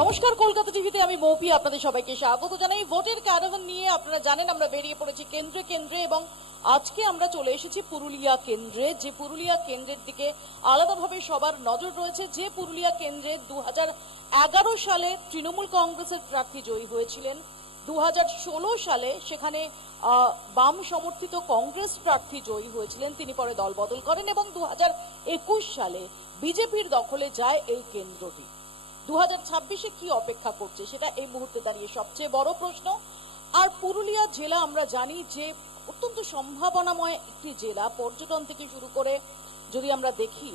নমস্কার, কলকাতা টিভিতে আমি মৌপি আপনাদের সবাইকে স্বাগত জানাই। ভোটের ক্যারাভান নিয়ে আপনারা জানেন আমরা বেরিয়ে পড়েছি কেন্দ্রে কেন্দ্রে, এবং আজকে আমরা চলে এসেছি পুরুলিয়া কেন্দ্রে। যে পুরুলিয়া কেন্দ্রের দিকে আলাদাভাবে সবার নজর রয়েছে, যে পুরুলিয়া কেন্দ্রে 2011 সালে তৃণমূল কংগ্রেসের প্রার্থী জয়ী হয়েছিলেন। 2016 সালে সেখানে বাম সমর্থিত কংগ্রেস প্রার্থী জয়ী হয়েছিলেন, তিনি পরে দল বদল করেন, এবং 2021 সালে বিজেপির দখলে যায় এই কেন্দ্রটি। 2026-এ কি অপেক্ষা করছে সেটা এই মুহূর্তে দাঁড়িয়ে সবচেয়ে বড় প্রশ্ন। আর পুরুলিয়া জেলা আমরা জানি যে অত্যন্ত সম্ভাবনাময় একটি জেলা। পর্যটন থেকে শুরু করে যদি আমরা দেখি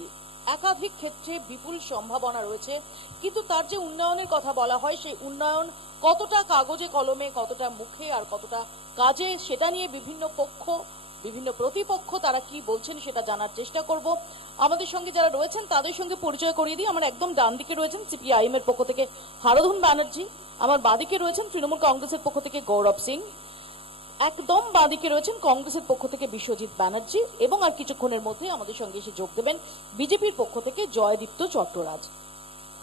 একাধিক ক্ষেত্রে বিপুল সম্ভাবনা রয়েছে, কিন্তু তার যে উন্নয়নের কথা বলা হয় সেই উন্নয়ন কতটা কাগজে কলমে, কতটা মুখে আর কতটা কাজে, সেটা নিয়ে বিভিন্ন পক্ষ, বিভিন্ন প্রতিপক্ষ তারা কি বলছেন সেটা জানার চেষ্টা করব। আমাদের সঙ্গে যারা রয়েছেন তাদের সঙ্গে পরিচয় করিয়ে দিই। আমার একদম ডান দিকে রয়েছেন সিপিআইএম এর পক্ষ থেকে হারাধন ব্যানার্জি, আমার বাঁদিকে রয়েছেন তৃণমূল কংগ্রেসের পক্ষ থেকে গৌরব সিং, একদম বাঁদিকে রয়েছেন কংগ্রেসের পক্ষ থেকে বিশ্বজিৎ ব্যানার্জি, এবং আর কিছুক্ষণের মধ্যে আমাদের সঙ্গে এসে যোগ দেবেন বিজেপির পক্ষ থেকে জয়দীপ্ত চট্টরাজ।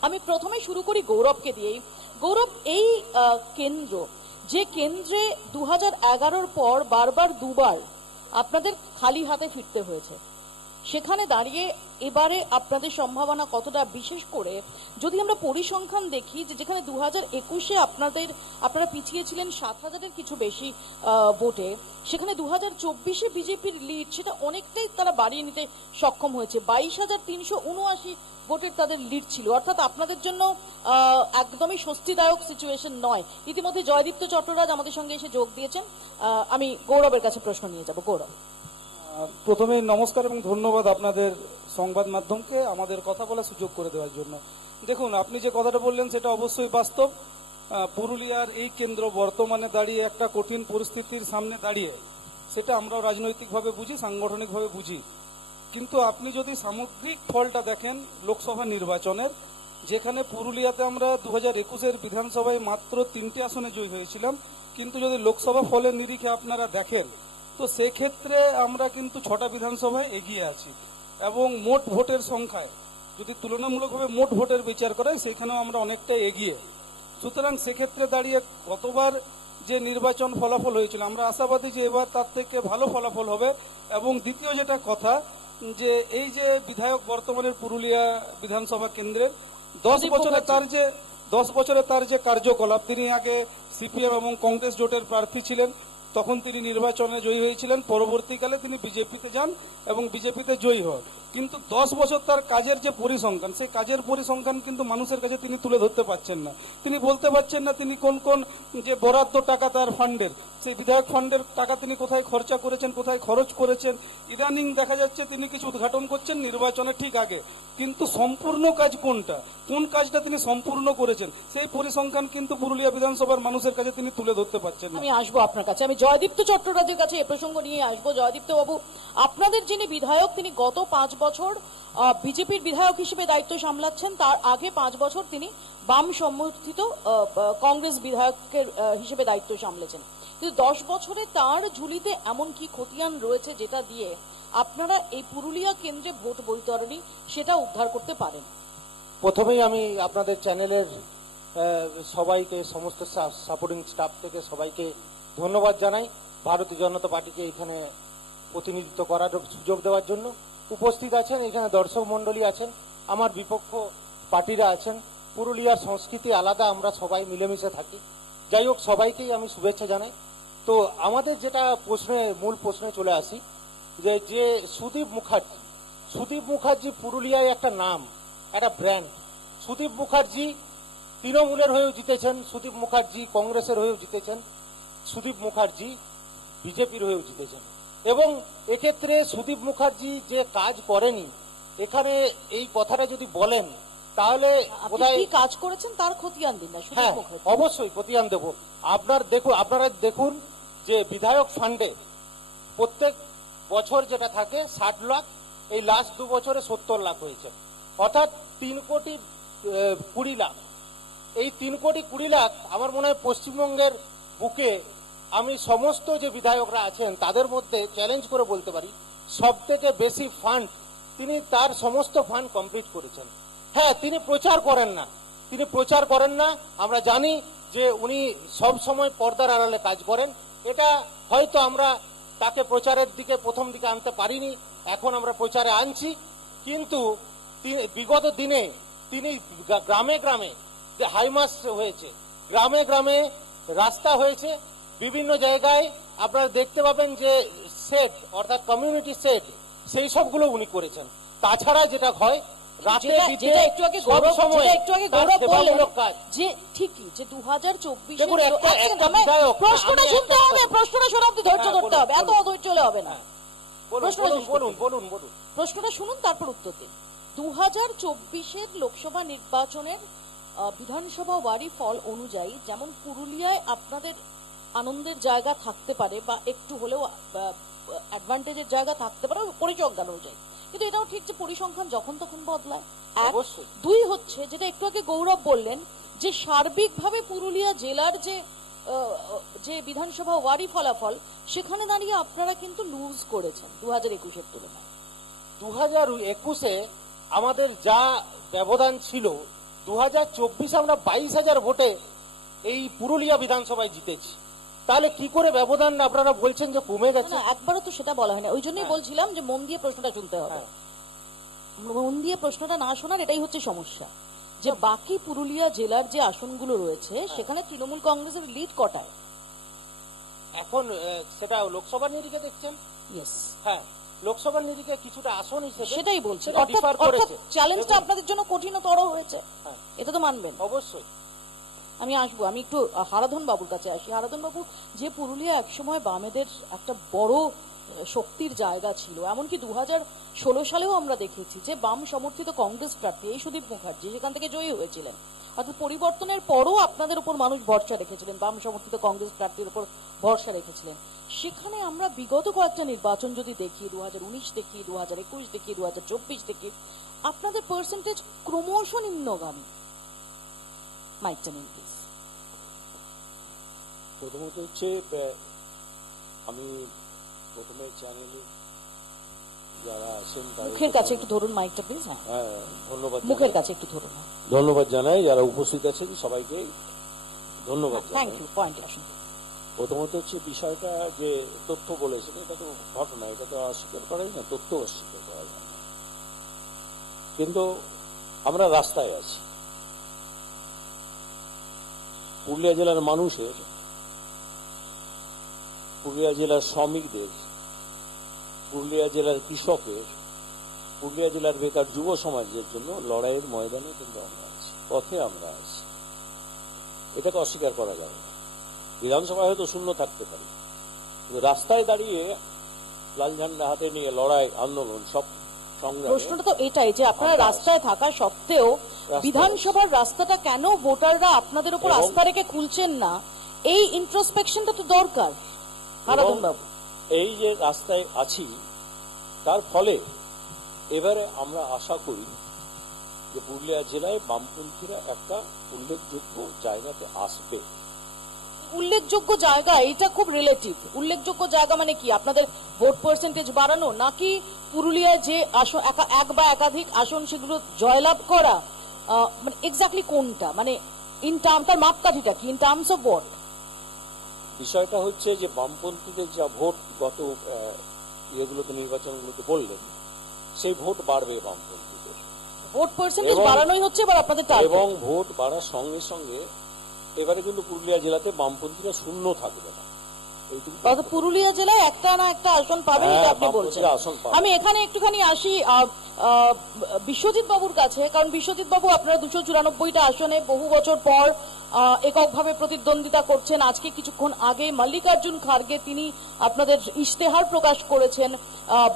আমি প্রথমে শুরু করি গৌরবকে দিয়েই। গৌরব, এই কেন্দ্র, যে কেন্দ্রে 2011-র পর বারবার দুবার আপনাদের খালি হাতে ফিরতে হয়েছে, সেখানে দাঁড়িয়ে এবারে আপনাদের সম্ভাবনা কতটা? বিশেষ করে যদি আমরা পরিসংখ্যান দেখি, যে যেখানে 2021-এ আপনারা পিছিয়েছিলেন 7,000-এর কিছু বেশি ভোটে, সেখানে 2024-এ বিজেপির লিড সেটা অনেকটাই তারা বাড়িয়ে নিতে সক্ষম হয়েছে। 22,379 ভোটের তাদের লিড ছিল, অর্থাৎ আপনাদের জন্য একদমই স্বস্তিদায়ক সিচুয়েশন নয়। ইতিমধ্যে জয়দীপ্ত চট্টরাজ আমাদের সঙ্গে এসে যোগ দিয়েছেন। আমি গৌরবের কাছে প্রশ্ন নিয়ে যাব। গৌরব, প্রথমে নমস্কার এবং ধন্যবাদ আপনাদের সংবাদ মাধ্যমকে আমাদের কথা বলার সুযোগ করে দেওয়ার জন্য। দেখুন, আপনি যে কথাটা বললেন সেটা অবশ্যই বাস্তব। পুরুলিয়ার এই কেন্দ্র বর্তমানে দাঁড়িয়ে একটা কঠিন পরিস্থিতির সামনে দাঁড়িয়ে, সেটা আমরাও রাজনৈতিকভাবে বুঝি, সাংগঠনিকভাবে বুঝি। কিন্তু আপনি যদি সামগ্রিক ফলটা দেখেন লোকসভা নির্বাচনের, যেখানে পুরুলিয়াতে আমরা 2021-এর বিধানসভায় মাত্র 3টে আসনে জয়ী হয়েছিলাম, কিন্তু যদি লোকসভা ফলের নিরিখে আপনারা দেখেন তো সেক্ষেত্রে আমরা কিন্তু 6টা বিধানসভায় এগিয়ে আছি, এবং মোট ভোটের সংখ্যায় যদি তুলনামূলকভাবে মোট ভোটের বিচার করা হয় সেখানেও আমরা অনেকটা এগিয়ে। সুতরাং সেক্ষেত্রে দাঁড়িয়ে গতবার যে নির্বাচন ফলাফল হয়েছিল, আমরা আশাবাদী যে এবার তার থেকে ভালো ফলাফল হবে। এবং দ্বিতীয় যেটা কথা, যে এই যে বিধায়ক বর্তমানের পুরুলিয়া বিধানসভা কেন্দ্রের 10 বছরে তার যে কার্যকলাপ, তিনি আগে সিপিএম এবং কংগ্রেস জোটের প্রার্থী ছিলেন, তখন তিনি নির্বাচনে জয়ী হয়েছিলেন, পরবর্তীকালে তিনি বিজেপিতে যান এবং বিজেপিতে জয়ী হন। কিন্তু 10 বছর তার কাজের যে পরিসংখ্যান, সেই কাজের পরিসংখ্যান কিন্তু মানুষের কাছে তিনি তুলে ধরতে পারছেন না। তিনি বলতে পারছেন না তিনি কোন কোন যে বরাদ্দ টাকা তার ফান্ডের, সেই বিধায়ক ফান্ডের টাকা তিনি কোথায় খরচা করেছেন, কোথায় খরচ করেছেন। ইদানিং দেখা যাচ্ছে তিনি কিছু উদ্ঘাটন করছেন নির্বাচনের ঠিক আগে, কিন্তু সম্পূর্ণ কাজ কোনটা, কোন কাজটা তিনি সম্পূর্ণ করেছেন, সেই পরিসংখ্যান কিন্তু পুরুলিয়া বিধানসভার মানুষের কাছে তিনি তুলে ধরতে পারছেন না। আমি আসবো আপনার কাছে, আমি জয়দীপ্ত চট্টরাজের কাছে এ প্রসঙ্গ নিয়ে আসবো। জয়দীপ্ত বাবু, আপনাদের যিনি বিধায়ক তিনি গত 5 বছর বিজেপির বিধায়ক হিসেবে দায়িত্ব সামলাচ্ছেন, তার আগে 5 বছর তিনি বাম সমর্থিত কংগ্রেস বিধায়কের হিসেবে দায়িত্ব সামলেছেন। কিন্তু 10 বছরে তার ঝুলিতে এমন কি খতিয়ান রয়েছে যেটা দিয়ে আপনারা এই পুরুলিয়া কেন্দ্রে ভোট বৈতরণী সেটা উদ্ধার করতে পারেন? প্রথমেই আমি আপনাদের চ্যানেলের সবাইকে, সমস্ত সাপোর্টিং স্টাফ থেকে সবাইকে ধন্যবাদ জানাই ভারতীয় জনতা পার্টিকে এখানে প্রতিনিধিত্ব করার সুযোগ দেওয়ার জন্য। উপস্থিত আছেন এখানে দর্শক মণ্ডলী আছেন, আমার বিপক্ষ পার্টিরা আছেন। পুরুলিয়ার সংস্কৃতি আলাদা, আমরা সবাই মিলেমিশে থাকি। যাই হোক, সবাইকেই আমি শুভেচ্ছা জানাই। তো আমাদের যেটা মূল প্রশ্নে চলে আসি, যে সুদীপ মুখার্জি পুরুলিয়ায় একটা নাম, একটা ব্র্যান্ড। সুদীপ মুখার্জি তৃণমূলের হয়েও জিতেছেন, সুদীপ মুখার্জি কংগ্রেসের হয়েও জিতেছেন, সুদীপ মুখার্জি বিজেপির হয়েও জিতেছেন। এবং এক্ষেত্রে সুদীপ মুখার্জি যে কাজ করেনি, এখানে এই কথাটা যদি বলেন তাহলে কোথায় কাজ করেছেন তার খতিয়ান দিন না। হ্যাঁ, অবশ্যই খতিয়ান দেব। আপনারা দেখুন যে বিধায়ক ফান্ডে প্রত্যেক বছর যেটা থাকে 60 লাখ, এই লাস্ট 2 বছরে 70 লাখ হয়েছে, অর্থাৎ 3,20,00,000 লাখ। এই 3,20,00,000 লাখ আমার মনে হয় পশ্চিমবঙ্গের বুকে আমি সমস্ত যে বিধায়করা আছেন তাদের মধ্যে চ্যালেঞ্জ করে বলতে পারি সব থেকে বেশি ফান্ড তিনি তার সমস্ত ফান্ড কমপ্লিট করেছেন। হ্যাঁ, তিনি প্রচার করেন না, তিনি প্রচার করেন না। আমরা জানি যে উনি সব সময় পর্দার আড়ালে কাজ করেন। এটা হয়তো আমরা তাকে প্রচারের দিকে প্রথম দিকে আনতে পারিনি, এখন আমরা প্রচারে আনছি। কিন্তু বিগত দিনে তিনি গ্রামে গ্রামে যে হাইমাস হয়েছে, গ্রামে গ্রামে রাস্তা হয়েছে, বিভিন্ন জায়গায় আপনারা দেখতে পাবেন যে সেট অর্থাৎ কমিউনিটি সেট, সেই সবগুলো উনি করেছেন। তাছাড়া যেটা হয় রাতে যেটা একটু আগে গৌরব বললেন যে ঠিকই যে 2024 দেখুন, একটা বিধায়ক, প্রশ্নটা আমি শুনতে একটা হবে, প্রশ্নটা শোনা অব্দি ধৈর্য হ্যাঁ, ধরতে বলুন, হবে, এত বলুন। অধৈর্য হলে হবে না। প্রশ্নটা শেষ করতে বলুন। প্রশ্নটা শুনুন তারপর উত্তর দিন। 2024-এর লোকসভা নির্বাচনের বিধানসভা ওয়ারি ফল অনুযায়ী যেমন পুরুলিয়ায় আপনাদের আনন্দের জায়গা থাকতে পারে বা একটু হলেও অ্যাডভান্টেজের জায়গা থাকতে পারে পরিসংখ্যান অনুযায়ী, কিন্তু এটাও ঠিক যে পরিসংখ্যান যখন তখন বদলায়। এক, অবশ্যই। দুই হচ্ছে যেটা একটু আগে গৌরব বললেন যে সার্বিকভাবে পুরুলিয়া জেলার যে বিধানসভা ওয়ারি ফলাফল সেখানে দাঁড়িয়ে আপনারা কিন্তু লুজ করেছেন 2021-এর তুলনায়। 2021-এ আমাদের যা ব্যবধান ছিল, 2024 আমরা 22,000 ভোটে এই পুরুলিয়া বিধানসভায় জিতেছি। তাহলে কি করে ব্যবধান আপনারা বলছেন যে কমে গেছে? না, একবারও তো সেটা বলা হয় না, ওই জন্যই হ্যাঁ। বলছিলাম যে মন দিয়ে প্রশ্নটা শুনতে হবে। হ্যাঁ। মন দিয়ে প্রশ্নটা না শোনার এটাই হচ্ছে সমস্যা, যে বাকি পুরুলিয়া জেলার যে আসনগুলো রয়েছে সেখানে তৃণমূল কংগ্রেসের লিড কটায়? এখন সেটা লোকসভার নিরিখে দেখছেন। ইয়েস, হ্যাঁ, লোকসভার নিরিখে কিছুটা আসন হিসেবে সেটাই বলছি। সেটা differ অর্থাৎ করেছে। চ্যালেঞ্জটা দেখুন, আপনাদের জন্য কঠিনতর হয়েছে, হ্যাঁ, এটা তো মানবেন। অবশ্যই। আমি আসবো, আমি একটু হারাধন বাবুর কাছে আসি। হারাধন বাবু, যে পুরুলিয়া একসময় বামেদের একটা বড় শক্তির জায়গা ছিল, এমনকি 2016 সালেও আমরা দেখেছি যে বাম সমর্থিত কংগ্রেস প্রার্থী এই সুদীপ মুখার্জি সেখান থেকে জয়ী হয়েছিলেন। অর্থাৎ পরিবর্তনের পরও আপনাদের উপর মানুষ ভরসা রেখেছিলেন, বাম সমর্থিত কংগ্রেস প্রার্থীর উপর ভরসা রেখেছিলেন। সেখানে আমরা বিগত কয়েকটা নির্বাচন যদি দেখি, 2019 দেখি, 2021 দেখি, 2024 দেখি, আপনাদের পার্সেন্টেজ ক্রমশ নিম্নগামী। মাইকটা নিন প্লিজ। প্রথমত হচ্ছে আমি প্রথমে চ্যানেলে যারা আছেন মুখের কাছে একটু ধরুন মাইকটা প্লিজ। হ্যাঁ, হ্যাঁ, ধন্যবাদ মুখের জানাই। কাছে একটু ধরুন। ধন্যবাদ জানাই যারা উপস্থিত আছেন সবাইকে ধন্যবাদ থ্যাংক জানাই। ইউ, পয়েন্টে আসুন। প্রথমত হচ্ছে বিষয়টা যে তথ্য বলেছেন, এটা তো ঘটনা, এটা তো অস্বীকার করা যায় না, তথ্য অস্বীকার করা যায় না। কিন্তু আমরা রাস্তায় আছি, পুরুলিয়া জেলার মানুষের, পুরুলিয়া জেলার শ্রমিকদের, পুরুলিয়া জেলার কৃষকের, পুরুলিয়া জেলার বেকার যুব সমাজের জন্য লড়াইয়ের ময়দানে কিন্তু আমরা আছি, পথে আমরা আছি, এটাকে অস্বীকার করা যাবে না। বিধানসভায় হয়তো শূন্য থাকতে পারে, কিন্তু রাস্তায় দাঁড়িয়ে লাল ঝান্ডা হাতে নিয়ে লড়াই, আন্দোলন, সব সংগ্রামে প্রশ্নটা তো এটাই যে আপনারা আমরা রাস্তায় থাকা সত্ত্বেও রাস্তায় বিধানসভার রাস্তাটা কেন ভোটাররা আপনাদের উপর এবং- আস্থা রেখে খুলছেন না, এই ইন্ট্রোস্পেকশনটা তো দরকার। হারাধন বাবু, এই যে রাস্তায় আছি তার ফলে এবারে আমরা আশা করি যে পুরুলিয়া জেলায় বামপন্থীরা একটা উল্লেখযোগ্য জায়গাতে আসবে। উল্লেখযোগ্য জায়গা এটা খুব রিলেটিভ। উল্লেখযোগ্য জায়গা মানে কি? আপনাদের ভোট পার্সেন্টেজ বাড়ানো, নাকি পুরুলিয়ায় যে আসন এক বা একাধিক আসন সেগুলো জয়লাভ করা? মানে এক্স্যাক্টলি কোনটা, মানে ইন টার্ম তার মাপকাঠিটা কি, ইন টার্মস অফ ভোট? বিষয়টা হচ্ছে যে বামপন্থীদের যা ভোট গত ইয়েগুলোতে, নির্বাচনগুলোতে বললেন, সেই ভোট বাড়বে বামপন্থীদের, ভোট পার্সেন্টেজ এবং- বাড়ানোই হচ্ছে এবার আপনাদের টার্গেট। এবং ভোট বাড়ার সঙ্গে সঙ্গে এবারে কিন্তু পুরুলিয়া জেলাতে বামপন্থীরা শূন্য থাকবে না। এইটুকু অর্থাৎ পুরুলিয়া জেলায় একটা না একটা আসন পাবেন, হ্যাঁ, এটা আপনি বলছেন। বামপন্থীরা আসন পাবে। আমি এখানে একটুখানি আসি বিশ্বজিৎ বাবুর কাছে, কারণ বিশ্বজিৎ বাবু আপনারা 294টা আসনে বহু বছর পর এককভাবে প্রতিদ্বন্দ্বিতা করছেন। আজকে কিছুক্ষণ আগে মল্লিকার্জুন খার্গে তিনি আপনাদের ইশতেহার প্রকাশ করেছেন,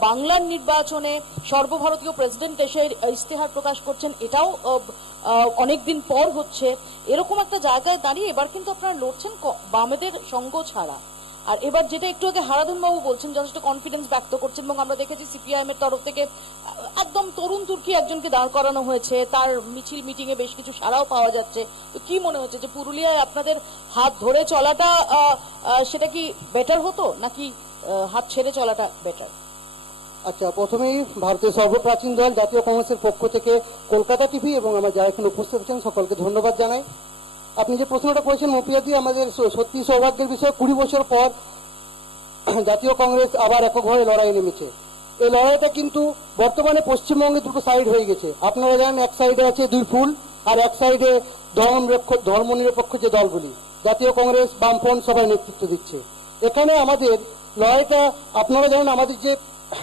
বাংলার নির্বাচনে সর্বভারতীয় প্রেসিডেন্ট এসে ইশতেহার প্রকাশ করছেন, এটাও অনেকদিন পর হচ্ছে। এরকম একটা জায়গায় দাঁড়িয়ে এবার কিন্তু আপনারা লড়ছেন বামেদের সঙ্গ ছাড়া। আর এবার যেটা একটু আগে হারাধন বাবু বলছেন, যথেষ্ট কনফিডেন্স ব্যক্ত করছেন, এবং আমরা দেখেছি সিপিআইএম এর তরফ থেকে একদম তরুণ তুর্কি একজনকে দাঁড় করানো হয়েছে, তার মিছিল মিটিং এ বেশ কিছু সাড়াও পাওয়া যাচ্ছে। তো কি মনে হচ্ছে যে পুরুলিয়ায় আপনাদের হাত ধরে চলাটা সেটা কি বেটার হতো, নাকি হাত ছেড়ে চলাটা বেটার? আচ্ছা, প্রথমেই ভারতের সর্বপ্রাচীন দল জাতীয় কংগ্রেসের পক্ষ থেকে কলকাতা টিভি এবং আমার যারা এখানে উপস্থিত আছেন সকলকে ধন্যবাদ জানাই। আপনি যে প্রশ্নটা করেছেন মপিয়াদি, আমাদের সত্যি সৌভাগ্যের বিষয়, 20 বছর পর জাতীয় কংগ্রেস আবার এককভাবে লড়াই নেমেছে। এই লড়াইটা কিন্তু বর্তমানে পশ্চিমবঙ্গে দুটো সাইড হয়ে গেছে। আপনারা জানেন, এক সাইডে আছে দুই ফুল, আর এক সাইডে ধর্মনিরপেক্ষ যে দলগুলি, জাতীয় কংগ্রেস, বামফ্রন্ট সবাই নেতৃত্ব দিচ্ছে। এখানে আমাদের লড়াইটা, আপনারা জানেন আমাদের যে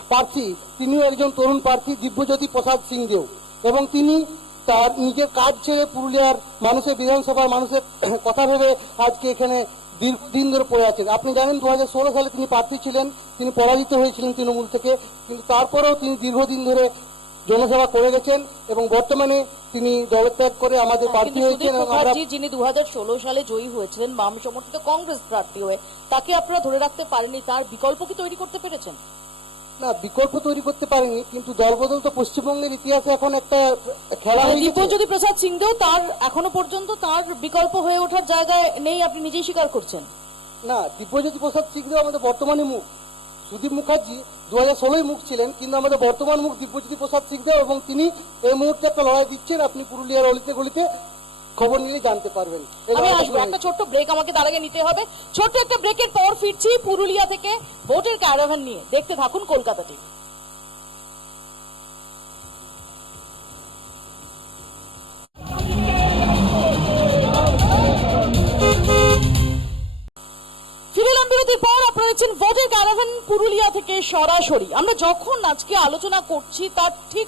প্রার্থী, তিনিও একজন তরুণ প্রার্থী, দিব্যজ্যোতি প্রসাদ সিংদেও, এবং তিনি তার নিজের কাজ ছেড়ে পুরুলিয়ার মানুষের, বিধানসভার মানুষের কথা ভেবে আজকে এখানে দীর্ঘদিন ধরে পড়ে আছেন। আপনি জানেন 2016 সালে তিনি প্রার্থী ছিলেন, তিনি পরাজিত হয়েছিলেন তৃণমূল থেকে, কিন্তু তারপরেও তিনি দীর্ঘদিন ধরে জনসেবা করে গেছেন এবং বর্তমানে তিনি দলত্যাগ করে আমাদের প্রার্থী কিন্তু হয়েছেন। সুদীপ এবং আমরা মুখার্জি, যিনি 2016 সালে জয়ী হয়েছিলেন বাম সমর্থিত কংগ্রেস প্রার্থী হয়ে, তাকে আপনারা ধরে রাখতে পারেননি, তার বিকল্প কি তৈরি করতে পেরেছেন? না, বিকল্প তৈরি করতে পারেনি, কিন্তু দলবদল তো পশ্চিমবঙ্গের ইতিহাসে এখন একটা খেলা হয়ে গেছে। দিব্যজ্যোতি প্রসাদ সিংদেও তার এখনো পর্যন্ত তার বিকল্প হয়ে ওঠার জায়গায় নেই, আপনি নিজেই স্বীকার করছেন। না, দিব্যজ্যোতি প্রসাদ সিংদেও আমাদের বর্তমানে মুখ। সুদীপ মুখার্জি 2016 মুখ ছিলেন, কিন্তু আমাদের বর্তমান মুখ দিব্যজ্যোতি প্রসাদ সিংদেও, এবং তিনি এই মুহূর্তে একটা লড়াই দিচ্ছেন। আপনি পুরুলিয়ার অলিতে গলিতে খবর নিলে জানতে পারবেন। এই আমি লড়াইটা আসবো, একটা ছোট্ট ব্রেক আমাকে তার আগে নিতে হবে। ছোট্ট একটা ব্রেকের পর ফিরছি পুরুলিয়া থেকে ভোটের ক্যারাভান নিয়ে। দেখতে থাকুন কলকাতা টিভি। ফিরে এলাম বিরতির পর। আপনারা দেখছেন ভোটের ক্যারাভান পুরুলিয়া থেকে সরাসরি। আমরা যখন আজকে আলোচনা করছি তার ঠিক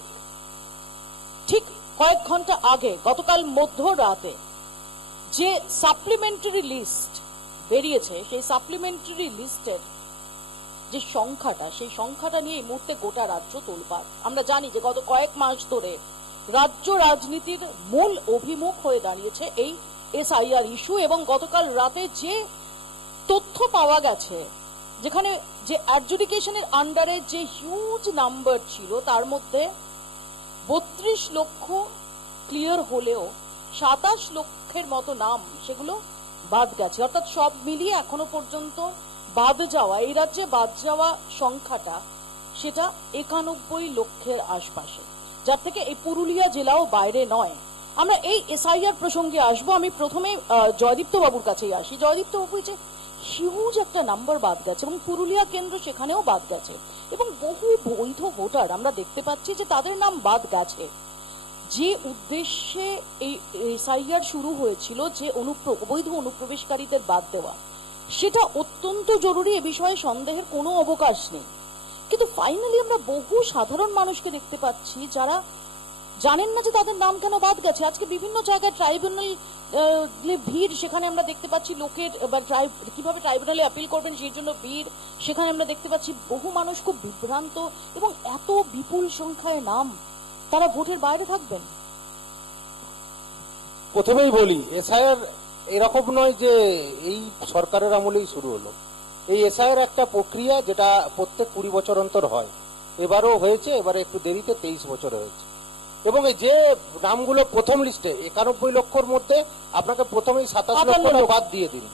কয়েক ঘন্টা আগে, গতকাল মধ্যরাতে যে সাপ্লিমেন্টারি লিস্ট বেরিয়েছে, সেই সাপ্লিমেন্টারি লিস্টের যে সংখ্যাটা, সেই সংখ্যাটা নিয়ে এই মুহূর্তে গোটা রাজ্য তোলপাড়। আমরা জানি যে গত কয়েক মাস ধরে রাজ্য রাজনীতির মূল অভিমুখ হয়ে দাঁড়িয়েছে এই এসআইআর ইস্যু, এবং গতকাল রাতে যে তথ্য পাওয়া গেছে, যেখানে যে অ্যাডজুডিকেশনের আন্ডারে যে হিউজ নাম্বার ছিল, তার মধ্যে 32 লক্ষ ক্লিয়ার হলেও 27 লক্ষের মতো নাম সেগুলো বাদ গেছে। অর্থাৎ সব মিলিয়ে এখনো পর্যন্ত বাদ যাওয়া, এই রাজ্যে বাদ যাওয়া সংখ্যাটা সেটা 91 লক্ষের আশপাশে, যার থেকে এই পুরুলিয়া জেলাও বাইরে নয়। আমরা এই এসআইআর প্রসঙ্গে আসবো। আমি প্রথমে জয়দীপ্ত বাবুর কাছেই আসি। জয়দীপ্ত বাবু, যে হিউজ একটা নাম্বার বাদ গেছে এবং পুরুলিয়া কেন্দ্র সেখানেও বাদ গেছে, এবং বহু বৈধ ভোটার আমরা দেখতে পাচ্ছি যে তাদের নাম বাদ গেছে। যে উদ্দেশ্যে এই এসআইআর শুরু হয়েছিল, যে অবৈধ অনুপ্রবেশকারীদের বাদ দেওয়া, সেটা অত্যন্ত জরুরি, এ বিষয়ে সন্দেহের কোনো অবকাশ নেই। কিন্তু ফাইনালি আমরা বহু সাধারণ মানুষকে দেখতে পাচ্ছি যারা জানেন না যে তাদের নাম কেন বাদ গেছে। আজকে বিভিন্ন জায়গায় ট্রাইব্যুনাল ভিড়, সেখানে আমরা দেখতে পাচ্ছি লোকের কিভাবে ট্রাইব্যুনালে আপিল করবেন সেই জন্য ভিড়। সেখানে আমরা দেখতে পাচ্ছি বহু মানুষ খুব বিভ্রান্ত, এবং এত বিপুল সংখ্যায় নাম, তারা ভোটের বাইরে থাকবেন। প্রথমেই বলি, এসআইআর এরকম নয় যে এই সরকারের আমলেই শুরু হলো। এই এসআইআর একটা প্রক্রিয়া যেটা প্রত্যেক 20 বছর অন্তর হয়। এবারও হয়েছে, এবারে একটু দেরিতে 23 বছর হয়েছে। এবং এই যে নামগুলো প্রথম লিস্টে 91 লক্ষর মধ্যে আপনাকে প্রথমেই 27 লক্ষ বাদ দিয়ে দিন।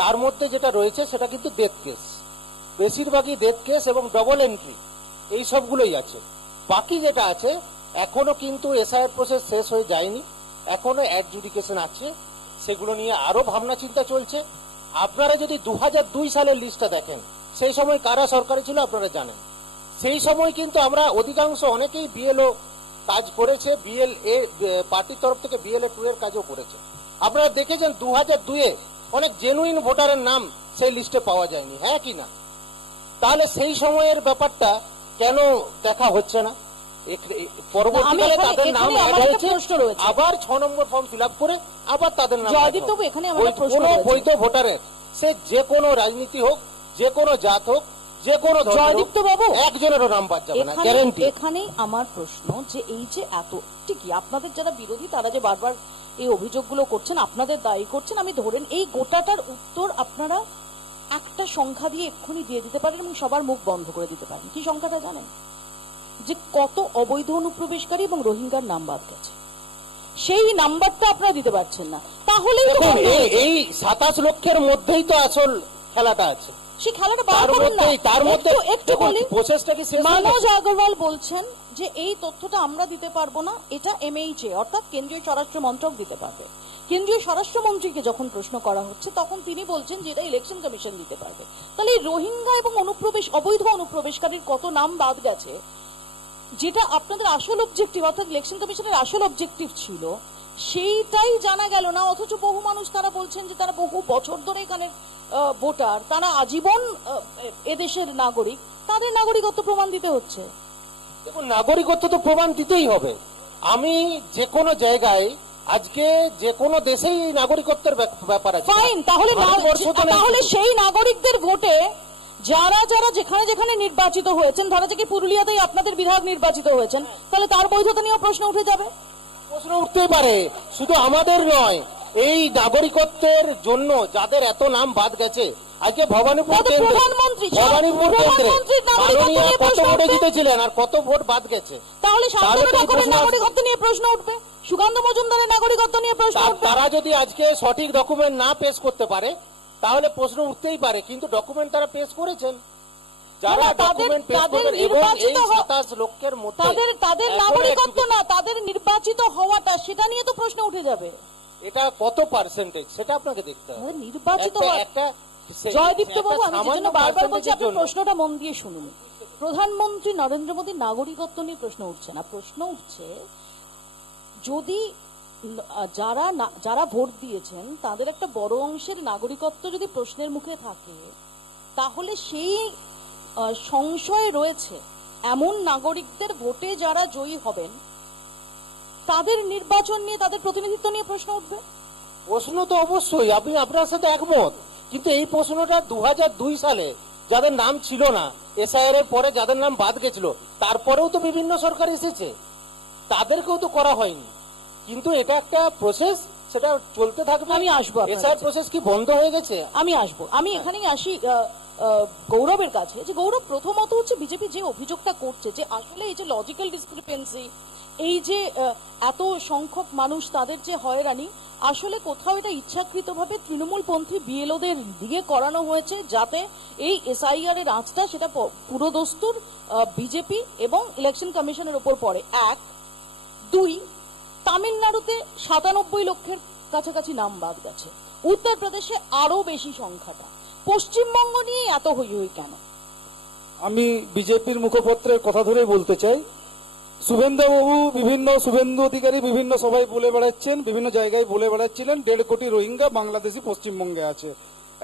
তার মধ্যে যেটা রয়েছে সেটা কিন্তু ডেথ কেস, বেশিরভাগই ডেথ কেস এবং ডবল এন্ট্রি, এই সবগুলোই আছে। বাকি যেটা আছে, এখনো কিন্তু এসআইআর প্রসেস শেষ হয়ে যায়নি, এখনো অ্যাডজুডিকেশন আছে, সেগুলো নিয়ে আরো ভাবনা চিন্তা চলছে। আপনারা যদি 2002 সালের লিস্টটা দেখেন, সেই সময় কারা সরকারে ছিল আপনারা জানেন। সেই সময় কিন্তু আমরা অধিকাংশ অনেকেই বিএলও কাজ করেছে, বিএলএ পার্টির তরফ থেকে বিএলএ 2 এর কাজও করেছে। আপনারা দেখেছেন 2002-এ অনেক জেনুইন ভোটারের নাম সেই লিস্টে পাওয়া যায়নি, হ্যাঁ কি না? তাহলে সেই সময়ের ব্যাপারটা কেন দেখা হচ্ছে না? পরবর্তীকালে তাদের নাম অ্যাড হয়েছে, আবার 6 নম্বর ফর্ম ফিল আপ করে আবার তাদের নাম। কোনো বৈধ ভোটারের, সে যে কোনো রাজনীতি হোক, যে কোনো জাত হোক, যে কোনো জয়দীপ্ত বাবু, একজনেরও নাম বাদ যাবে না, গ্যারান্টি। এখানেই আমার প্রশ্ন, যে এই যে এত ঠিকই আপনাদের যারা বিরোধী তারা যে বারবার এই অভিযোগগুলো করছেন, আপনাদের দায়ী করছেন, আমি ধরেন এই গোটাটার উত্তর আপনারা একটা সংখ্যা দিয়ে এক্ষুনি দিয়ে দিতে পারেন এবং সবার মুখ বন্ধ করে দিতে পারেন। কি সংখ্যাটা জানেন? যে কত অবৈধ অনুপ্রবেশকারী এবং রোহিঙ্গার নাম বাদ গেছে, সেই নাম্বারটা আপনারা দিতে পারছেন না। তাহলে এই 27 লক্ষের মধ্যেই তো আসল খেলাটা আছে। সেই খেলাটা বার করুন না। তার মধ্যে একটু বলি, প্রসেসটা কি শেষ হয়ে মানজ গেছে? আগরওয়াল বলছেন যে এই তথ্যটা আমরা দিতে পারবো না, এটা এমএইচএ অর্থাৎ কেন্দ্রীয় স্বরাষ্ট্র মন্ত্রক দিতে পারবে। কেন্দ্রীয় স্বরাষ্ট্রমন্ত্রীকে যখন প্রশ্ন করা হচ্ছে তখন তিনি বলছেন যে এটা ইলেকশন কমিশন দিতে পারবে। তাহলে এই রোহিঙ্গা এবং অবৈধ অনুপ্রবেশকারীর কত নাম বাদ গেছে, যেটা আপনাদের আসল অবজেক্টিভ অর্থাৎ ইলেকশন কমিশনের আসল অবজেক্টিভ ছিল, সেইটাই জানা গেল না। অথচ বহু মানুষ তারা বলছেন যে তারা বহু বছর ধরে এখানের ভোটার, তারা আজীবন এদেশের নাগরিক, তাদের নাগরিকত্ব প্রমাণ দিতে হচ্ছে। দেখুন, নাগরিকত্ব তো প্রমাণ দিতেই হবে। আমি যে কোনো জায়গায় আজকে যে কোনো দেশেই নাগরিকত্বের ব্যাপার আছে। ফাইন, তাহলে ভারতবর্ষ তো নেই তাহলে শুধু। সেই নাগরিকদের ভোটে যারা যারা যেখানে যেখানে নির্বাচিত হয়েছেন, ধরা যাক পুরুলিয়াতেই আপনাদের বিধায়ক নির্বাচিত হয়েছেন, তাহলে তার বৈধতা নিয়েও প্রশ্ন উঠে যাবে। প্রশ্ন উঠতেই পারে, শুধু আমাদের নয়, এই নাগরিকত্বের জন্য যাদের এত নাম বাদ গেছে, আজকে ভবানীপুর তাদের কেন্দ্রে প্রধানমন্ত্রী প্রধানমন্ত্রীর নাগরিকত্ব নিয়ে কত প্রশ্ন ভোটে উঠবে। জিতেছিলেন আর কত ভোট বাদ গেছে? তাহলে শান্তনু তাহলে তো এই ঠাকুরের প্রশ্ন নাগরিকত্ব নিয়ে প্রশ্ন উঠবে, সুকান্ত মজুমদারের নাগরিকত্ব নিয়ে প্রশ্ন উঠবে। তারা যদি আজকে সঠিক ডকুমেন্ট না পেশ করতে পারে তাহলে প্রশ্ন উঠতেই পারে, কিন্তু ডকুমেন্ট তারা পেশ করেছেন। যারা না, ডকুমেন্ট পেশ তাদের করবেন এবং এই নির্বাচিত 27 লক্ষের মধ্যে তাদের এখনো নাগরিকত্ব education- না, তাদের নির্বাচিত হওয়াটা, সেটা নিয়ে তো প্রশ্ন উঠে যাবে। এটা কত পার্সেন্টেজ সেটা আপনাকে দেখতে হবে। তাদের নির্বাচিত একটা- হওয়া- একটা জয়দীপ্ত বাবু, আমি যে সামান্য জন্য বারবার বলছি percentage-এর আপনি জন্য- প্রশ্নটা মন দিয়ে শুনুন। প্রধানমন্ত্রী নরেন্দ্র মোদীর নাগরিকত্ব নিয়ে প্রশ্ন উঠছে না, প্রশ্ন উঠছে যদি যারা ভোট দিয়েছেন তাদের একটা বড় অংশের নাগরিকত্ব যদি প্রশ্নের মুখে থাকে, তাহলে সেই সংশয় রয়েছে এমন নাগরিকদের ভোটে যারা জয়ী হবেন তাদের নির্বাচন নিয়ে, তাদের প্রতিনিধিত্ব নিয়ে প্রশ্ন উঠবে। প্রশ্ন তো অবশ্যই, আমি আপনার সাথে একমত, কিন্তু এই প্রশ্নটা 2002 সালে যাদের নাম ছিল না, এসআইআর এর পরে যাদের নাম বাদ গেছিল, তারপরেও তো বিভিন্ন সরকার এসেছে, তাদেরকেও তো করা হয়নি। কিন্তু এটা একটা প্রসেস, সেটা চলতে থাকবে। আমি আসবো আপনার এসআইআর কাছে। প্রসেস কি বন্ধ হয়ে গেছে? আমি আসবো, আমি এখানেই আসি গৌরবের কাছে। যে গৌরব, প্রথমত হচ্ছে বিজেপি যে অভিযোগটা করছে যে আসলে এই যে লজিক্যাল ডিসক্রিপেন্সি, এই যে এত সংখ্যক মানুষ তাদের যে হয়রানি, আসলে কোথাও এটা ইচ্ছাকৃতভাবে তৃণমূলপন্থী বিএলওদের দিয়ে করানো হয়েছে, যাতে এই এসআইআর এর আঁচটা সেটা পুরোদস্তুর বিজেপি এবং ইলেকশন কমিশনের উপর পড়ে। 1, 2, তামিলনাড়ুতে 97 লক্ষের কাছাকাছি নাম বাদ গেছে, উত্তরপ্রদেশে আরো বেশি সংখ্যাটা, পশ্চিমবঙ্গ নিয়ে এত হই হই কেন? আমি বিজেপির মুখপত্রের কথা ধরেই বলতে চাই, শুভেন্দু অধিকারী বিভিন্ন সভায় বলে বেড়াচ্ছেন, বিভিন্ন জায়গায় বলে বেড়াচ্ছিলেন 1.5 কোটি রোহিঙ্গা বাংলাদেশি পশ্চিমবঙ্গে আছে।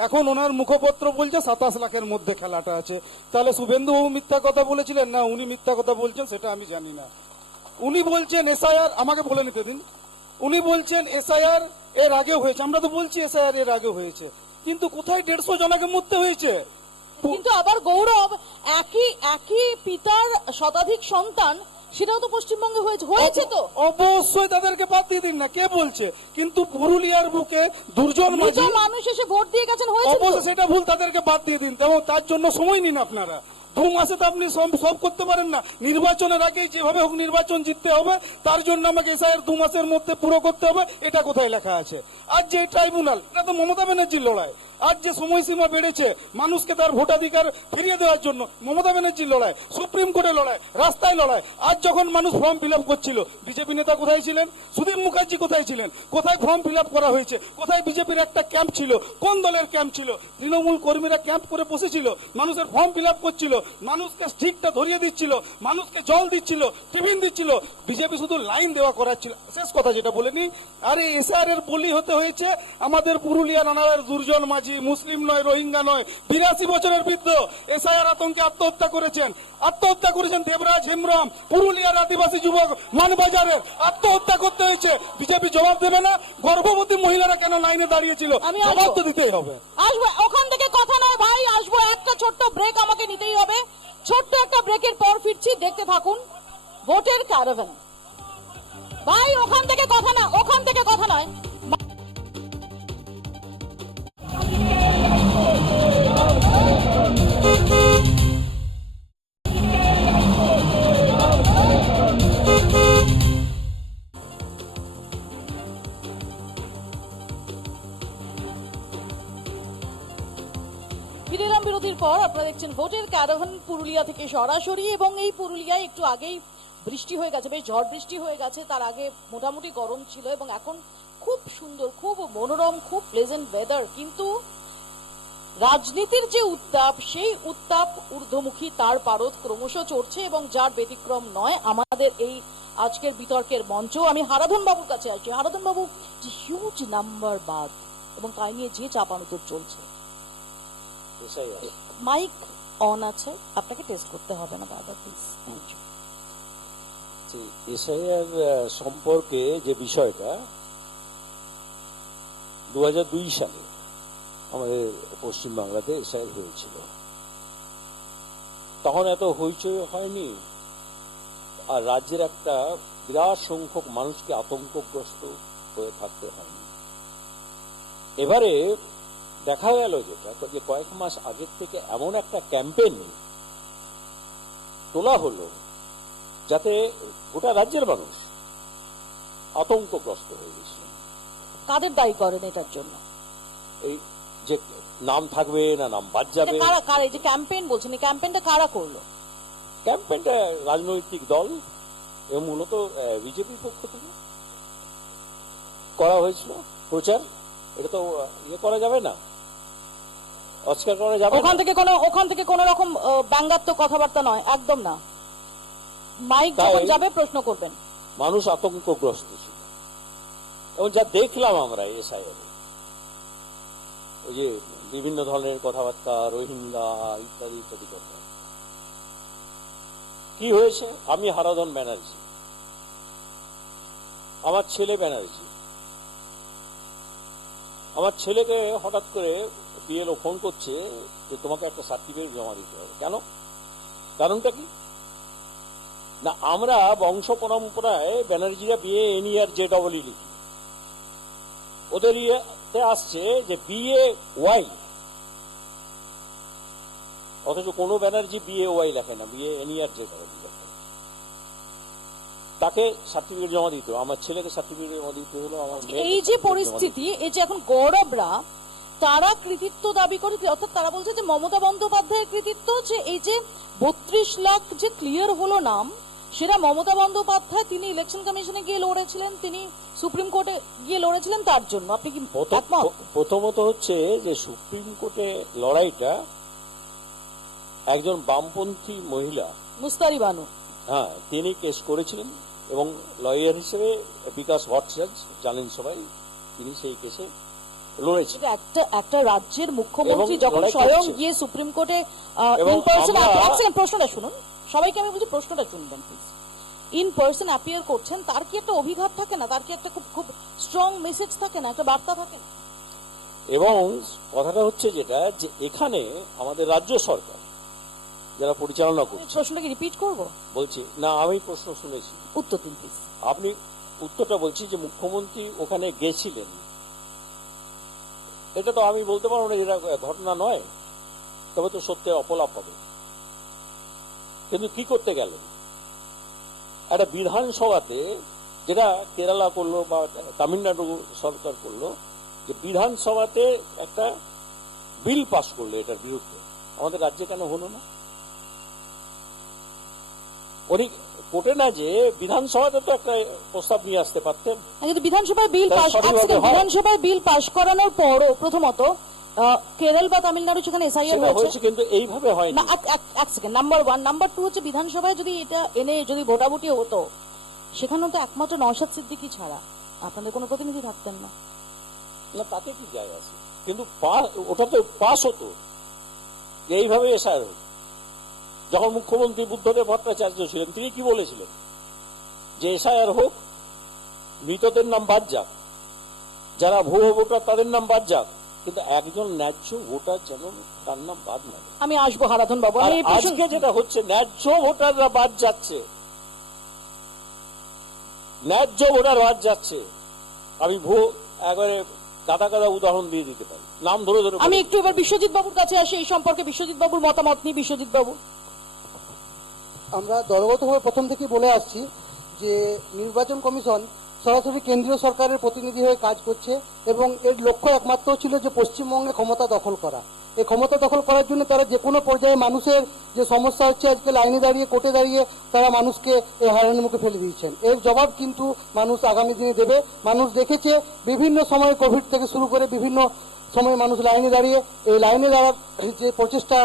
এখন ওনার মুখপত্র বলছে 27 লাখের মধ্যে খেলাটা আছে। তাহলে শুভেন্দুবাবু মিথ্যা কথা বলেছিলেন না উনি মিথ্যা কথা বলছেন সেটা আমি জানি না। উনি বলছেন এসআইআর, আমাকে বলে নিতে দিন, উনি বলছেন এসআইআর এর আগেও হয়েছে, আমরা তো বলছি এসআইআর এর আগেও হয়েছে, কিন্তু কোথায় 150 জনকে মরতে হয়েছে? কিন্তু আবার গৌরব, একই পিতার শতাধিক সন্তান, সেটাও তো পশ্চিমবঙ্গে হয়েছে তো। অবশ্যই তাদেরকে বাদ দিয়ে দিন না, কে বলছে? কিন্তু পুরুলিয়ার বুকে দুর্জন মৃত মাঝি, মানুষ এসে ভোট দিয়ে গেছেন, হয়েছে তো। অবশ্যই সেটা ভুল, তাদেরকে বাদ দিয়ে দিন। তেমন তার জন্য সময় নিন আপনারা, 2 মাসে তো আপনি সব করতে পারেন না। নির্বাচনের আগেই যেভাবে হোক নির্বাচন জিততে হবে, তার জন্য আমাকে এসআইআর 2 মাসের মধ্যে পুরো করতে হবে, এটা কোথায় লেখা আছে? আর যে ট্রাইব্যুনাল, এটা তো মমতা ব্যানার্জির লড়াই। আজ যে সময়সীমা বেড়েছে মানুষকে তার ভোটাধিকার ফিরিয়ে দেওয়ার জন্য, মমতা ব্যানার্জির লড়াই, সুপ্রিম কোর্টের লড়াই, রাস্তায় লড়াই। আজ যখন মানুষ ফর্ম ফিল আপ করছিল, বিজেপি নেতা কোথায় ছিলেন? সুদীপ মুখার্জি কোথায় ছিলেন? কোথায় ফর্ম ফিল আপ করা হয়েছে? কোথায় বিজেপির একটা ক্যাম্প ছিল? কোন দলের ক্যাম্প ছিল? তৃণমূল কর্মীরা ক্যাম্প করে বসেছিল, মানুষের ফর্ম ফিল আপ করছিল, মানুষকে স্টিকটা ধরিয়ে দিচ্ছিল, মানুষকে জল দিচ্ছিল, টিফিন দিচ্ছিল। বিজেপি শুধু লাইন দেওয়া করাচ্ছিল। শেষ কথা যেটা বলে নি, আরে এসআর এর বলি হতে হয়েছে আমাদের পুরুলিয়া নানার দুর্জন মাঝি, মুসলিম নয়, রোহিঙ্গা নয়, 82 বছরের বৃদ্ধ এসআইআর আতঙ্কে আত্মহত্যা করেছেন দেবরাজ হেমব্রম, পুরুলিয়ার আদিবাসী যুবক মানবাজারের আত্মহত্যা করতে হয়েছে। বিজেপি জবাব দেবে না? গর্ভবতী মহিলারা কেন লাইনে দাঁড়িয়েছিল? আমি জবাব আসবো। তো দিতেই হবে। আসবো, ওখান থেকে কথা নয় ভাই, আসবো। একটা ছোট্ট ব্রেক আমাকে নিতেই হবে, ছোট্ট একটা ব্রেকের পর ফিরছি, দেখতে থাকুন ভোটের ক্যারাভান। ভাই ওখান থেকে কথা না, ওখান থেকে কথা নয়। ফিরে এলাম বিরতির পর আপনারা দেখছেন ভোটের ক্যারাভান পুরুলিয়া থেকে সরাসরি, এবং এই পুরুলিয়ায় একটু আগেই বৃষ্টি হয়ে গেছে, বেশ ঝড় বৃষ্টি হয়ে গেছে। তার আগে মোটামুটি গরম ছিল এবং এখন খুব সুন্দর, খুব মনোরম, খুব প্লেজেন্ট ওয়েদার। কিন্তু রাজনীতির যে উত্তাপ, সেই উত্তাপ ঊর্ধ্বমুখী, তার পারদ ক্রমশ চড়ছে এবং যার ব্যতিক্রম নয় আমাদের এই আজকের বিতর্কের মঞ্চ। আমি হারাধন বাবুর কাছে আসি। হারাধন বাবু, যে হিউজ নাম্বার বাদ এবং তাই নিয়ে যে চাপানুতোর চলছে, এসআইআর মাইক অন আছে, আপনাকে টেস্ট করতে হবে না বারবার, প্লিজ। এসআইআর সম্পর্কে যে বিষয়টা 2002 সালে আমাদের পশ্চিমবাংলাতে এসআইআর হয়েছিল, তখন এত হইচই হয়নি, আর রাজ্যের একটা বিরাট সংখ্যক মানুষকে আতঙ্কগ্রস্ত হয়ে থাকতে হয়নি। এবারে দেখা গেল যেটা, যে কয়েক মাস আগের থেকে এমন একটা ক্যাম্পেইন তোলা হলো যাতে গোটা রাজ্যের মানুষ আতঙ্কগ্রস্ত হয়ে গেছিল। কাদের দায়ী করেন এটার জন্য? এই যে নাম থাকবে না নাম বাদ যাবে, এটা কারা কারা এই যে ক্যাম্পেইন বলছেন, এই ক্যাম্পেইনটা কারা করলো? ক্যাম্পেইনটা রাজনৈতিক দল এবং মূলত বিজেপির পক্ষ থেকে করা হয়েছিল প্রচার। এটা তো ইয়ে করা যাবে না, অস্কার করা যাবে না। ওখান থেকে কোনো রকম ব্যঙ্গাত্মক কথাবার্তা নয়, একদম না। মাইক তাই যখন যাবে প্রশ্ন করবেন। মানুষ আতঙ্কগ্রস্ত ছিল এবং যা দেখলাম আমরা এসআইআর, ওই যে বিভিন্ন ধরনের কথাবার্তা, রোহিঙ্গা ইত্যাদি ইত্যাদি কথা। কি হয়েছে? আমি হারাধন ব্যানার্জি, আমার ছেলে ব্যানার্জি, আমার ছেলেকে হঠাৎ করে বিএলও ফোন করছে যে তোমাকে একটা সার্টিফিকেট জমা দিতে হবে। কেন? কারণটা কি না, আমরা বংশ পরম্পরায় ব্যানার্জিরা B A N E R J double E লিখি, ওদের ইয়েতে আসছে যে বিএ ওয়াই, অথচ কোনো ব্যানার্জি বিএ ওয়াই লেখে না, বিএ এনইআর জে ডবল ই লেখে। তাকে সার্টিফিকেট জমা দিতে হলো, আমার ছেলেকে সার্টিফিকেট জমা দিতে হলো। আমার এই যে পরিস্থিতি, এই যে এখন গৌরবরা তারা কৃতিত্ব দাবি করে, অর্থাৎ তারা বলছে যে মমতা বন্দ্যোপাধ্যায়ের কৃতিত্ব, যে এই যে 32 লাখ যে ক্লিয়ার হলো নাম, সেটা মমতা বন্দ্যোপাধ্যায়, তিনি ইলেকশন কমিশনে গিয়ে লড়েছিলেন, তিনি সুপ্রিম কোর্টে গিয়ে লড়েছিলেন, তার জন্য। আপনি কি একমত? প্রথমত হচ্ছে যে সুপ্রিম কোর্টে লড়াইটা একজন বামপন্থী মহিলা মুস্তারি বানু, হ্যাঁ, তিনি কেস করেছিলেন এবং লয়ার হিসেবে বিকাশ ভট্টাচার্য, জানেন সবাই, তিনি সেই কেসে লড়েছেন। একটা রাজ্যের মুখ্যমন্ত্রী এবং যখন লড়াই স্বয়ং করছে। গিয়ে সুপ্রিম কোর্টে এবং ইন পার্সন, আমরা- এক সেকেন্ড প্রশ্নটা শুনুন, সবাইকে আমি বলছি প্রশ্নটা শুনবেন প্লিজ। ইন পার্সন অ্যাপিয়ার করছেন, তার কি একটা অভিঘাত থাকে না? তার কি একটা খুব খুব স্ট্রং মেসেজ থাকে না, একটা বার্তা থাকে না? এবং কথাটা হচ্ছে যেটা, যে এখানে আমাদের রাজ্য সরকার যারা পরিচালনা করছে, প্রশ্নটা কি রিপিট করব? বলছি না, আমি প্রশ্ন শুনেছি, উত্তর দিন প্লিজ। আপনি উত্তরটা বলছি যে মুখ্যমন্ত্রী ওখানে গেছিলেন, এটা তো আমি বলতে পারবো না যেটা ঘটনা নয়, তবে তো সত্যি অপলাপ হবে। কিন্তু কি করতে গেলেন? একটা বিধানসভাতে, যেটা কেরালা করলো বা তামিলনাড়ু সরকার করলো, যে বিধানসভাতে একটা বিল পাস করলো এটার বিরুদ্ধে, আমাদের রাজ্যে কেন হলো না? উনি কোর্টে না যে বিধানসভাতে তো একটা প্রস্তাব নিয়ে আসতে পারতেন। কিন্তু বিধানসভায় বিল তাহলে পাস, সঠিকভাবে হয়। বিধানসভায় বিল পাস করানোর পরও প্রথমত কেরল বা তামিলনাড়ু সেখানে এসআইআর সেটা হয়েছে হয়েছে, কিন্তু এইভাবে হয়নি। না। এক সেকেন্ড, নাম্বার 1, নাম্বার 2 হচ্ছে বিধানসভায় যদি এটা এনে যদি ভোটাভুটি হতো, সেখানেও তো একমাত্র নওশাদ সিদ্দিকী ছাড়া আপনাদের কোনো প্রতিনিধি থাকতেন না। না, তাতে কি যায় আসে, কিন্তু ওটা তো পাস হতো, এইভাবে এসআইআর হতো। যখন মুখ্যমন্ত্রী বুদ্ধদেব ভট্টাচার্য ছিলেন, তিনি কি বলেছিলেন? যে এসআইআর হোক, মৃতদের নাম বাদ যাক, যারা ভুয়ো ভোটার তাদের নাম বাদ যাক, কিন্তু একজন ন্যায্য ভোটার যেন তার নাম বাদ না যায়। আমি আসবো হারাধন বাবু, আর আমি এই প্রশ্ন আজকে যেটা হচ্ছে, ন্যায্য ভোটাররা বাদ যাচ্ছে, ন্যায্য ভোটার বাদ যাচ্ছে। আমি একবারে গাদা গাদা উদাহরণ দিয়ে দিতে পারি, নাম ধরে ধরে আমি একটু এবার বিশ্বজিৎ বাবুর কাছে আসি এই সম্পর্কে। বিশ্বজিৎ বাবুর মতামত নিই। বিশ্বজিৎ বাবু, আমরা দলগতভাবে প্রথম থেকেই বলে আসছি যে নির্বাচন কমিশন সরাসরি কেন্দ্রীয় সরকারের প্রতিনিধি হয়ে কাজ করছে এবং এর লক্ষ্য একমাত্র ছিল যে পশ্চিমবঙ্গে ক্ষমতা দখল করা। এই ক্ষমতা দখল করার জন্য তারা যে কোনো পর্যায়ে মানুষের যে সমস্যা হচ্ছে আজকে লাইনে দাঁড়িয়ে কোর্টে দাঁড়িয়ে তারা মানুষকে এই হয়রানির মুখে ফেলে দিয়েছেন। এর জবাব কিন্তু মানুষ আগামী দিনে দেবে। মানুষ দেখেছে বিভিন্ন সময়ে কোভিড থেকে শুরু করে বিভিন্ন সময়ে মানুষ লাইনে দাঁড়িয়ে এই লাইনে দাঁড়ার যে প্রচেষ্টা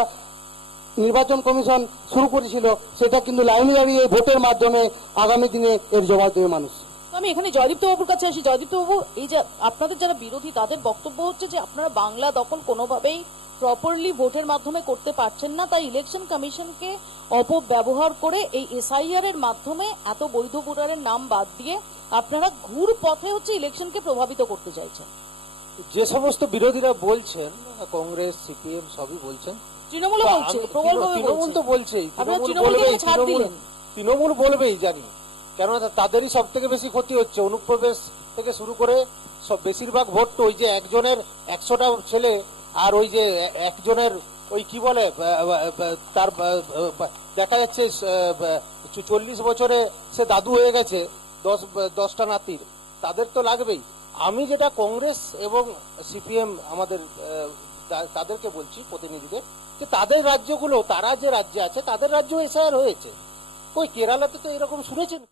নির্বাচন কমিশন শুরু করেছিল সেটা কিন্তু লাইনে দাঁড়িয়ে ভোটের মাধ্যমে আগামী দিনে এর জবাব দেবে মানুষ। তো আমি এখানে জয়দীপ্ত বাবুর কাছে আসি। জয়দীপ্ত বাবু, এই যে আপনাদের যারা বিরোধী তাদের বক্তব্য হচ্ছে যে আপনারা বাংলা দখল কোনোভাবেই প্রপারলি ভোটের মাধ্যমে করতে পারছেন না, তাই ইলেকশন কমিশনকে অপব্যবহার করে এই এসআইআর এর মাধ্যমে এত বৈধ ভোটারের নাম বাদ দিয়ে আপনারা ঘুর পথে হচ্ছে ইলেকশনকে প্রভাবিত করতে চাইছেন। যে সমস্ত বিরোধীরা বলছেন, কংগ্রেস সিপিএম সবই বলছেন, তৃণমূলও বলছে, প্রবলভাবে তৃণমূল বলছে। তো বলছেই, আপনারা তৃণমূল তৃণমূলকে বলবেই, ছাড় দিলেন। তৃণমূল বলবেই জানি, কেননা তাদেরই সব থেকে বেশি ক্ষতি হচ্ছে। অনুপ্রবেশ থেকে শুরু করে সব বেশিরভাগ ভোট তো ওই যে একজনের 100টা ছেলে আর ওই যে একজনের ওই কি বলে তার দেখা যাচ্ছে 40 বছরে সে দাদু হয়ে গেছে, 10টা নাতির, তাদের তো লাগবেই। আমি যেটা কংগ্রেস এবং সিপিএম আমাদের তাদেরকে বলছি, প্রতিনিধিদের, যে তাদের রাজ্যগুলো, তারা যে রাজ্যে আছে তাদের রাজ্য এসআইআর হয়েছে। ওই কেরালাতে তো এরকম শুনেছেন?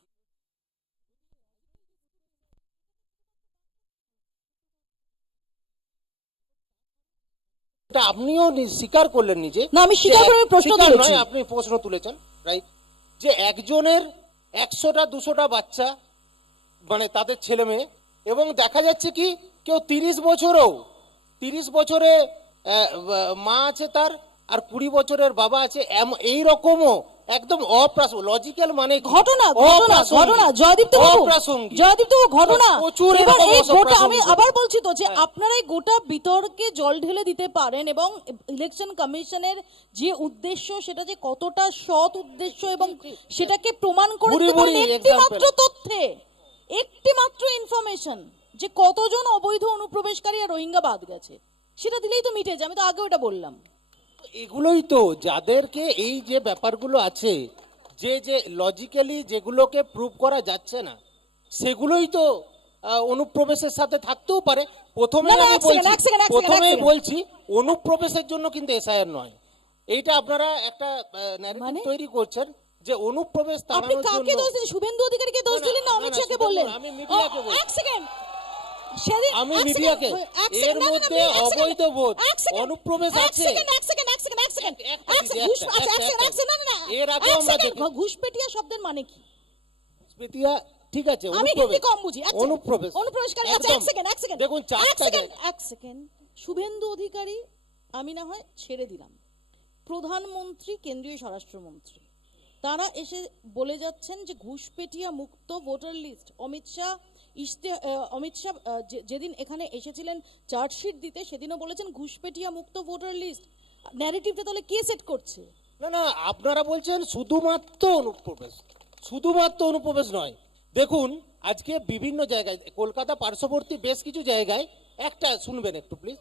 এটা আপনিও স্বীকার করলেন নিজে। না, আমি স্বীকার করে প্রশ্ন স্বীকার তুলেছি। নয়, আপনি প্রশ্ন তুলেছেন, রাইট, যে একজনের 100টা 200টা বাচ্চা, মানে তাদের ছেলে মেয়ে, এবং দেখা যাচ্ছে কি কেউ 30 বছরে মা আছে তার, আর 20 বছরের বাবা আছে, এই রকমও একদম লজিক্যাল, মানে কি? ঘটনা অপ্রাসঙ্গিক। জয়দীপ্ত বাবু, অপ্রাসঙ্গিক। জয়দীপ্ত বাবু, ঘটনা প্রচুর এবার এরকম এই গোটা, আমি অপ্রাসঙ্গিক। আবার বলছি তো যে আপনারা এই গোটা বিতর্কে জল ঢেলে দিতে পারেন এবং ইলেকশন কমিশনের যে উদ্দেশ্য সেটা যে কতটা সৎ উদ্দেশ্য এবং সেটাকে প্রমাণ করে দিতে পারেন একটি মাত্র তথ্যে, একটি মাত্র ইনফরমেশন, যে কতজন অবৈধ অনুপ্রবেশকারী আর রোহিঙ্গা বাদ গেছে, সেটা দিলেই তো মিটে যায়। আমি তো আগেও এটা বললাম। এগুলোই তো যাদেরকে এই যে ব্যাপারগুলো আছে, যে লজিক্যালি যেগুলোকে প্রুভ করা যাচ্ছে না, সেগুলোই তো অনুপ্রবেশের সাথে থাকতেও পারে। না, না, এক সেকেন্ড। প্রথমেই বলছি অনুপ্রবেশের জন্য কিন্তু এসআইআর নয়। এইটা আপনারা একটা ন্যারেটিভ মানে? তৈরি করছেন যে অনুপ্রবেশ আপনি তাড়ানোর কাকে জন্য। দোষ দিলেন? শুভেন্দু অধিকারীকে দোষ না, না, দিলেন না না, অমিত না, শাহকে শুভেন্দু বললেন? না, আমি মিডিয়াকে বলছি। এক সেকেন্ড, সেদিন আমি এক মিডিয়াকে, সেকেন্ড, এক এর সেকেন্ড, না, না, মধ্যে আপনি এক সেকেন্ড, অবৈধ ভোট, এক সেকেন্ড, অনুপ্রবেশ এক আছে। সেকেন্ড, একটা, এর আগেও আমরা দেখি। ঘুষপেটিয়া শব্দের মানে কি? পেটিয়া, ঠিক আছে, আমি হিন্দি কম বুঝি। অনুপ্রবেশকারী, আচ্ছা, এক একদম। সেকেন্ড, দেখুন, চারটা জায়গা। এক সেকেন্ড। শুভেন্দু অধিকারী আমি না হয় ছেড়ে দিলাম, প্রধানমন্ত্রী, কেন্দ্রীয় স্বরাষ্ট্রমন্ত্রী, তারা এসে বলে যাচ্ছেন যে ঘুষপেটিয়া মুক্ত ভোটার লিস্ট। অমিত শাহ যেদিন এখানে এসেছিলেন চার্জশিট দিতে সেদিনও বলেছেন ঘুষপেটিয়া মুক্ত ভোটার লিস্ট। ন্যারেটিভটা তাহলে কে সেট করছে? না, আপনারা বলছেন শুধুমাত্র অনুপ্রবেশ নয়। দেখুন আজকে বিভিন্ন জায়গায়, কলকাতা পার্শ্ববর্তী বেশ কিছু জায়গায়, একটা শুনবেন একটু প্লিজ,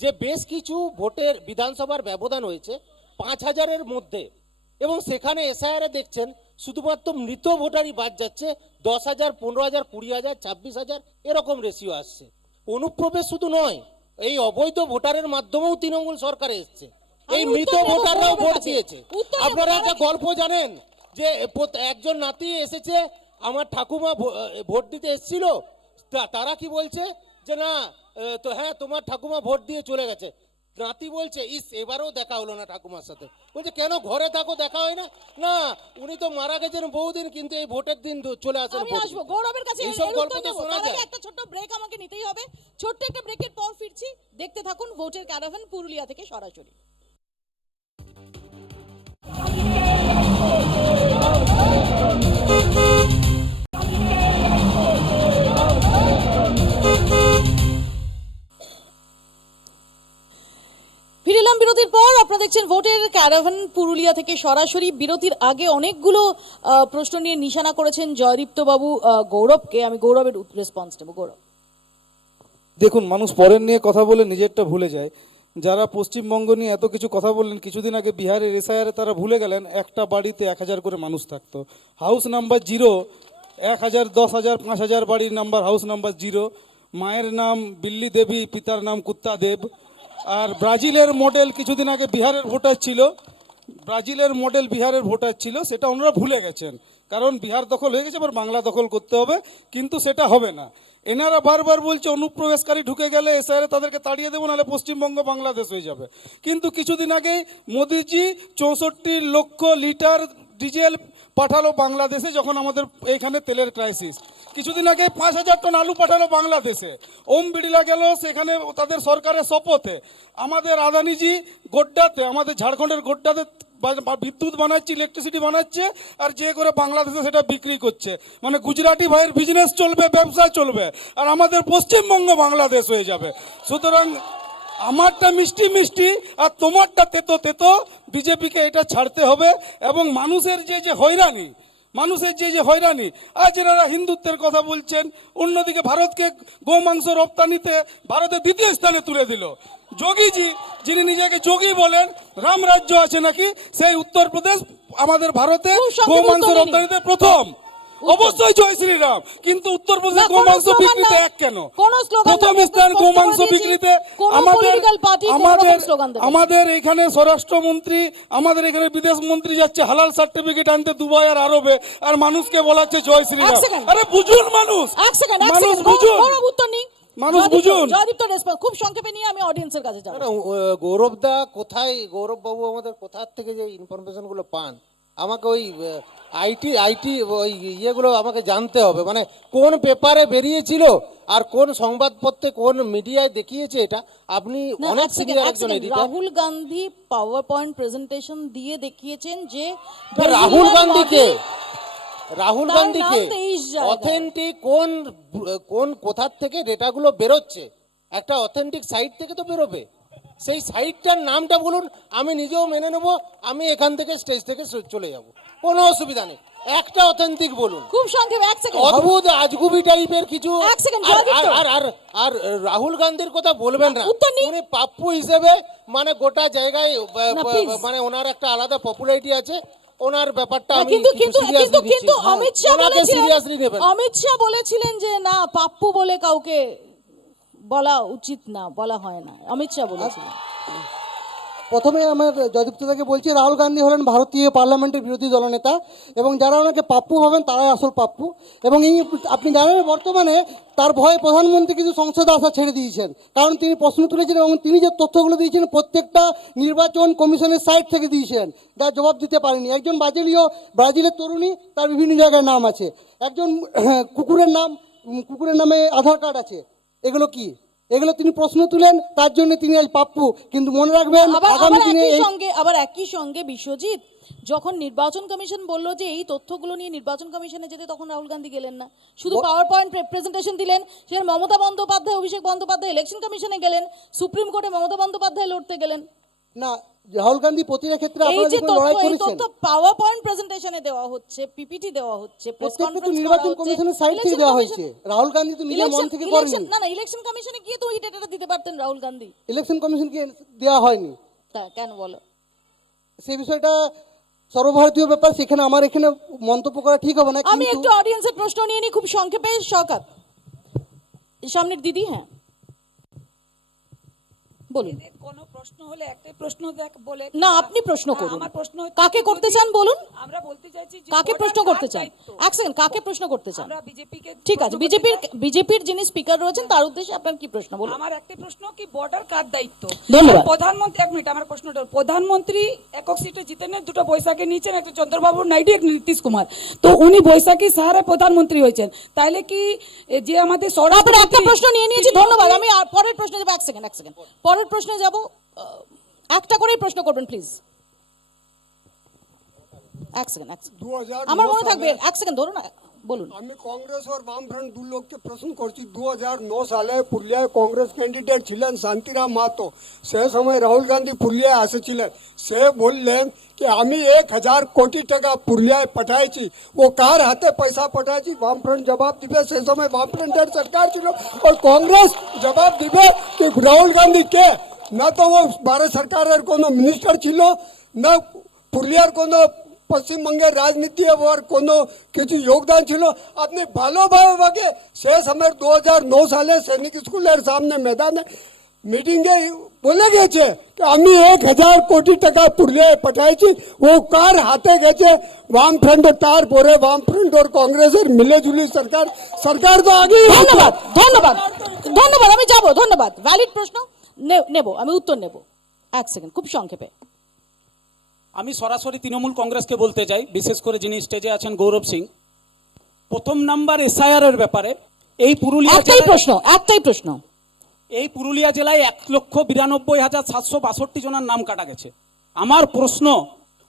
যে বেশ কিছু ভোটের বিধানসভার ব্যবধান হয়েছে 5000-এর মধ্যে, এবং সেখানে এসআইআর দেখছেন শুধুমাত্র মৃত ভোটারই বাদ যাচ্ছে। 10,000, 15,000, 20,000, 26,000 এরকম রেশিও আসছে। অনুপ্রবেশ শুধু নয়, এই অবৈধ ভোটারের মাধ্যমেও তৃণমূল সরকারে এসছে, এই মৃত ভোটাররাও ভোট দিয়েছে। আপনারা একটা গল্প জানেন যে একজন নাতি এসেছে, আমার ঠাকুমা ভোট দিতে এসেছিল, তারা কি বলছে যে না, তো হ্যাঁ তোমার ঠাকুমা ভোট দিয়ে চলে গেছে। নাতি বলছে ইস এবারেও দেখা হলো না ঠাকুমার সাথে। বলছে কেন, ঘরে থাকো, দেখা হয় না? না, উনি তো মারা গেছেন বহুদিন, কিন্তু এই ভোটের দিন চলে আসেন। আমি আসবো গৌরবের কাছে, এইসব এর গল্প উত্তর তো নেবো। শোনা তার আগে যায়। একটা ছোট্ট ব্রেক আমাকে নিতেই হবে। ছোট্ট একটা ব্রেকের পর ফিরছি। দেখতে থাকুন ভোটের ক্যারাভান পুরুলিয়া থেকে সরাসরি। ফিরলাম বিরতির পর। আপনারা দেখছেন ভোটের ক্যারাভান পুরুলিয়া থেকে সরাসরি। বিরতির আগে অনেকগুলো প্রশ্ন নিয়ে নিশানা করেছেন জয়দীপ্ত বাবু গৌরবকে। আমি গৌরবের রেসপন্স নেব। গৌরব, দেখুন, মানুষ পরের নিয়ে কথা বলে নিজেরটা ভুলে যায়। যারা পশ্চিমবঙ্গ নিয়ে এত কিছু কথা বললেন, কিছুদিন আগে বিহারের এসআইআরে তারা ভুলে গেলেন একটা বাড়িতে 1000 করে মানুষ থাকতো। হাউস নাম্বার 0, 1000, 10,000, 5000 বাড়ির নাম্বার হাউস নাম্বার 0। মায়ের নাম বিল্লি দেবী, পিতার নাম কুত্তা দেব। আর ব্রাজিলের মডেল কিছুদিন আগে বিহারের ভোটার ছিল, ব্রাজিলের মডেল বিহারের ভোটার ছিল, সেটা ওনারা ভুলে গেছেন। কারণ বিহার দখল হয়ে গেছে, এবার বাংলা দখল করতে হবে, কিন্তু সেটা হবে না। এনারা বারবার বলছে অনুপ্রবেশকারী ঢুকে গেলে এসআইআরে তাদেরকে তাড়িয়ে দেবো, নাহলে পশ্চিমবঙ্গ বাংলাদেশ হয়ে যাবে। কিন্তু কিছুদিন আগেই মোদিজি 64 লক্ষ লিটার ডিজেল পাঠালো বাংলাদেশে, যখন আমাদের এইখানে তেলের ক্রাইসিস। কিছুদিন আগে 5000 টন আলু পাঠালো বাংলাদেশে। ওম বিড়লা গেল সেখানে তাদের সরকারের শপথে। আমাদের আদানিজি গোড্ডাতে, আমাদের ঝাড়খণ্ডের গোড্ডাতে বিদ্যুৎ বানাচ্ছে, ইলেকট্রিসিটি বানাচ্ছে, আর যে করে বাংলাদেশে সেটা বিক্রি করছে। মানে গুজরাটি ভাইয়ের বিজনেস চলবে, ব্যবসা চলবে, আর আমাদের পশ্চিমবঙ্গ বাংলাদেশ হয়ে যাবে। সুতরাং আমারটা মিষ্টি মিষ্টি আর তোমারটা তেতো তেতো, বিজেপিকে এটা ছাড়তে হবে। এবং মানুষের যে হয়রানি, মানুষের যে হয়রানি, আজ এনারা হিন্দুত্বের কথা বলছেন, অন্যদিকে ভারতকে গোমাংস রপ্তানিতে ভারতের 2য় স্থানে তুলে দিল। যোগীজি, যিনি নিজেকে যোগী বলেন, রাম রাজ্য আছে নাকি, সেই উত্তরপ্রদেশ আমাদের ভারতে খুব সংক্ষেপে গোমাংস উত্তর দিন। রপ্তানিতে প্রথম। অবশ্যই জয় শ্রীরাম, কিন্তু উত্তরপ্রদেশে না, কোনো গোমাংস স্লোগান বিক্রিতে নাই। এক কেন? কোনো স্লোগান প্রথম নাই, স্থান স্পষ্ট গোমাংস করে দিয়েছি, বিক্রিতে কোনো আমাদের political party কোনো আমাদের রকম স্লোগান দেবে না। আমাদের এখানে স্বরাষ্ট্রমন্ত্রী, আমাদের এখানে বিদেশ মন্ত্রী যাচ্ছে হালাল সার্টিফিকেট আনতে দুবাই আর আরবে, আর মানুষকে বলাচ্ছে জয় শ্রীরাম। এক সেকেন্ড। আরে বুঝুন মানুষ, এক সেকেন্ড, মানুষ বুঝুন, উত্তর নেই। মানুষ বুঝুন। জয়দীপ্ত রেসপন্স খুব সংক্ষেপে নিয়ে আমি অডিয়েন্সের কাছে যাব। গৌরবদা কোথায়, গৌরববাবু আমাদের কোথার থেকে যে ইনফরমেশনগুলো পান, আমাকে ওই আইটি ওই ইয়েগুলো আমাকে জানতে হবে। মানে কোন পেপারে বেরিয়েছিল আর কোন সংবাদপত্রে কোন মিডিয়ায় দেখিয়েছে, এটা আপনি না, অনেক এক সিনিয়র সেকেন্ড, একজন editor. Rahul Gandhi power point presentation দিয়ে দেখিয়েছেন যে রাহুল Brazilian গান্ধীকে, model- রাহুল তার গান্ধীকে নাম 23 জায়গায়। অথেন্টিক কোন কোথার থেকে ডেটাগুলো বেরোচ্ছে, একটা অথেন্টিক সাইট থেকে তো বেরোবে। সেই সাইটটার নামটা বলুন, আমি নিজেও মেনে নেব, আমি এখান থেকে স্টেজ থেকে চলে যাব, কোনো অসুবিধা নেই। একটা অথেন্টিক বলুন। খুব সংক্ষেপে এক সেকেন্ড। অদ্ভুত আজগুবি টাইপের কিছু। এক সেকেন্ড, আর- জয়দীপ্ত। আর আর আর রাহুল গান্ধীর কথা বলবেন না, উত্তর নিন। উনি পাপ্পু হিসেবে মানে গোটা জায়গায় না, please। মানে ওনার একটা আলাদা পপুলারিটি আছে। ওনার ব্যাপারটা না, আমি কিন্তু কিন্তু সিরিয়াসলি কিন্তু কিন্তু নিচ্ছি। অমিত শাহ ওনাকে সিরিয়াসলি বলেছিলেন, নেবেন। অমিত শাহ বলেছিলেন যে না, পাপ্পু বলে কাউকে বলা উচিত না, বলা হয় না, অমিত শাহ বলেছিলেন। প্রথমে আমার জয়দীপ্তদাকে বলছি, রাহুল গান্ধী হলেন ভারতীয় পার্লামেন্টের বিরোধী দলনেতা, এবং যারা ওনাকে পাপ্পু ভাবেন তারাই আসল পাপ্পু। এবং এই আপনি জানেন বর্তমানে তার ভয়ে প্রধানমন্ত্রী কিন্তু সংসদে আসা ছেড়ে দিয়েছেন, কারণ তিনি প্রশ্ন তুলেছেন এবং তিনি যে তথ্যগুলো দিয়েছেন প্রত্যেকটা নির্বাচন কমিশনের সাইট থেকে দিয়েছেন, যার জবাব দিতে পারেনি। একজন ব্রাজিলের তরুণী, তার বিভিন্ন জায়গায় নাম আছে। একজন কুকুরের নামে আধার কার্ড আছে। এগুলো কি? এগুলো তিনি প্রশ্ন তুলেন, তার জন্য তিনি আজ পাপ্পু। কিন্তু মনে রাখবেন আগামী দিনে আবার একই সঙ্গে বিশ্বজিৎ, যখন নির্বাচন কমিশন বলল যে এই তথ্যগুলো নিয়ে নির্বাচন কমিশনে যেতে, তখন রাহুল গান্ধী গেলেন না, শুধু পাওয়ার পয়েন্ট প্রেজেন্টেশন দিলেন। সে মমতা বন্দ্যোপাধ্যায়, অভিষেক বন্দ্যোপাধ্যায় ইলেকশন কমিশনে গেলেন, সুপ্রিম কোর্টে মমতা বন্দ্যোপাধ্যায় লড়তে গেলেন। না, রাহুল গান্ধী প্রতিটা ক্ষেত্রে এই আপনারা যে দেখবেন লড়াই তথ্য, এই করেছেন। তথ্য পাওয়ার পয়েন্ট প্রেজেন্টেশনে দেওয়া হচ্ছে, পিপিটি দেওয়া হচ্ছে, প্রেস প্রত্যেকটা তো কনফারেন্স নির্বাচন কমিশনের সাইট থেকে দেওয়া হয়েছে। রাহুল গান্ধী তো নিজের মন থেকে করেনি। না না, ইলেকশন কমিশনে গিয়ে তো এই ডেটাটা দিতে পারতেন রাহুল গান্ধী। ইলেকশন কমিশনকে দেওয়া হয়নি, তা কেন বলো? সেই বিষয়টা সর্বভারতীয় ব্যাপার, সেখানে আমার এখানে মন্তব্য করা ঠিক হবে না। আমি কিন্তু একটু অডিয়েন্সের প্রশ্ন নিয়ে নিই খুব সংক্ষেপে। শওকত, সামনের দিদি, হ্যাঁ বলুন। এদের কোনো প্রশ্ন হলে একটাই প্রশ্ন বলে না, আপনি প্রশ্ন করুন। আমার প্রশ্ন হচ্ছে কাকে যে করতে যদি চান বলুন? আমরা বলতে চাইছি যে কাকে border প্রশ্ন কার করতে চান? দায়িত্ব? এক সেকেন্ড, কাকে প্রশ্ন করতে চান? আমরা বিজেপিকে ঠিক আছে, বিজেপির যিনি স্পিকার রয়েছেন তার উদ্দেশ্যে আপনার কি প্রশ্ন বলুন? আমার একটা প্রশ্ন কি বর্ডার কার দায়িত্ব? ধন্যবাদ। প্রধানমন্ত্রী, এক মিনিট, আমার প্রশ্নটা, প্রধানমন্ত্রী একক সিটে জিতেন, দুটো বৈশাখী নিয়েছেন, একটা চন্দ্রবাবু নাইডু, এক নীতিশ কুমার। তো উনি বৈশাখী সাহারে প্রধানমন্ত্রী হয়েছেন, তাইলে কি যে আমাদের আপনার একটা প্রশ্ন নিয়ে নিয়েছি, ধন্যবাদ। আমি আর পরের প্রশ্নে যাবো। এক সেকেন্ড, পরের প্রশ্নে যাব। একটা করেই প্রশ্ন করবেন প্লিজ। এক সেকেন্ড, আমার মনে থাকবে। এক সেকেন্ড ধরুন না, বলুন। আমি কংগ্রেস আর বামফ্রন্ট দু লোককে প্রশ্ন করছি। 2009 সালে পুরুলিয়ায় কংগ্রেস ক্যান্ডিডেট ছিলেন শান্তিরাম মাহাতো। সে সময় রাহুল গান্ধী পুরুলিয়ায় এসেছিলেন। সে বললেন যে আমি 1000 কোটি টাকা পুরুলিয়ায় পাঠাইছি। ও কার হাতে পয়সা পাঠাইছি বামফ্রন্ট জবাব দিবে। সে সময় বামফ্রন্টের সরকার ছিল, আর কংগ্রেস জবাব দিবে যে রাহুল গান্ধী কে। না তো ও ভারত সরকারের কোনো মিনিস্টার ছিল, না পুরুলিয়ার কোনো পশ্চিমবঙ্গের রাজনীতি আর কোনো কিছু যোগদান ছিল। আপনি ভালোভাবে সে সময় 2009 সালে সৈনিক স্কুলের সামনে ময়দানে মিটিংয়ে বলে গেছে कि আমি 1000 কোটি টাকা পুরুলিয়ায় পাঠাইছি, ও কার হাতে গেছে? বামফ্রন্ট, তারপরে বামফ্রন্ট আর কংগ্রেসের মিলেজুলি সরকার, সরকার তো আগেই ধন্যবাদ ধন্যবাদ ধন্যবাদ, আমি যাব, ধন্যবাদ। ভ্যালিড প্রশ্ন নেব, আমি উত্তর নেব। এক সেকেন্ড, খুব সংক্ষেপে। আমি সরাসরি তৃণমূল কংগ্রেসকে বলতে চাই, বিশেষ করে যিনি স্টেজে আছেন গৌরব সিং, প্রথম নাম্বার এসআইআর এর ব্যাপারে এই পুরুলিয়া একটাই প্রশ্ন এই পুরুলিয়া জেলায় 1,92,762 জনের নাম কাটা গেছে। আমার প্রশ্ন,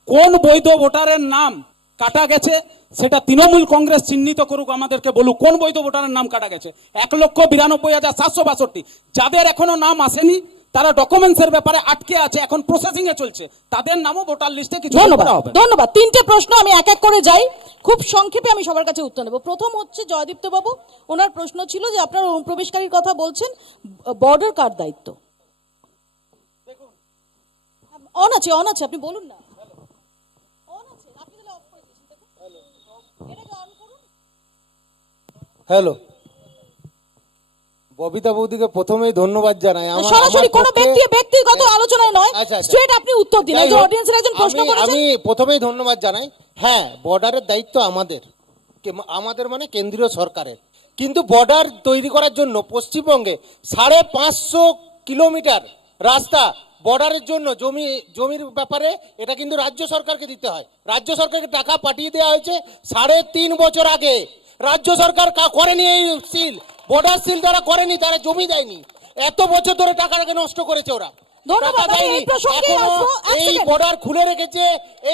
কোন বৈধ ভোটারের নাম কাটা গেছে সেটা তৃণমূল কংগ্রেস চিহ্নিত করুক, আমাদেরকে বলুক কোন বৈধ ভোটারের নাম কাটা গেছে। 1,92,762, যাদের এখনো নাম আসেনি, তারা ডকুমেন্টসের ব্যাপারে আটকে আছে, এখন প্রসেসিং এ চলছে, তাদের নামও ভোটার লিস্টে কিছু করা হবে। ধন্যবাদ। তিনটে প্রশ্ন, আমি এক এক করে যাই, খুব সংক্ষেপে আমি সবার কাছে উত্তর নেব। প্রথম হচ্ছে জয়দীপ্ত বাবু, ওনার প্রশ্ন ছিল যে আপনার অনুপ্রবেশকারীর কথা বলছেন, বর্ডার কার দায়িত্ব? অন আছে, আপনি বলুন না। অন আছে, আপনি তাহলে অফ করে দিয়েছেন, দেখুন। এটাকে অন করুন। হ্যালো, ববিতা বৌদিকে প্রথমেই ধন্যবাদ জানাই। সরাসরি কোনো ব্যক্তিগত আলোচনায় নয়, আচ্ছা, আচ্ছা। স্ট্রেট আপনি উত্তর দিন। যাই একজন হোক, অডিয়েন্সের একজন প্রশ্ন করেছেন। আমি প্রথমেই ধন্যবাদ জানাই। হ্যাঁ, বর্ডারের দায়িত্ব আমাদের, আমাদের মানে কেন্দ্রীয় সরকারের, কিন্তু বর্ডার তৈরি করার জন্য পশ্চিমবঙ্গে 550 কিলোমিটার রাস্তা বর্ডারের জন্য জমির ব্যাপারে এটা কিন্তু রাজ্য সরকারকে দিতে হয়। রাজ্য সরকারকে টাকা পাঠিয়ে দেওয়া হয়েছে 3.5 বছর আগে। রাজ্য সরকার করেনি এই সিল, বর্ডার সিল তারা করেনি, তারা জমি দেয়নি। এত বছর ধরে টাকাটাকে নষ্ট করেছে ওরা, ধন্যবাদ। টাকা দেয়নি। এই প্রসঙ্গে এখনো আসবো, এক এই সেকেন্ড। বর্ডার খুলে রেখেছে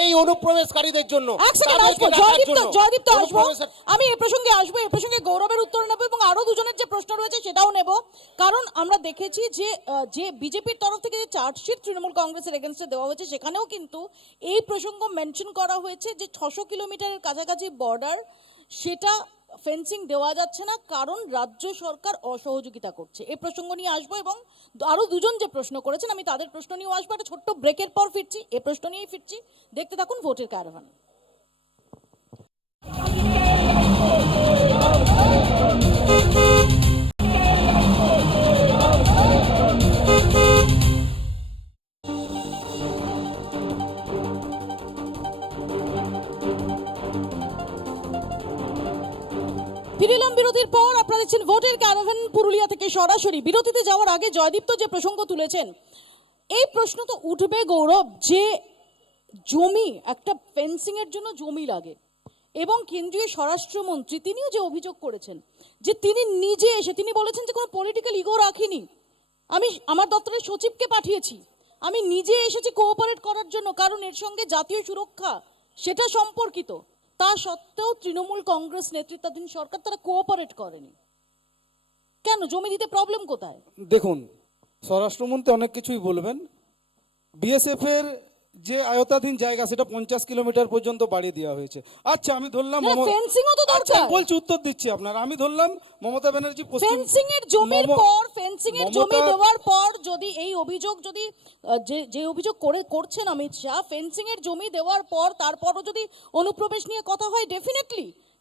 এই অনুপ্রবেশকারীদের জন্য। এক সেকেন্ড তাদেরকে আসবো, ডাকার জন্য। জয়দীপ্ত আসবো, অনুপ্রবেশের- আমি এই প্রসঙ্গে আসবো, এই প্রসঙ্গে গৌরবের উত্তর নেব এবং আরো দুজনের যে প্রশ্ন রয়েছে সেটাও নেব। কারণ আমরা দেখেছি যে বিজেপির তরফ থেকে যে চার্জশিট তৃণমূল কংগ্রেসের এগেনস্টে দেওয়া হয়েছে, সেখানেও কিন্তু এই প্রসঙ্গ মেনশন করা হয়েছে যে 600 কিলোমিটারের কাছাকাছি বর্ডার, সেটা ফেন্সিং দেওয়া যাচ্ছে না, কারণ রাজ্য সরকার অসহযোগিতা করছে। এই প্রসঙ্গ নিয়ে আসবো এবং আরো দুজন যে প্রশ্ন করেছেন আমি তাদের প্রশ্ন নিয়েও আসবো। একটা ছোট্ট ব্রেকের পর ফিরছি, এই প্রশ্ন নিয়েই ফিরছি। দেখতে থাকুন ভোটের ক্যারাভান। ফিরিলাম বিরতির পর, আপনারা দেখছেন ভোটের ক্যারাভান পুরুলিয়া থেকে সরাসরি। বিরতিতে যাওয়ার আগে জয়দীপ্ত যে প্রসঙ্গ তুলেছেন, এই প্রশ্ন তো উঠবে গৌরব, যে জমি, একটা ফেন্সিং এর জন্য জমি লাগে, এবং কেন্দ্রীয় স্বরাষ্ট্রমন্ত্রী তিনিও যে অভিযোগ করেছেন যে তিনি নিজে এসে তিনি বলেছেন যে কোনো পলিটিক্যাল ইগো রাখিনি, আমি আমার দপ্তরের সচিবকে পাঠিয়েছি, আমি নিজে এসেছি কোঅপারেট করার জন্য, কারণ এর সঙ্গে জাতীয় সুরক্ষা সেটা সম্পর্কিত। তা সত্ত্বেও তৃণমূল কংগ্রেস নেতৃত্বাধীন সরকার তারা কোঅপারেট করেনি। কেন? জমি দিতে প্রবলেম কোথায়? দেখুন, স্বরাষ্ট্রমন্ত্রী অনেক কিছুই বলবেন। বিএসএফ এর যে আয়তাধীন জায়গা সেটা 50 কিলোমিটার পর্যন্ত বাড়িয়ে দেওয়া হয়েছে। আচ্ছা, আমি ধরলাম ফেন্সিংও তো আচ্ছা, দরকার। বলছি, উত্তর দিচ্ছি আপনার। আমি ধরলাম মমতা ব্যানার্জি ফেন্সিং এর জমির পর, ফেন্সিং এর জমি দেওয়ার পর যদি এই অভিযোগ, যদি যে অভিযোগ করছেন অমিত শাহ, ফেন্সিং এর জমি দেওয়ার পর তারপরও যদি অনুপ্রবেশ নিয়ে কথা হয়,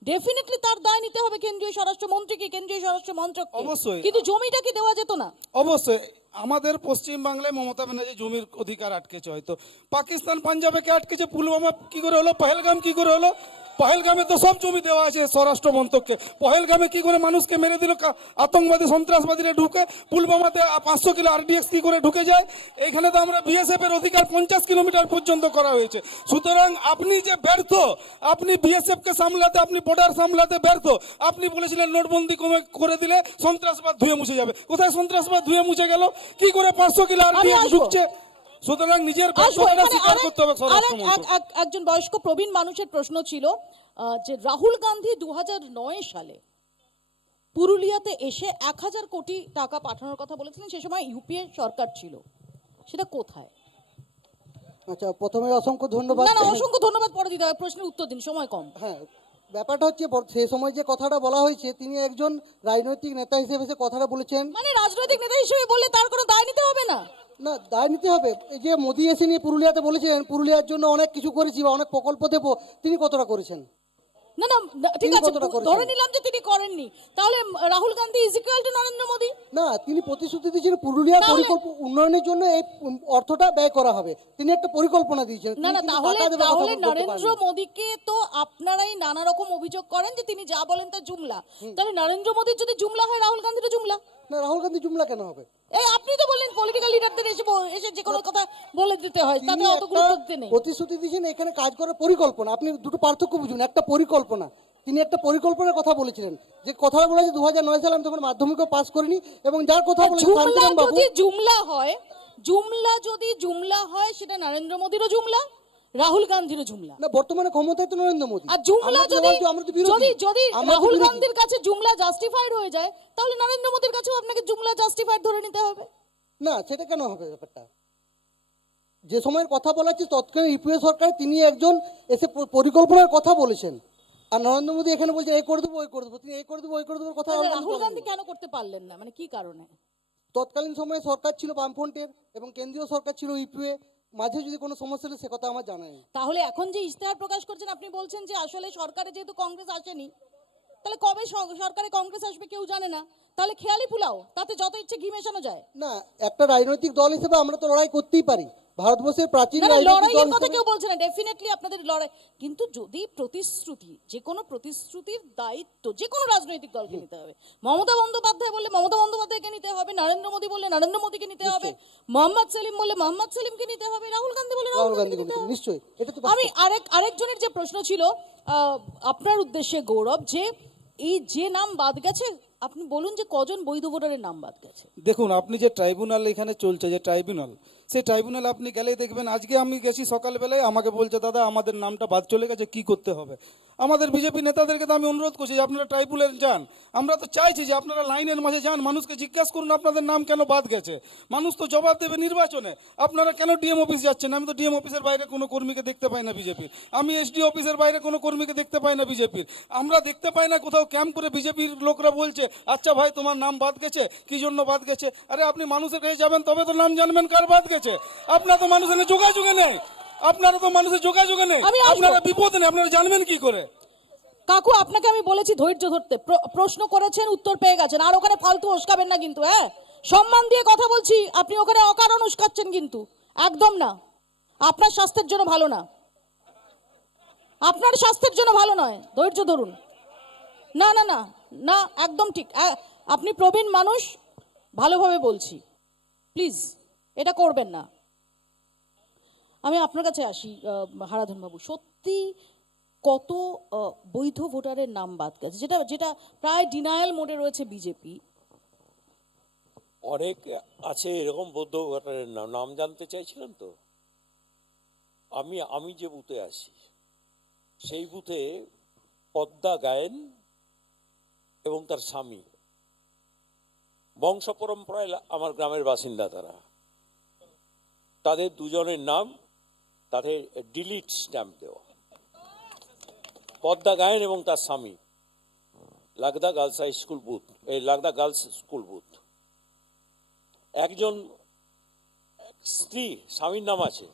ডেফিনেটলি তার দায় নিতে হবে কেন্দ্রীয় স্বরাষ্ট্রমন্ত্রীকে, কেন্দ্রীয় স্বরাষ্ট্র মন্ত্রককে। অবশ্যই। কিন্তু জমিটা কি দেওয়া যেত না? অবশ্যই। আমাদের পশ্চিম বাংলায় মমতা ব্যানার্জি জমির অধিকার আটকেছে, হয়তো পাকিস্তান পাঞ্জাবে কে আটকেছে, পুলওয়ামা কি করে হলো, পহেলগাম কি করে হলো? পহেলগামে তো সব জমি দেওয়া আছে স্বরাষ্ট্র মন্ত্রককে। পহেলগামে কি করে মানুষকে মেরে দিল আতঙ্কবাদী সন্ত্রাসবাদীরা ঢুকে, পুলওয়ামাতে 500 কিলো আরডিএক্স কি করে ঢুকে যায়? এইখানে তো আমরা বিএসএফ এর অধিকার 50 কিলোমিটার পর্যন্ত করা হয়েছে। সুতরাং আপনি যে ব্যর্থ, আপনি বিএসএফ কে সামলাতে, আপনি বর্ডার সামলাতে ব্যর্থ। আপনি বলেছিলেন নোটবন্দি করে দিলে সন্ত্রাসবাদ ধুয়ে মুছে যাবে। কোথায় সন্ত্রাসবাদ ধুয়ে মুছে গেল? কি করে 500 কিলো আরডিএক্স ঢুকছে? সুতরাং নিজের ব্যর্থতা স্বীকার করতে হবে স্বরাষ্ট্রমন্ত্রী। একজন বয়স্ক প্রবীণ মানুষের প্রশ্ন ছিল যে রাহুল গান্ধী 2009 সালে পুরুলিয়াতে এসে 1000 কোটি টাকা পাঠানোর কথা বলেছিলেন, সে সময় ইউপিএ সরকার ছিল, সেটা কোথায়? আচ্ছা, প্রথমে অসংখ্য ধন্যবাদ। না, অসংখ্য ধন্যবাদ, পরে দিতে হবে, প্রশ্নের উত্তর দিন, সময় কম। হ্যাঁ, ব্যাপারটা হচ্ছে সেই সময় যে কথাটা বলা হয়েছে, তিনি একজন রাজনৈতিক নেতা হিসেবে সে কথাটা বলেছেন। মানে রাজনৈতিক নেতা হিসেবে বললে তার কোনো দায় নিতে হবে না? না, দায় নিতে হবে। এই যে মোদি এসে নিয়ে পুরুলিয়াতে বলেছিলেন পুরুলিয়ার জন্য অনেক কিছু করেছি বা অনেক প্রকল্প দেবো, তিনি কতটা করেছেন? না না না, ঠিক তিনি আছে, কতটা করেছেন? ধরে নিলাম যে তিনি করেননি, তাহলে Rahul Gandhi is equal to Narendra Modi. না, তিনি প্রতিশ্রুতি দিয়েছেন পুরুলিয়ার তাহলে- পরিকল্পনা উন্নয়নের জন্য এই অর্থটা ব্যয় করা হবে। তিনি একটা পরিকল্পনা দিয়েছেন। না তিনি না, কিন্তু তাহলে টাকা দেবার কথা তাহলে বলতে পারেন নরেন্দ্র না। মোদীকে তো আপনারাই নানা রকম অভিযোগ করেন যে তিনি যা বলেন তা জুমলা, তাহলে নরেন্দ্র মোদীর যদি জুমলা হয় রাহুল গান্ধীরও জুমলা। না, রাহুল গান্ধী জুমলা কেন হবে? এই আপনি তো বললেন পলিটিক্যাল লিডারদের এসে যে কোনো কথা বলে দিতে হয়, তাতে তিনি অত একটা গুরুত্ব দিতে নেই। প্রতিশ্রুতি দিয়েছেন, এখানে কাজ করার পরিকল্পনা। আপনি দুটো পার্থক্য বুঝুন। একটা পরিকল্পনা, তিনি একটা পরিকল্পনার কথা বলেছিলেন, যে কথা বলেছে 2009 সালে আমি তখন মাধ্যমিকও পাস করিনি, এবং যার কথা বলেছে জুমলা শান্তিরাম বাবু। যদি জুমলা হয়, জুমলা যদি জুমলা হয়, সেটা নরেন্দ্র মোদীরও জুমলা, রাহুল গান্ধীরও জুমলা। না, বর্তমানে ক্ষমতায় তো নরেন্দ্র মোদী। আর জুমলা আমরা তো যদি আমরা তো বিরোধী। যদি যদি আমরা তো রাহুল বিরোধী। গান্ধীর কাছে জুমলা জাস্টিফাইড হয়ে যায়, তাহলে নরেন্দ্র মোদীর কাছেও আপনাকে জুমলা জাস্টিফাইড ধরে নিতে হবে। না, সেটা কেন হবে? ব্যাপারটা যে সময়ের কথা বলা হচ্ছে তৎকালীন ইউপিএ সরকার, তিনি একজন এসে পরিকল্পনার কথা বলেছেন, আর নরেন্দ্র মোদী এখানে বলছেন এই করে দেবো ওই করে দেবো। তিনি এই করে দেবো ওই করে দেবো কথা তাহলে already রাহুল বলেন। গান্ধী কেন করতে পারলেন না, মানে কি কারণে? তৎকালীন সময়ে সরকার ছিল বামফ্রন্টের এবং কেন্দ্রীয় সরকার ছিল ইউপিএ, মাঝে যদি কোনো সমস্যা হলে সে কথা আমার জানা নেই। তাহলে এখন যে ইশতেহার প্রকাশ করছেন, আপনি বলছেন যে আসলে সরকারে যেহেতু কংগ্রেস আসেনি, তাহলে কবে সরকারে কংগ্রেস আসবে কেউ জানে না, তাহলে খেয়ালি পুলাও, তাতে যত ইচ্ছে ঘি মেশানো যায়। না, একটা রাজনৈতিক দল হিসেবে আমরা তো লড়াই করতেই পারি। ভারতবর্ষের প্রাচীন না না, রাজনৈতিক দল লড়াইয়ের কথা হিসেবে কেউ বলছে না, ডেফিনেটলি আপনাদের লড়াই, কিন্তু যদি প্রতিশ্রুতি, যে কোনো প্রতিশ্রুতির দায়িত্ব যে কোনো রাজনৈতিক দলকে নিতে হবে। মমতা বন্দ্যোপাধ্যায় বললে মমতা বন্দ্যোপাধ্যায়কে নিতে হবে, নরেন্দ্র মোদী বললে নরেন্দ্র মোদীকে নিতে হবে, মোহাম্মদ সেলিম বললে মোহাম্মদ সেলিমকে নিতে হবে, রাহুল গান্ধী বললে রাহুল রাহুল গান্ধী গান্ধীকে নিতে হবে। নিশ্চয়ই, এটা তো আমি আরেকজনের যে প্রশ্ন ছিল আপনার উদ্দেশ্যে গৌরব, যে এই যে নাম বাদ গেছে, আপনি বলুন যে কজন বৈধ ভোটারের নাম বাদ গেছে। দেখুন, আপনি যে ট্রাইব্যুনাল এখানে চলছে, যে ট্রাইব্যুনাল, সেই ট্রাইব্যুনাল আপনি গেলেই দেখবেন। আজকে আমি গেছি সকালবেলায়, আমাকে বলছে দাদা আমাদের নামটা বাদ চলে গেছে, কি করতে হবে? আমাদের বিজেপি নেতাদেরকে তো আমি অনুরোধ করছি যে আপনারা ট্রাইব্যুনাল যান। আমরা তো চাইছি যে আপনারা লাইনের মাঝে যান, মানুষকে জিজ্ঞাসা করুন আপনাদের নাম কেন বাদ গেছে। মানুষ তো জবাব দেবে নির্বাচনে। আপনারা কেন ডিএম অফিস যাচ্ছেন? আমি তো ডিএম অফিসের বাইরে কোনো কর্মীকে দেখতে পাই না বিজেপির। আমি এসডি অফিসের বাইরে কোনো কর্মীকে দেখতে পাই না বিজেপির। আমরা দেখতে পাই না কোথাও ক্যাম্প করে বিজেপির লোকরা বলছে আচ্ছা ভাই তোমার নাম বাদ গেছে, কি জন্য বাদ গেছে? আরে আপনি মানুষের কাছে যাবেন তবে তো নাম জানবেন কার বাদ গেছে। আপনারা তো মানুষের সঙ্গে যোগাযোগে নেই, আপনারা তো মানুষের যোগাযোগে নেই, আমি আসবো। আপনারা বিপদে নেই, আপনারা জানবেন কি করে? কাকু, আপনাকে আমি বলেছি ধৈর্য ধরতে, প্রশ্ন করেছেন উত্তর পেয়ে গেছেন, আর ওখানে ফালতু উস্কাবেন না কিন্তু। হ্যাঁ, সম্মান দিয়ে কথা বলছি, আপনি ওখানে অকারণ উস্কাচ্ছেন কিন্তু, একদম না। আপনার স্বাস্থ্যের জন্য ভালো না, আপনার স্বাস্থ্যের জন্য ভালো নয়। ধৈর্য ধরুন। না না না না, একদম ঠিক। আপনি প্রবীণ মানুষ, ভালোভাবে বলছি, প্লিজ এটা করবেন না। আমি আপনার কাছে আসি হারাধন বাবু, সত্যি কত বৈধ ভোটারের নাম বাদ গেছে, যেটা যেটা প্রায় ডিনায়াল মোডে রয়েছে বিজেপি? অনেক আছে এরকম বৌদ্ধ ভোটারের নাম জানতে চাইছিলেন তো। আমি যে বুথে আছি সেই বুথে পদ্মা গায়েন এবং তার স্বামী বংশ পরম্পরায় আমার গ্রামের বাসিন্দা, তাদের দুজনের নাম তাদের ডিলিট স্ট্যাম্প দেওয়া। পদ্মা গায়েন এবং তার স্বামী, Lagda girls high school booth, এই লাগদা গার্লস স্কুল বুথ। একজন স্ত্রী, স্বামীর নাম আছে,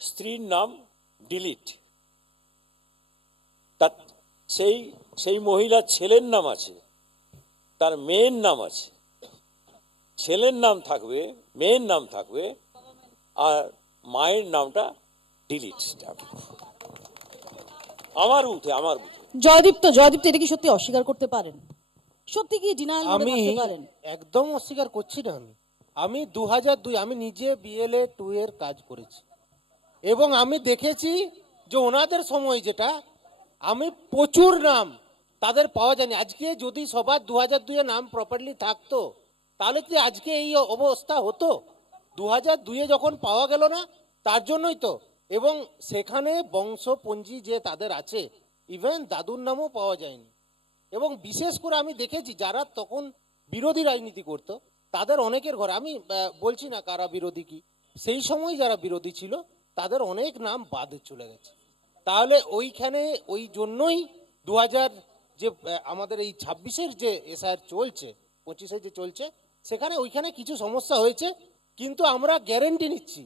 স্ত্রীর নাম ডিলিট। তার সেই মহিলার ছেলের নাম আছে, তার মেয়ের নাম আছে। ছেলের নাম থাকবে, মেয়ের নাম থাকবে, আর মায়ের নামটা ডিলিট স্ট্যাম্প। আমার বুথে। জয়দীপ্ত, এটা কি সত্যি অস্বীকার করতে পারেন? সত্যি কি ডিনায়াল মোডে আমি থাকতে পারেন? একদম অস্বীকার করছি না। আমি 2002 আমি নিজে BLA 2 এর কাজ করেছি, এবং আমি দেখেছি যে ওনাদের সময় যেটা আমি প্রচুর নাম তাদের পাওয়া যায়নি। আজকে যদি সবার 2002 নাম প্রপারলি থাকতো তাহলে কি আজকে এই অবস্থা হতো? 2002 যখন পাওয়া গেল না, তার জন্যই তো। এবং সেখানে বংশপঞ্জি যে তাদের আছে, ইভেন দাদুর নামও পাওয়া যায়নি। এবং বিশেষ করে আমি দেখেছি যারা তখন বিরোধী রাজনীতি করতো তাদের অনেকের ঘরে, আমি বলছি না কারা বিরোধী কি, সেই সময় যারা বিরোধী ছিল তাদের অনেক নাম বাদ চলে গেছে। তাহলে ওইখানে ওই জন্যই 2000 যে আমাদের এই 26-এর যে এসআইআর চলছে, 25-এ যে চলছে, সেখানে ওইখানে কিছু সমস্যা হয়েছে, কিন্তু আমরা গ্যারেন্টি নিচ্ছি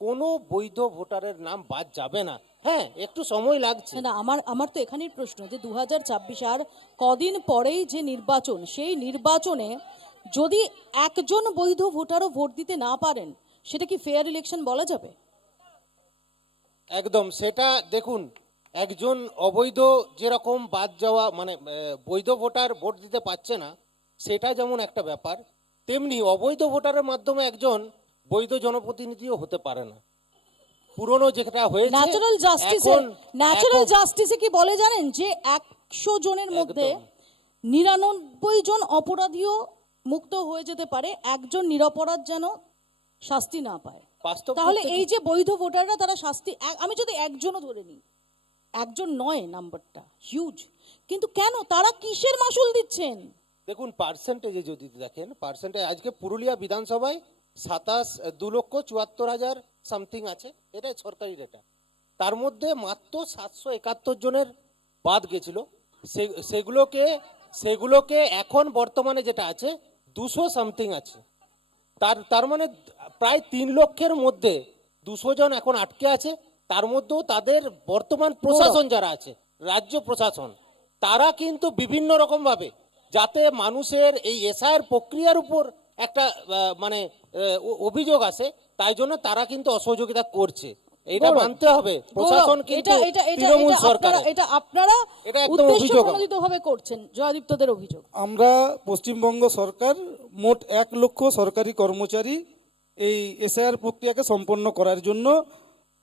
কোনো বৈধ ভোটারের নাম বাদ যাবে না। হ্যাঁ, একটু সময় লাগছে। না আমার আমার তো এখানেই প্রশ্ন যে 2024 আর কদিন পরেই যে নির্বাচন, সেই নির্বাচনে যদি একজন বৈধ ভোটারও ভোট দিতে না পারেন, সেটা কি ফেয়ার ইলেকশন বলা যাবে? একদম, সেটা দেখুন, একজন অবৈধ যেরকম বাদ যাওয়া মানে বৈধ ভোটার ভোট দিতে পারছে না, সেটা যেমন একটা ব্যাপার, তেমনি অবৈধ ভোটারের মাধ্যমে একজন বৈধ জনপ্রতিনিধিও হতে পারে না। পুরনো যেটা হয়েছে ন্যাচারাল জাস্টিসে, এখন ন্যাচারাল এখন- জাস্টিসে কি বলে জানেন যে 100 জনের মধ্যে একদম। 99 জন অপরাধীও মুক্ত হয়ে যেতে পারে, একজন নিরপরাধ যেন শাস্তি না পায়। বাস্তব তাহলে ক্ষেত্রে এই যে বৈধ ভোটাররা তারা শাস্তি, আমি যদি একজনও ধরে নিই, একজন নয়, নাম্বারটা হিউজ, কিন্তু কেন তারা কিসের মাসুল দিচ্ছেন? দেখুন, পার্সেন্টেজে যদি দেখেন, পার্সেন্টেজ আজকে পুরুলিয়া বিধানসভায় 2,74,000 সামথিং আছে, এটা সরকারি ডেটা। তার মধ্যে মাত্র 771 জনের বাদ গেছিল। সেগুলোকে এখন বর্তমানে যেটা আছে 200 সামথিং আছে। তার মানে প্রায় 3 লক্ষের মধ্যে 200 জন এখন আটকে আছে। তার মধ্যেও তাদের বর্তমান প্রশাসন যারা আছে, রাজ্য প্রশাসন, তারা কিন্তু বিভিন্ন রকম ভাবে যাতে মানুষের এই এসআইআর প্রক্রিয়ার উপর একটা মানে অভিযোগ আসে, তাই জন্য তারা কিন্তু অসহযোগিতা করছে। এটা গৌরব, মানতে হবে, প্রশাসন গৌরব, কিন্তু এটা এটা এটা তৃণমূল এটা সরকার। আপনারা, এটা আপনারা এটা একদম অভিযোগ। উদ্দেশ্যপ্রণোদিতভাবে করছেন, জয়দীপ্তদের অভিযোগ। আমরা পশ্চিমবঙ্গ সরকার মোট 1 লক্ষ সরকারি কর্মচারী এই এসআইআর প্রক্রিয়াকে সম্পন্ন করার জন্য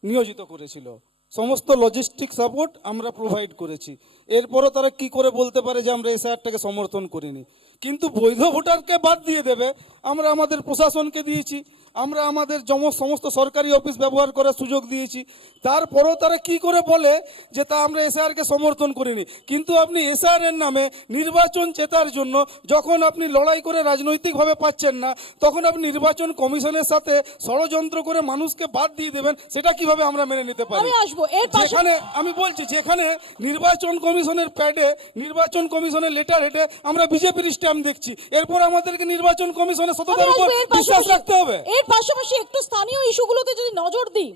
নিয়োজিত করেছিল। সমস্ত লজিস্টিক সাপোর্ট আমরা প্রোভাইড করেছি। এরপরও তারা কি করে বলতে পারে যে আমরা এসআইআরটাকে সমর্থন করিনি? কিন্তু বৈধ ভোটারকে বাদ দিয়ে দেবে, আমরা আমাদের প্রশাসনকে দিয়েছি, আমরা আমাদের সমস্ত সরকারি অফিস ব্যবহার করার সুযোগ দিয়েছি। তারপরও তারা কি করে বলে যে তা আমরা এসআইআরকে সমর্থন করিনি? কিন্তু আপনি এসআইআরের নামে নির্বাচন জেতার জন্য যখন আপনি লড়াই করে রাজনৈতিকভাবে পাচ্ছেন না, তখন আপনি নির্বাচন কমিশনের সাথে ষড়যন্ত্র করে মানুষকে বাদ দিয়ে দেবেন, সেটা কিভাবে আমরা মেনে নিতে পারি? আমি আসবো এর পাশে। যেখানে আমি বলছি, যেখানে নির্বাচন কমিশনের প্যাডে, নির্বাচন কমিশনের লেটার হেডে আমরা বিজেপির স্ট্যাম্প দেখছি, এরপর আমাদেরকে নির্বাচন কমিশনের সততার উপর বিশ্বাস রাখতে হবে। এর পাশাপাশি একটু স্থানীয় ইস্যুগুলোতে যদি নজর দিই,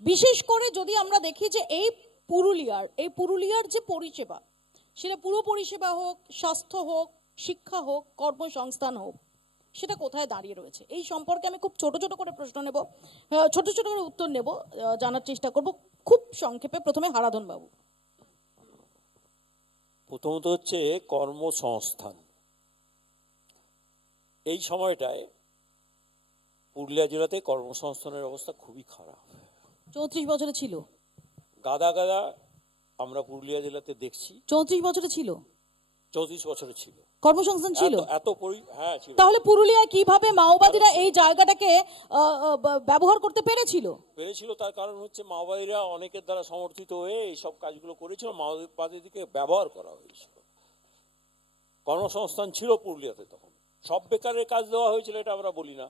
বিশেষ করে যদি আমরা দেখি যে এই পুরুলিয়ার যে পরিষেবা, সেটা পুরো পরিষেবা হোক, স্বাস্থ্য হোক, শিক্ষা হোক, কর্মসংস্থান হোক, সেটা কোথায় দাঁড়িয়ে রয়েছে? এই সম্পর্কে আমি খুব ছোট ছোট করে প্রশ্ন নেব, ছোট ছোট করে উত্তর নেব, জানার চেষ্টা করব খুব সংক্ষেপে। প্রথমে হারাধন বাবু। প্রথমত হচ্ছে কর্মসংস্থান। এই সময়টায় পুরুলিয়া জেলাতে কর্মসংস্থানের অবস্থা খুবই খারাপ। 34 বছরে ছিল, গাদা গাদা আমরা পুরুলিয়া জেলাতে দেখছি। 34 বছরে ছিল 34 বছরে ছিল, কর্মসংস্থান ছিল। হ্যাঁ ছিল। তাহলে পুরুলিয়ায় কিভাবে মাওবাদীরা এই জায়গাটাকে ব্যবহার করতে পেরেছিল? তার কারণ হচ্ছে মাওবাদীরা অনেকের দ্বারা সমর্থিত হয়ে এইসব কাজগুলো করেছিল, মাওবাদীদেরকে ব্যবহার করা হয়েছিল। কর্মসংস্থান ছিল পুরুলিয়াতে তখন, সব বেকারের কাজ দেওয়া হয়েছিল এটা আমরা বলি না,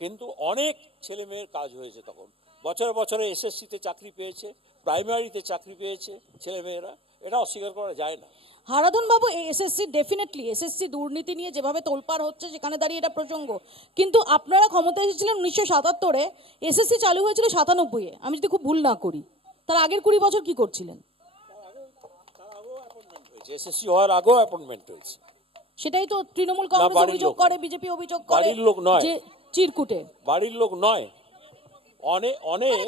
কিন্তু অনেক ছেলে মেয়ের কাজ হয়েছে তখন। বছরে বছরে এসএসসিতে চাকরি পেয়েছে, প্রাইমারিতে চাকরি পেয়েছে ছেলেমেয়েরা, এটা অস্বীকার করা যায় না। হারাধন বাবু, এই ডেফিনেটলি এসএসসি দুর্নীতি নিয়ে যেভাবে তোলপাড় হচ্ছে, সেখানে দাঁড়িয়ে এটা প্রসঙ্গ। কিন্তু আপনারা ক্ষমতায় এসেছিলেন 1977-এ, এসএসসি চালু হয়েছিল 97-এ, আমি যদি খুব ভুল না করি। তার আগের 20 বছর কি করছিলেন? এসএসসি হওয়ার আগেও অ্যাপয়েন্টমেন্ট হয়েছে। সেটাই তো তৃণমূল কংগ্রেস বাড়ির অভিযোগ লোক। করে, বিজেপি অভিযোগ করে বাড়ির লোক নয়। যে চিরকুটে। বাড়ির লোক নয়, অনেক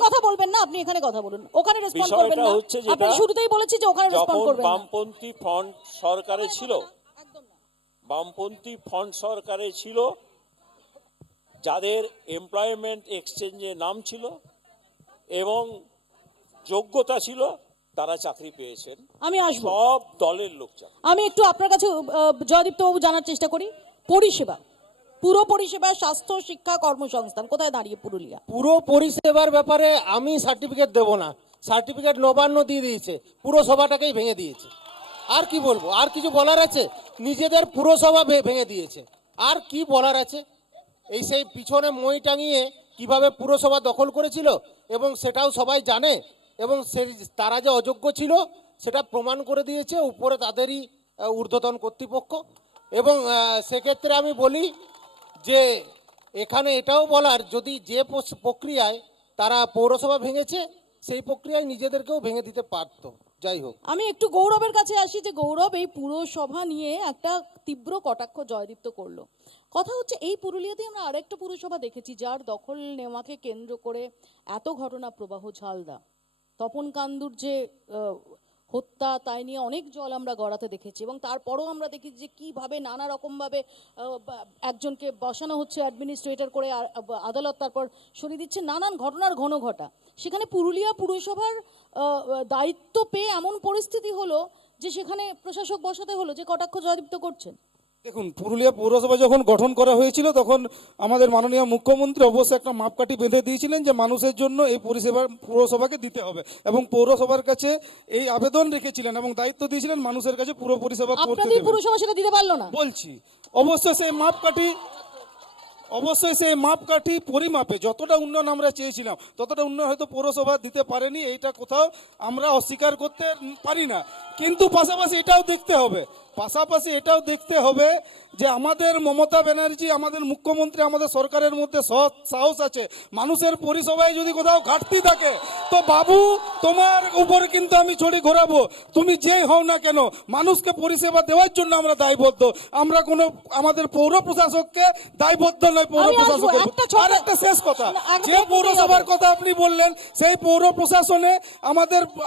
কথা বলবেন না আপনি, এখানে কথা বলুন, ওখানে রেসপন্ড বিষয়টা করবেন না। হচ্ছে যেটা, আপনি শুরুতেই বলেছি যে ওখানে রেসপন্ড যখন করবেন না। বামপন্থী ফ্রন্ট সরকারে ছিল, বামপন্থী ফ্রন্ট সরকারে ছিল, যাদের এমপ্লয়মেন্ট এক্সচেঞ্জে নাম ছিল এবং যোগ্যতা ছিল, তারা চাকরি পেয়েছেন। আমি আসবো, সব দলের লোক চাকরি। আমি একটু আপনার কাছে জয়দীপ্ত বাবু জানার চেষ্টা করি, পরিষেবা, পুরো পরিষেবা, স্বাস্থ্য, শিক্ষা, কর্মসংস্থান কোথায় দাঁড়িয়ে পুরুলিয়া? পুরো পরিষেবার ব্যাপারে আমি সার্টিফিকেট দেব না, সার্টিফিকেট নবান্ন দিয়ে দিয়েছে, পুরসভাটাকেই ভেঙে দিয়েছে। আর কি বলবো? আর কিছু বলার আছে? নিজেদের পুরসভা ভেঙে দিয়েছে, আর কি বলার আছে? এই সেই পিছনে মই টাঙিয়ে কিভাবে পুরসভা দখল করেছিল এবং সেটাও সবাই জানে, এবং তারা যে অযোগ্য ছিল সেটা প্রমাণ করে দিয়েছে উপরে তাদেরই ঊর্ধ্বতন কর্তৃপক্ষ। এবং সেক্ষেত্রে আমি বলি যে এখানে এটাও বলার, যদি যে প্রক্রিয়ায় তারা পৌরসভা ভেঙেছে, সেই প্রক্রিয়ায় নিজেদেরকেও ভেঙে দিতে পারতো। যাই হোক, আমি একটু গৌরবের কাছে আসি যে গৌরব এই পুরসভা নিয়ে একটা তীব্র কটাক্ষ জয়দীপ্ত করলো। কথা হচ্ছে এই পুরুলিয়াতে আমরা আরেকটা পুরসভা দেখেছি যার দখল নেওয়াকে কেন্দ্র করে এত ঘটনা প্রবাহ, ঝালদা তপন কান্দুর যে হত্যা, তাই নিয়ে অনেক জল আমরা গড়াতে দেখেছি এবং তারপরও আমরা দেখেছি যে কীভাবে নানা রকমভাবে একজনকে বসানো হচ্ছে অ্যাডমিনিস্ট্রেটর করে, আদালত তারপর সরিয়ে দিচ্ছে, নানান ঘটনার ঘন ঘটা। সেখানে পুরুলিয়া পুরসভার দায়িত্ব পেয়ে এমন পরিস্থিতি হলো যে সেখানে প্রশাসক বসাতে হলো যে কটাক্ষ জয়দীপ্ত করছেন। দেখুন, পুরুলিয়া পৌরসভা যখন গঠন করা হয়েছিল তখন আমাদের মাননীয় মুখ্যমন্ত্রী অবশ্যই একটা মাপকাঠি বেঁধে দিয়েছিলেন যে মানুষের জন্য এই পরিষেবা পৌরসভাকে দিতে হবে এবং পৌরসভার কাছে এই আবেদন রেখেছিলেন এবং দায়িত্ব দিয়েছিলেন মানুষের কাছে পুরো পরিষেবা করতে আপনাদের দেবেন। পুরসভা সেটা দিতে পারলো না। বলছি অবশ্যই সেই মাপকাঠি পরিমাপে যতটা উন্নয়ন আমরা চেয়েছিলাম ততটা উন্নয়ন হয়তো পৌরসভা দিতে পারেনি, এইটা কোথাও আমরা অস্বীকার করতে পারি না। কিন্তু পাশাপাশি এটাও দেখতে হবে যে আমাদের মমতা ব্যানার্জি, আমাদের মুখ্যমন্ত্রী, আমাদের সরকারের মধ্যে সৎ সাহস আছে। মানুষের পরিষেবায় যদি কোথাও ঘাটতি থাকে তো বাবু তোমার উপর কিন্তু আমি ছড়ি ঘোরাবো, তুমি যেই হও না কেন, মানুষকে পরিষেবা দেওয়ার জন্য আমরা দায়বদ্ধ। আমরা কোনো আমাদের পৌর প্রশাসককে দায়বদ্ধ নয় পৌর আমি আসবো, প্রশাসকের। একটা ছোট- আর একটা শেষ কথা, না, একটা যে break নিতেই পৌরসভার হবে। কথা আপনি বললেন সেই পৌর প্রশাসনে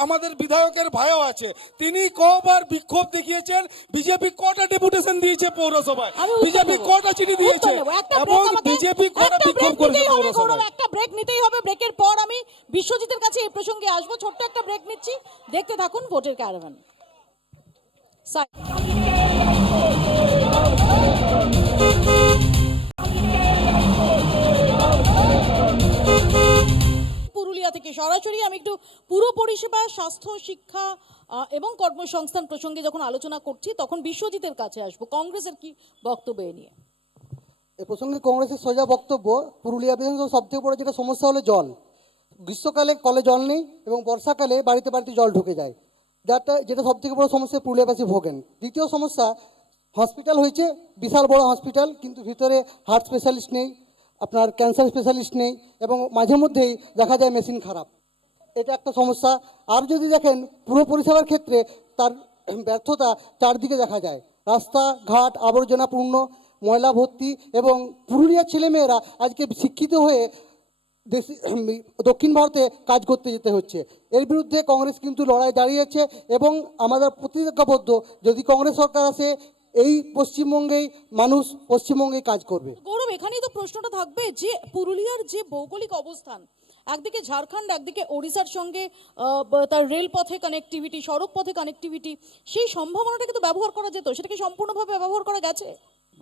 আমাদের বিধায়কের ভাইও আছে। তিনি কবার বিক্ষোভ দেখিয়েছেন, বিজেপি কটা ডেপুটেশন দিয়েছে পৌরসভায়, আমি উত্তর বিজেপি দেবো। কটা চিঠি দিয়েছে উত্তর দেবো। একটা এবং break আমাকে- বিজেপি কটা একটা বিক্ষোভ break করেছে নিতেই হবে, পৌরসভায়। গৌরব, একটা ব্রেক নিতেই হবে। ব্রেকের পর আমি বিশ্বজিতের কাছে এই প্রসঙ্গে আসবো। ছোট্ট একটা ব্রেক নিচ্ছি, দেখতে থাকুন ভোটের ক্যারাভান। পুরুলিয়া থেকে সরাসরি আমি একটু পুরো পরিষেবা, স্বাস্থ্য, শিক্ষা এবং কর্মসংস্থান প্রসঙ্গে যখন আলোচনা করছি তখন বিশ্বজিতের কাছে আসবো। কংগ্রেসের কি বক্তব্য এ নিয়ে? এ প্রসঙ্গে কংগ্রেসের সোজা বক্তব্য, পুরুলিয়া বিধানসভার সবথেকে বড় যেটা সমস্যা হলো জল। গ্রীষ্মকালে কলে জল নেই এবং বর্ষাকালে বাড়িতে বাড়িতে জল ঢুকে যায়, যেটা সবথেকে বড় সমস্যা পুরুলিয়াবাসী ভোগেন। দ্বিতীয় সমস্যা, হসপিটাল হয়েছে বিশাল বড় হসপিটাল, কিন্তু ভিতরে হার্ট স্পেশালিস্ট নেই, আপনার ক্যান্সার স্পেশালিস্ট নেই এবং মাঝে মধ্যেই দেখা যায় মেশিন খারাপ। এটা একটা সমস্যা। আর যদি দেখেন পুরো পরিষেবার ক্ষেত্রে তার ব্যর্থতা চারদিকে দেখা যায়, রাস্তাঘাট আবর্জনাপূর্ণ, ময়লা ভর্তি এবং পুরুলিয়ার ছেলেমেয়েরা আজকে শিক্ষিত হয়ে দক্ষিণ ভারতে কাজ করতে যেতে হচ্ছে। এর বিরুদ্ধে কংগ্রেস কিন্তু লড়াই দাঁড়িয়েছে এবং আমাদের প্রতিজ্ঞাবদ্ধ, যদি কংগ্রেস সরকার আসে এই পশ্চিমবঙ্গেই মানুষ পশ্চিমবঙ্গেই কাজ করবে। গৌরব, এখানেই তো প্রশ্নটা থাকবে যে পুরুলিয়ার যে ভৌগোলিক অবস্থান, একদিকে ঝাড়খণ্ড, একদিকে ওড়িশার সঙ্গে তার রেলপথে কানেক্টিভিটি, সড়ক পথে কানেক্টিভিটি, সেই সম্ভাবনাটাকে তো ব্যবহার করা যেত, সেটাকে সম্পূর্ণভাবে ব্যবহার করা গেছে?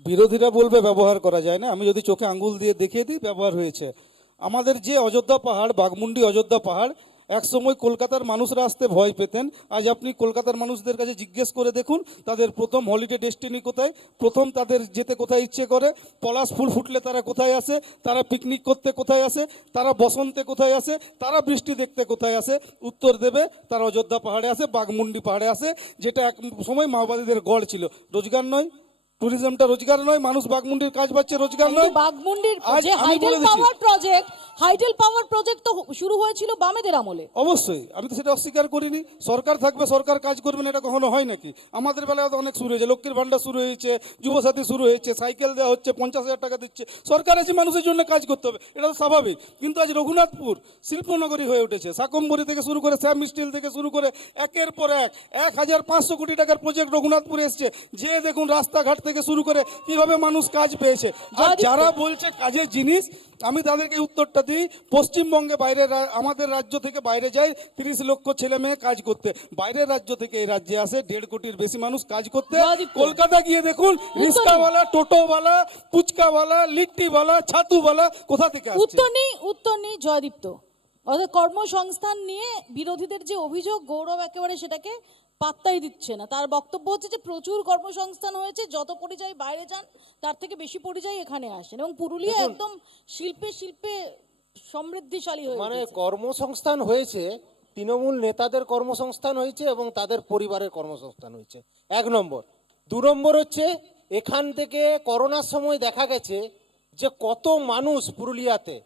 বিরোধীরা বলবে ব্যবহার করা যায় না, আমি যদি চোখে আঙ্গুল দিয়ে দেখিয়ে দিই ব্যবহার হয়েছে। আমাদের যে অযোধ্যা পাহাড়, বাঘমুন্ডি অযোধ্যা পাহাড়, একসময় কলকাতার মানুষরা আসতে ভয় পেতেন। আজ আপনি কলকাতার মানুষদের কাছে জিজ্ঞেস করে দেখুন তাদের প্রথম হলিডে ডেস্টিনি কোথায়, প্রথম তাদের যেতে কোথায় ইচ্ছে করে, পলাশ ফুল ফুটলে তারা কোথায় আসে, তারা পিকনিক করতে কোথায় আসে, তারা বসন্তে কোথায় আসে, তারা বৃষ্টি দেখতে কোথায় আসে, উত্তর দেবে তারা অযোধ্যা পাহাড়ে আসে, বাঘমুন্ডি পাহাড়ে আসে, যেটা এক সময় মাওবাদীদের গড় ছিল। রোজগার নয়, ট্যুরিজমটা রোজগার নয়, মানুষ বাঘমুন্ডির কাজ পাচ্ছে, রোজগার নয়। বাঘমুন্ডির আজ যে আমি হাইডেল বলে দিচ্ছি। পাওয়ার প্রজেক্ট তো শুরু হয়েছিল বামেদের আমলে। অবশ্যই, আমি তো সেটা অস্বীকার করিনি। সরকার থাকবে, সরকার কাজ করবে না, এটা কখনো হয় নাকি? আমাদের বেলায় তো অনেক শুরু হয়েছে, লক্ষ্মীর ভাণ্ডার শুরু হয়েছে, যুবসাথী শুরু হয়েছে, সাইকেল দেওয়া হচ্ছে, 50,000 টাকা দিচ্ছে। সরকার আছে, মানুষের জন্য কাজ করতে হবে, এটা তো স্বাভাবিক। কিন্তু আজ রঘুনাথপুর শিল্পনগরী হয়ে উঠেছে, শাকম্বরী থেকে শুরু করে শ্যাম স্টিল থেকে শুরু করে একের পর এক 1,500 কোটি টাকার প্রজেক্ট রঘুনাথপুরে এসছে। যে দেখুন রাস্তাঘাট থেকে শুরু করে কিভাবে মানুষ কাজ পেয়েছে। আর যারা বলছে কাজের জিনিস, আমি তাদেরকে উত্তরটা দিই, পশ্চিমবঙ্গে আমাদের রাজ্য থেকে বাইরে যায় 30 লক্ষ ছেলে মেয়ে কাজ করতে, বাইরের রাজ্য থেকে এই রাজ্যে আসে 1.5 কোটির বেশি মানুষ কাজ করতে। কলকাতা গিয়ে দেখুন রিক্সাওয়ালা, টোটোওয়ালা, ফুচকাওয়ালা, লিট্টিওয়ালা, ছাতুওয়ালা কোথা থেকে আসছে? উত্তর নেই জয়দীপ্ত। অর্থাৎ কর্মসংস্থান নিয়ে বিরোধীদের যে অভিযোগ, গৌরব একেবারে সেটাকে পাত্তাই দিচ্ছে না। তার বক্তব্য হচ্ছে যে প্রচুর কর্মসংস্থান হয়েছে, যত পরিযায়ী বাইরে যান তার থেকে বেশি পরিযায়ী এখানে আসেন এবং পুরুলিয়া একদম শিল্পে শিল্পে সমৃদ্ধিশালী হয়ে মানে উঠেছে। কর্মসংস্থান হয়েছে, তৃণমূল নেতাদের কর্মসংস্থান হয়েছে এবং তাদের পরিবারের কর্মসংস্থান হয়েছে, 1 নম্বর। 2 নম্বর হচ্ছে এখান থেকে করোনার সময় দেখা গেছে যে কত মানুষ পুরুলিয়াতে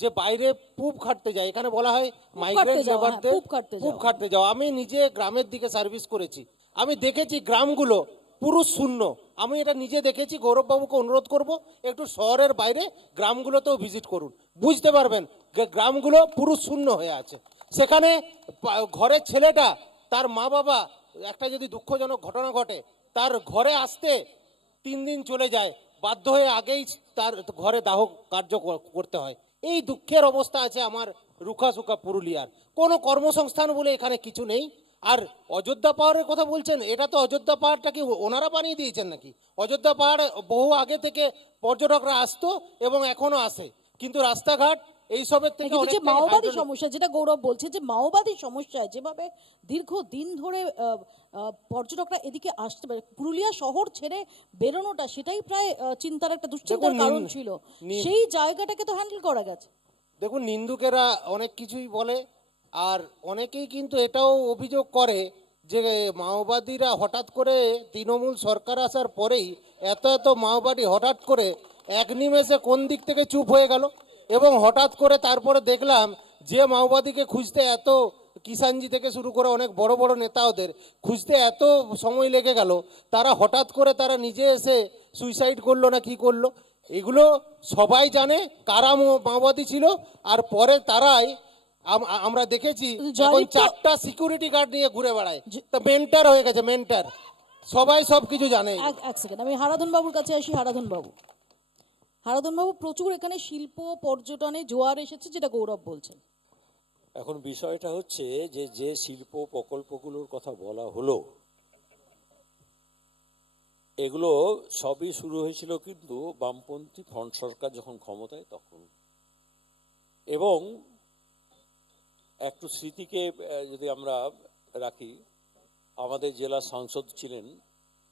যে বাইরে পুব খাটতে যায়, এখানে বলা হয় খাটতে মাইগ্রেন্ট যাওয়া, হ্যাঁ, লেবারদের পুব খাটতে পুব যাওয়া। খাটতে যাওয়া। আমি নিজে গ্রামের দিকে সার্ভিস করেছি, আমি দেখেছি গ্রামগুলো পুরুষ শূন্য। আমি এটা নিজে দেখেছি। গৌরববাবুকে অনুরোধ করব একটু শহরের বাইরে গ্রামগুলোতেও ভিজিট করুন, বুঝতে পারবেন গ্রামগুলো পুরুষ শূন্য হয়ে আছে। সেখানে ঘরের ছেলেটা, তার মা বাবা, একটা যদি দুঃখজনক ঘটনা ঘটে, তার ঘরে আসতে 3 দিন চলে যায়, বাধ্য হয়ে আগেই তার ঘরে দাহ কার্য করতে হয়। এই দুঃখের অবস্থা আছে আমার রুখাসুখা পুরুলিয়ার। কোনো কর্মসংস্থান বলে এখানে কিছু নেই। আর অযোধ্যা পাহাড়ের কথা বলছেন, এটা তো অযোধ্যা পাহাড়টা কি ওনারা বানিয়ে দিয়েছেন নাকি? অযোধ্যা পাহাড় বহু আগে থেকে পর্যটকরা আসতো এবং এখনো আসে, কিন্তু রাস্তাঘাট এইসবের থেকে কিন্তু যে অনেকটাই মাওবাদী hydraulic। সমস্যা, যেটা গৌরব বলছে, যে মাওবাদী সমস্যায় যেভাবে দীর্ঘদিন ধরে পর্যটকরা এদিকে আসতে পারে, পুরুলিয়া শহর ছেড়ে বেরোনোটা সেটাই প্রায় চিন্তার একটা দুশ্চিন্তার দেখুন, কারণ ছিল। সেই জায়গাটাকে তো হ্যান্ডেল করা গেছে। দেখুন, নিন্দুকেরা অনেক কিছুই বলে, আর অনেকেই কিন্তু এটাও অভিযোগ করে যে মাওবাদীরা হঠাৎ করে তৃণমূল সরকার আসার পরেই এত এত মাওবাদী হঠাৎ করে এক নিমেষে কোন দিক থেকে চুপ হয়ে গেল, এবং হঠাৎ করে তারপরে দেখলাম যে মাওবাদীকে খুঁজতে এত, কিষাণজি থেকে শুরু করে অনেক বড় বড় নেতা ওদের খুঁজতে এত সময় লেগে গেল, তারা হঠাৎ করে তারা নিজে এসে সুইসাইড করলো না কি করলো। এগুলো সবাই জানে কারা মাওবাদী ছিল, আর পরে তারাই আমরা দেখেছি এখন জয়দীপ তো- 4টা সিকিউরিটি গার্ড নিয়ে ঘুরে বেড়ায়। তা মেন্টার হয়ে গেছে, মেন্টার। সবাই সব কিছু জানে। এক সেকেন্ড, আমি হারাধন বাবুর কাছে আসি। হারাধন বাবু, প্রচুর এখানে শিল্প পর্যটনে জোয়ার এসেছে, যেটা গৌরব বলছেন। এখন বিষয়টা হচ্ছে যে যে শিল্প প্রকল্পগুলোর কথা বলা হলো, এগুলো সবই শুরু হয়েছিল কিন্তু বামপন্থী ফ্রন্ট সরকার যখন ক্ষমতায় তখন। এবং একটু স্মৃতিকে যদি আমরা রাখি, আমাদের জেলা সাংসদ ছিলেন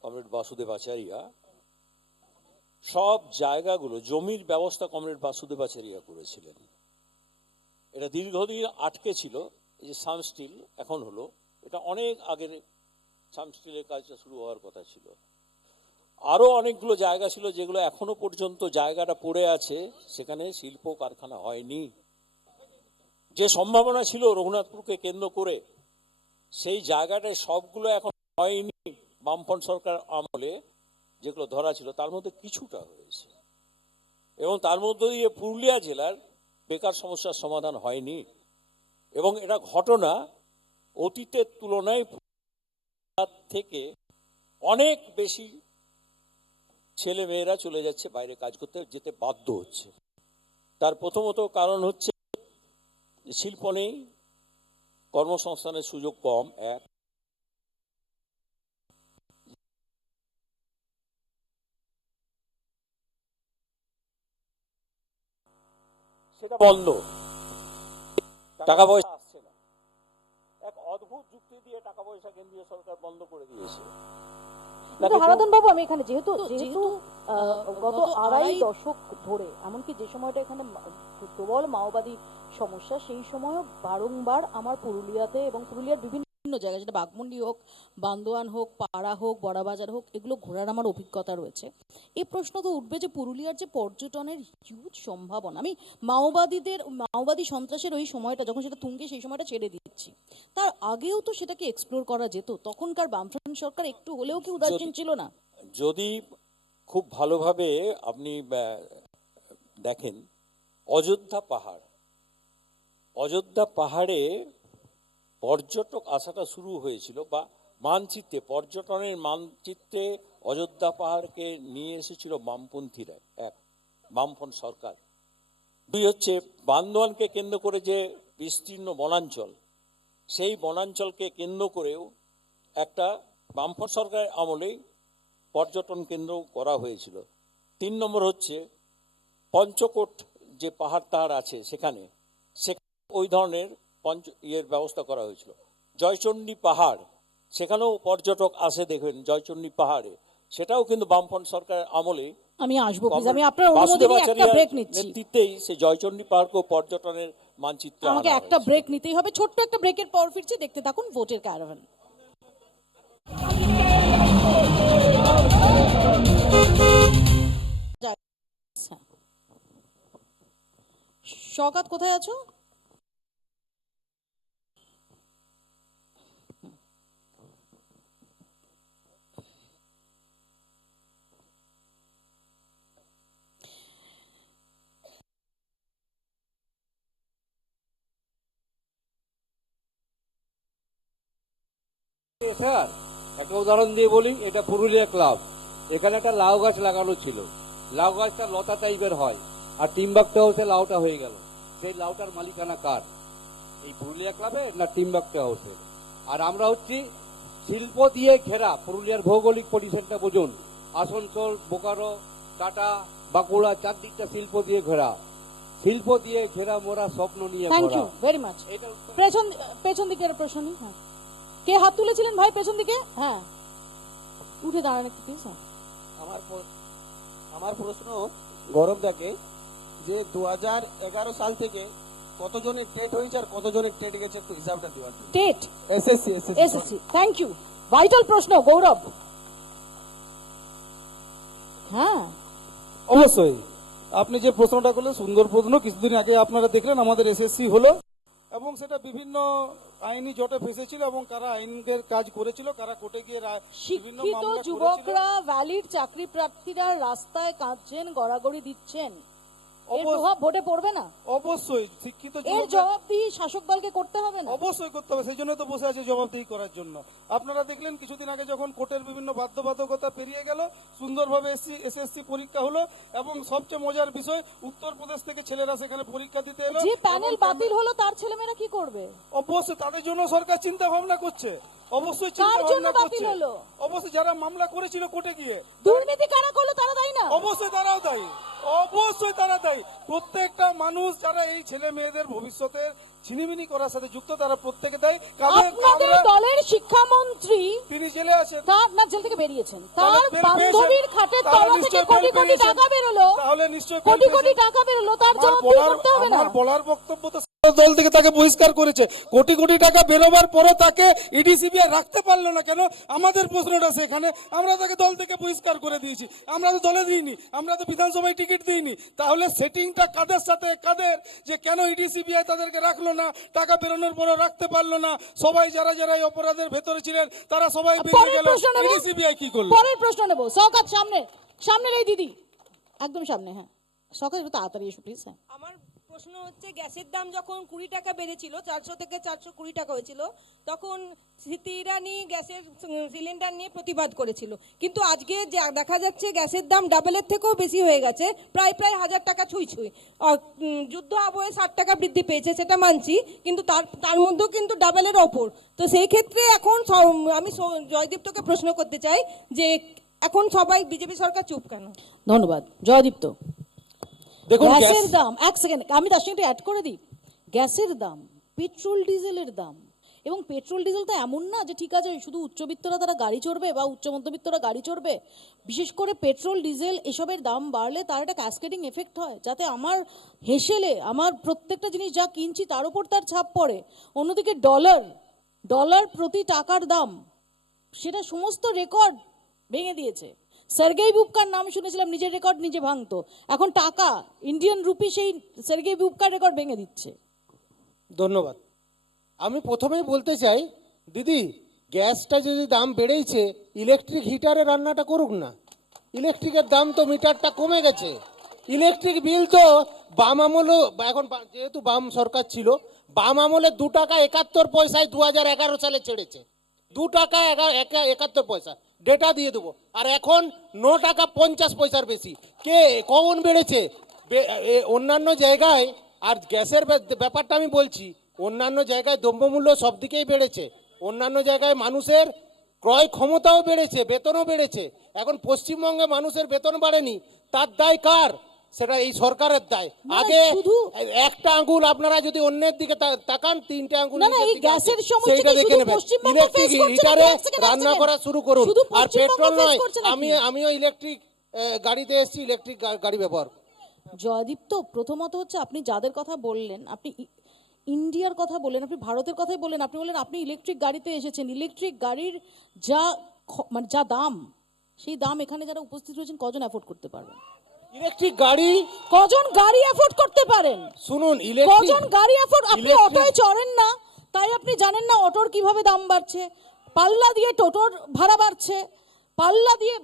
কমরেড বাসুদেব আচারিয়া। সব জায়গাগুলো জমির ব্যবস্থা কমরেড বাসুদেব আচারিয়া করেছিলেন। এটা দীর্ঘদিন আটকে ছিল। এই যে সাম স্টিল এখন হলো, এটা অনেক আগের সাম স্টিলের কাজটা শুরু হওয়ার কথা ছিল। আরও অনেকগুলো জায়গা ছিল যেগুলো এখনো পর্যন্ত জায়গাটা পড়ে আছে, সেখানে শিল্প কারখানা হয়নি। যে সম্ভাবনা ছিল রঘুনাথপুরকে কেন্দ্র করে, সেই জায়গাটায় সবগুলো এখন হয়নি। বামফ্রন্ট সরকার আমলে যেগুলো ধরা ছিল তার মধ্যে কিছুটা হয়েছে, এবং তার মধ্যে দিয়ে পুরুলিয়া জেলার বেকার সমস্যার সমাধান হয়নি। এবং এটা ঘটনা অতীতের তুলনায় থেকে অনেক বেশি ছেলে মেয়েরা চলে যাচ্ছে বাইরে কাজ করতে, যেতে বাধ্য হচ্ছে। তার প্রথমত কারণ হচ্ছে শিল্প নেই, কর্মসংস্থানের সুযোগ কম, এক। সেটা বন্ধ, টাকা পয়সা আসছে না। এক অদ্ভুত যুক্তি দিয়ে টাকা পয়সা কেন্দ্রীয় সরকার বন্ধ করে দিয়েছে। কিন্তু হারাধন বাবু, আমি এখানে যেহেতু গত আড়াই দশক ধরে, এমনকি যে সময়টা এখানে প্রবল মাওবাদী সমস্যা, সেই সময়ও বারংবার আমার পুরুলিয়াতে এবং পুরুলিয়ার বিভিন্ন জায়গায়, যেটা বাঘমুন্ডি হোক, বান্দোয়ান হোক, পাড়া হোক, বড়াবাজার হোক, এগুলো ঘোরার আমার অভিজ্ঞতা রয়েছে। এই প্রশ্ন তো উঠবে যে পুরুলিয়ার যে পর্যটনের হিউজ সম্ভাবনা, আমি মাওবাদী সন্ত্রাসের ওই সময়টা যখন সেটা তুঙ্গে, সেই সময়টা ছেড়ে দিচ্ছি, তার আগেও তো সেটাকে এক্সপ্লোর করা যেত। তখনকার বামফ্রন্ট সরকার একটু হলেও কি উদাসীন ছিল না? যদি খুব ভালোভাবে আপনি দেখেন, অযোধ্যা পাহাড়ে পর্যটক আসাটা শুরু হয়েছিল, বা মানচিত্রে, পর্যটনের মানচিত্রে অযোধ্যা পাহাড়কে নিয়ে এসেছিল বামপন্থীরা, এক বামফ্রন্ট সরকার। দুই হচ্ছে বান্দোয়ানকে কেন্দ্র করে যে বিস্তীর্ণ বনাঞ্চল, সেই বনাঞ্চলকে কেন্দ্র করেও একটা বামফ্রন্ট সরকারের আমলেই পর্যটন কেন্দ্র করা হয়েছিল। 3 নম্বর হচ্ছে পঞ্চকোট যে পাহাড় টাহাড় আছে, সেখানে ওই ধরনের ব্যবস্থা করা হয়েছিল। জয়চণ্ডী পাহাড়, সেখানেও পর্যটক আসে, দেখবেন জয়চণ্ডী পাহাড়ে, সেটাও কিন্তু বামফ্রন্ট সরকারের আমলে, আমি আসবো প্লিজ, আমি আপনার অনুমতি নিয়ে একটা ব্রেক নিচ্ছি। নেতৃত্বেই সেই জয়চণ্ডী পাহাড়কেও পর্যটনের মানচিত্রে আমাকে আনা একটা হয়েছে। ব্রেক নিতেই হবে, ছোট্ট একটা ব্রেকের পর ফিরছি। দেখতে থাকুন ভোটের ক্যারাভান। শওকত কোথায় আছো? স্যার একটা উদাহরণ দিয়ে বলি, এটা পুরুলিয়া ক্লাব। এখানে একটা লাউ গাছ লাগানো ছিল, লাউ গাছটা লতা টাইপের হয়, আর টিম্বাকটা হাউসে লাউটা হয়ে গেল। সেই লাউটার মালিকানা কার? এই পুরুলিয়া ক্লাবে না টিম্বাকটা হাউসে? আর আমরা হচ্ছি শিল্প দিয়ে ঘেরা, পুরুলিয়ার ভৌগোলিক পজিশনটা বুঝুন, আসানসোল, বোকারো, টাটা, বাঁকুড়া, চারদিকটা শিল্প দিয়ে ঘেরা, শিল্প দিয়ে ঘেরা মোরা স্বপ্ন নিয়ে থ্যাংক ভরা। You very much. এটা পেছন দিকের প্রশ্ন নিই। হ্যাঁ, কে হাত তুলেছিলেন ভাই পেছন দিকে? হ্যাঁ, উঠে দাঁড়ান একটু প্লিজ। হ্যাঁ, আমার প্রশ্ন গৌরবদাকে, যে 2011 সাল থেকে কতজনের টেট হয়েছে আর কতজনের টেট গেছে একটু হিসাবটা দেওয়ার জন্য। TET SSC thank you, vital প্রশ্ন গৌরব। হ্যাঁ, অবশ্যই আপনি যে প্রশ্নটা করলেন সুন্দর প্রশ্ন। কিছুদিন আগে আপনারা দেখলেন আমাদের এসএসসি হলো, এবং সেটা বিভিন্ন আইনি জটে ফেসেছিল, এবং কারা আইনের কাজ করেছিল, কারা কোর্টে গিয়ে বিভিন্ন শিক্ষিত মামলা করেছিল। যুবকরা, ভ্যালিড চাকরি প্রার্থীরা রাস্তায় কাঁদছেন, গড়াগড়ি দিচ্ছেন, এর অবশ্য- প্রভাব ভোটে পড়বে না? অবশ্যই শিক্ষিত এর যুবকরা- জবাবদিহি শাসক দলকে করতে হবে না? অবশ্যই করতে হবে, সেই জন্য তো বসে আছে জবাবদিহি করার জন্য। আপনারা দেখলেন কিছুদিন আগে যখন কোর্টের বিভিন্ন বাধ্যবাধকতা পেরিয়ে গেল, সুন্দরভাবে এসএসসি পরীক্ষা হলো, এবং সবচেয়ে মজার বিষয় উত্তরপ্রদেশ থেকে ছেলেরা সেখানে পরীক্ষা দিতে এলো। যে প্যানেল এবং বাতিল হলো তার ছেলেমেয়েরা কি করবে? অবশ্যই তাদের জন্য সরকার চিন্তা ভাবনা করছে, অবশ্যই চিন্তা কার জন্য ভাবনা বাতিল করছে। হলো? অবশ্যই যারা মামলা করেছিল কোর্টে গিয়ে, দুর্নীতি কারা করলো তারা দায়ী না? অবশ্যই তারাও দায়ী, অবশ্যই তারা দায়ী। প্রত্যেকটা মানুষ যারা এই ছেলে মেয়েদের ভবিষ্যতের ছিনিমিনি করার সাথে যুক্ত, তারা প্রত্যেকে দায়ী। আপনাদের দলের শিক্ষামন্ত্রী তিনি জেলে আছেন, তার না জেল থেকে বেরিয়েছেন, তাহলে তার বের বান্ধবীর পেয়েছেন, খাটের তাহলে তলা থেকে নিশ্চয়ই কোটি বের কোটি পেয়েছেন। টাকা বেরোলো, তাহলে নিশ্চয়ই বের কোটি কোটি পেয়েছেন। টাকা বেরোলো, তার আমার জবাবদিহি বলার করতে হবে না? আমার বলার বক্তব্য তো দল থেকে তাকে বহিষ্কার করেছে, কোটি কোটি টাকা বেরোবার পরও তাকে ইডিসিবিআই রাখতে পারলো না কেন? আমাদের প্রশ্নটা সেখানে। আমরা তাকে দল থেকে বহিষ্কার করে দিয়েছি, আমরা তো দলে দিইনি, আমরা তো বিধানসভায় টিকিট দিইনি। তাহলে সেটিংটা কাদের সাথে কাদের, যে কেন ইডিসিবিআই তাদেরকে রাখলো না, টাকা বেরোনোর পরও রাখতে পারলো না? সবাই যারা যারা এই অপরাধের ভেতরে ছিলেন তারা সবাই বেরিয়ে পরের গেল, প্রশ্ন নেব, ইডিসিবিআই কি করলো? পরের প্রশ্ন নেব। শওকত সামনে, সামনে এই দিদি, একদম সামনে। হ্যাঁ শওকত, একটু তাড়াতাড়ি এসো প্লিজ। হ্যাঁ, আমার প্রশ্ন হচ্ছে, গ্যাসের দাম যখন 20 টাকা বেড়েছিল, 400 থেকে 420 টাকা হয়েছিল, তখন স্মৃতি ইরানি গ্যাসের সিলিন্ডার নিয়ে প্রতিবাদ করেছিল। কিন্তু আজকে দেখা যাচ্ছে গ্যাসের দাম ডাবলের থেকেও বেশি হয়ে গেছে, প্রায় 1000 টাকা ছুঁই ছুঁই। যুদ্ধ আবহে 60 টাকা বৃদ্ধি পেয়েছে, সেটা মানছি, কিন্তু তার মধ্যেও কিন্তু ডাবলের ওপর। তো সেই ক্ষেত্রে এখন আমি জয়দীপ্তকে প্রশ্ন করতে চাই যে এখন সবাই বিজেপি সরকার চুপ কেন? ধন্যবাদ। জয়দীপ্ত, দেখুন গ্যাসের দাম, এক সেকেন্ড আমি তার সঙ্গে অ্যাড করে দিই। গ্যাসের দাম, পেট্রোল ডিজেলের দাম, এবং পেট্রোল ডিজেল তো এমন না যে ঠিক আছে শুধু উচ্চবিত্তরা তারা গাড়ি চড়বে বা উচ্চ মধ্যবিত্তরা গাড়ি চড়বে। বিশেষ করে পেট্রোল ডিজেল এসবের দাম বাড়লে তার একটা ক্যাসকেডিং এফেক্ট হয়, যাতে আমার হেসেলে আমার প্রত্যেকটা জিনিস যা কিনছি তার উপর তার ছাপ পড়ে। অন্যদিকে ডলার প্রতি টাকার দাম, সেটা সমস্ত রেকর্ড ভেঙে দিয়েছে। সার্গেই বুবকার নাম শুনেছিলাম, নিজের রেকর্ড নিজে ভাঙতো, এখন টাকা ইন্ডিয়ান রুপি সেই সার্গেই বুবকার রেকর্ড ভেঙে দিচ্ছে। ধন্যবাদ। আমি প্রথমেই বলতে চাই, দিদি গ্যাসটা যদি দাম বেড়েছে, ইলেকট্রিক হিটারে রান্নাটা করুক না। ইলেকট্রিকের দাম তো মিটারটা কমে গেছে। ইলেকট্রিক বিল তো বাম আমলও, এখন যেহেতু বাম সরকার ছিল, বাম আমলে 2 টাকা 71 পয়সায় 2011 সালে ছেড়েছে। 2 টাকা 71 পয়সা ডেটা দিয়ে দেবো। আর এখন 9 টাকা 50 পয়সার বেশি। কখন বেড়েছে? অন্যান্য জায়গায়, আর গ্যাসের ব্যাপারটা আমি বলছি, অন্যান্য জায়গায় দ্রব্যমূল্য সব দিকেই বেড়েছে, অন্যান্য জায়গায় মানুষের ক্রয় ক্ষমতাও বেড়েছে, বেতনও বেড়েছে। এখন পশ্চিমবঙ্গে মানুষের বেতন বাড়েনি, তার দায় কার? সেটা এই সরকারের দায়। আগে একটা আঙ্গুল আপনারা যদি অন্যের দিকে তাকান, 3টে আঙ্গুল এই গ্যাসের সমস্যা সেইটা কি দেখে শুধু নেবেন। পশ্চিমবঙ্গ ইলেকট্রিক face করছে না? হিটারে এক সেকেন্ড, রান্না করা শুরু করুন। শুধু আর পশ্চিমবঙ্গ পেট্রোল face নয়, করছে নাকি? আমিও ইলেকট্রিক গাড়িতে এসেছি, ইলেকট্রিক গাড়ি ব্যবহার। জয়দীপ্ত, প্রথমত হচ্ছে আপনি যাদের কথা বললেন, আপনি ইন্ডিয়ার কথা বললেন, আপনি ভারতের কথাই বললেন, আপনি বললেন আপনি ইলেকট্রিক গাড়িতে এসেছেন। ইলেকট্রিক গাড়ির যা মানে যা দাম, সেই দাম এখানে যারা উপস্থিত রয়েছেন কজন অ্যাফোর্ড করতে পারবেন? ইলেকট্রিক গাড়ি, কজন গাড়ি অ্যাফোর্ড করতে পারেন? শুনুন, ইলেকট্রিক কজন গাড়ি অ্যাফোর্ড? আপনি electric- অটোয় চড়েন না, তাই আপনি জানেন না অটোর কিভাবে দাম বাড়ছে। পাল্লা দিয়ে টোটোর ভাড়া বাড়ছে, পাল্লা দিয়ে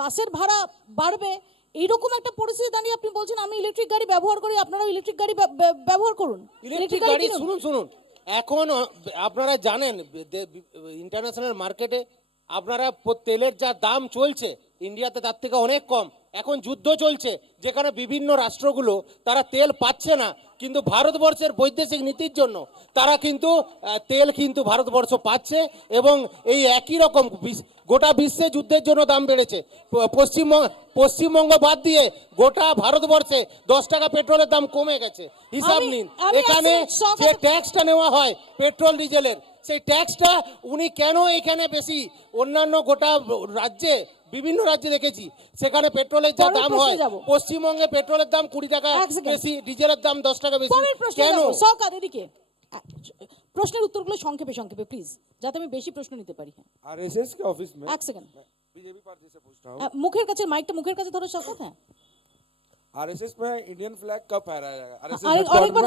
বাসের ভাড়া বাড়বে। এইরকম একটা পরিস্থিতি দাঁড়িয়ে আপনি বলছেন আমি ইলেকট্রিক গাড়ি ব্যবহার করি, আপনারাও ইলেকট্রিক গাড়ি ব্যবহার করুন। ইলেকট্রিক গাড়ি কিনুন। শুনুন এখন আপনারা জানেন ইন্টারন্যাশনাল মার্কেটে আপনারা তেলের যা দাম চলছে ইন্ডিয়াতে তার থেকে অনেক কম। এখন যুদ্ধ চলছে যেখানে বিভিন্ন রাষ্ট্রগুলো তারা তেল পাচ্ছে না, কিন্তু ভারতবর্ষের বৈদেশিক নীতির জন্য তারা কিন্তু তেল কিন্তু ভারতবর্ষ পাচ্ছে, এবং এই একই রকম গোটা বিশ্বে যুদ্ধের জন্য দাম বেড়েছে। পশ্চিমবঙ্গ বাদ দিয়ে গোটা ভারতবর্ষে 10 টাকা পেট্রোলের দাম কমে গেছে। হিসাব নিন, এখানে যে ট্যাক্সটা নেওয়া হয় পেট্রোল ডিজেলের, সেই ট্যাক্সটা উনি কেন এখানে বেশি? অন্যান্য গোটা রাজ্যে, বিভিন্ন রাজ্যে দেখেছি সেখানে পেট্রোলের যা দাম হয়, পশ্চিমবঙ্গে পেট্রোলের দাম 20 টাকা বেশি, ডিজেলের দাম 10 টাকা বেশি। কেন? প্রশ্নের উত্তরগুলো সংক্ষেপে সংক্ষেপে প্লিজ, যাতে আমি বেশি প্রশ্ন নিতে পারি। आरएसएस के ऑफिस में এক সেকেন্ড, बीजेपी पार्टी से पूछ रहा हूँ, মুখের কাছে মাইকটা মুখের কাছে ধরে শকত। হ্যাঁ, आरएसएस में इंडियन फ्लैग कब फहराया जाएगा?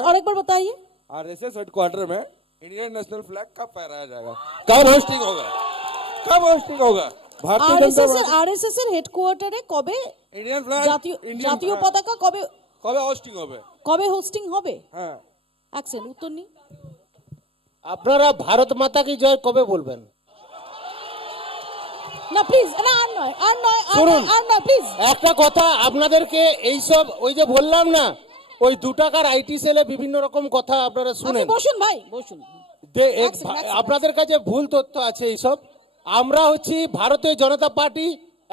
আরেকবার बताइए। आरएसएस हेडक्वार्टर में इंडियन नेशनल फ्लैग कब फहराया जाएगा? कब होस्टिंग होगा? कब होस्टिंग होगा? भारतीय जनता पार्टी আরএসএস এর হেডকোয়ার্টারে কবে इंडियन फ्लैग জাতীয় পতাকা কবে कब होस्टिंग होगा? কবে হোস্টিং হবে? हाँ, এক সেকেন্ড, উত্তর নি। আপনারা ভারত মাতা কি জয় কবে বলবেন? না প্লিজ, না আর নয়, আর নয়, শুনুন। আর নয় প্লিজ। একটা কথা আপনাদেরকে, এইসব ওই যে বললাম না, ওই 2 টাকার আইটি সেলে বিভিন্ন রকম কথা আপনারা আপনি শুনেন। বসুন ভাই, বসুন। আপনাদের কাছে ভুল তথ্য আছে এইসব। আমরা হচ্ছি ভারতীয় জনতা পার্টি,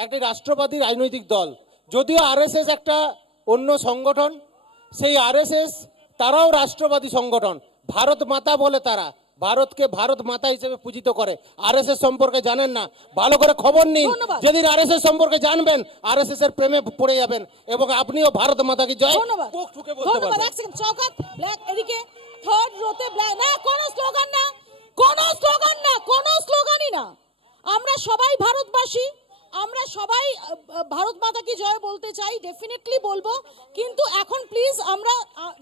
একটি রাষ্ট্রবাদী রাজনৈতিক দল। যদিও আরএসএস একটা অন্য সংগঠন, সেই আরএসএস তারাও রাষ্ট্রবাদী সংগঠন। ভারত মাতা বলে তারা, ভারতকে ভারত মাতা হিসেবে পূজিত করে। আরএসএস সম্পর্কে জানেন না, ভালো করে খবর নিন। ধন্যবাদ। যেদিন আরএসএস সম্পর্কে জানবেন, আরএসএস এর প্রেমে পড়ে যাবেন, এবং আপনিও ভারত মাতা কি জয় ধন্যবাদ, বুক ঠুকে বলতে ধন্যবাদ। পারবেন। এক সেকেন্ড, চৌকাত ব্ল্যাক এদিকে, থার্ড রোতে ব্ল্যাক। না, কোনো স্লোগান না, কোনো স্লোগান না, কোনো স্লোগানই না। আমরা সবাই ভারতবাসী, আমরা সবাই ভারত মাতা কি জয় বলতে চাই, ডেফিনেটলি বলবো। কিন্তু এখন প্লিজ আমরা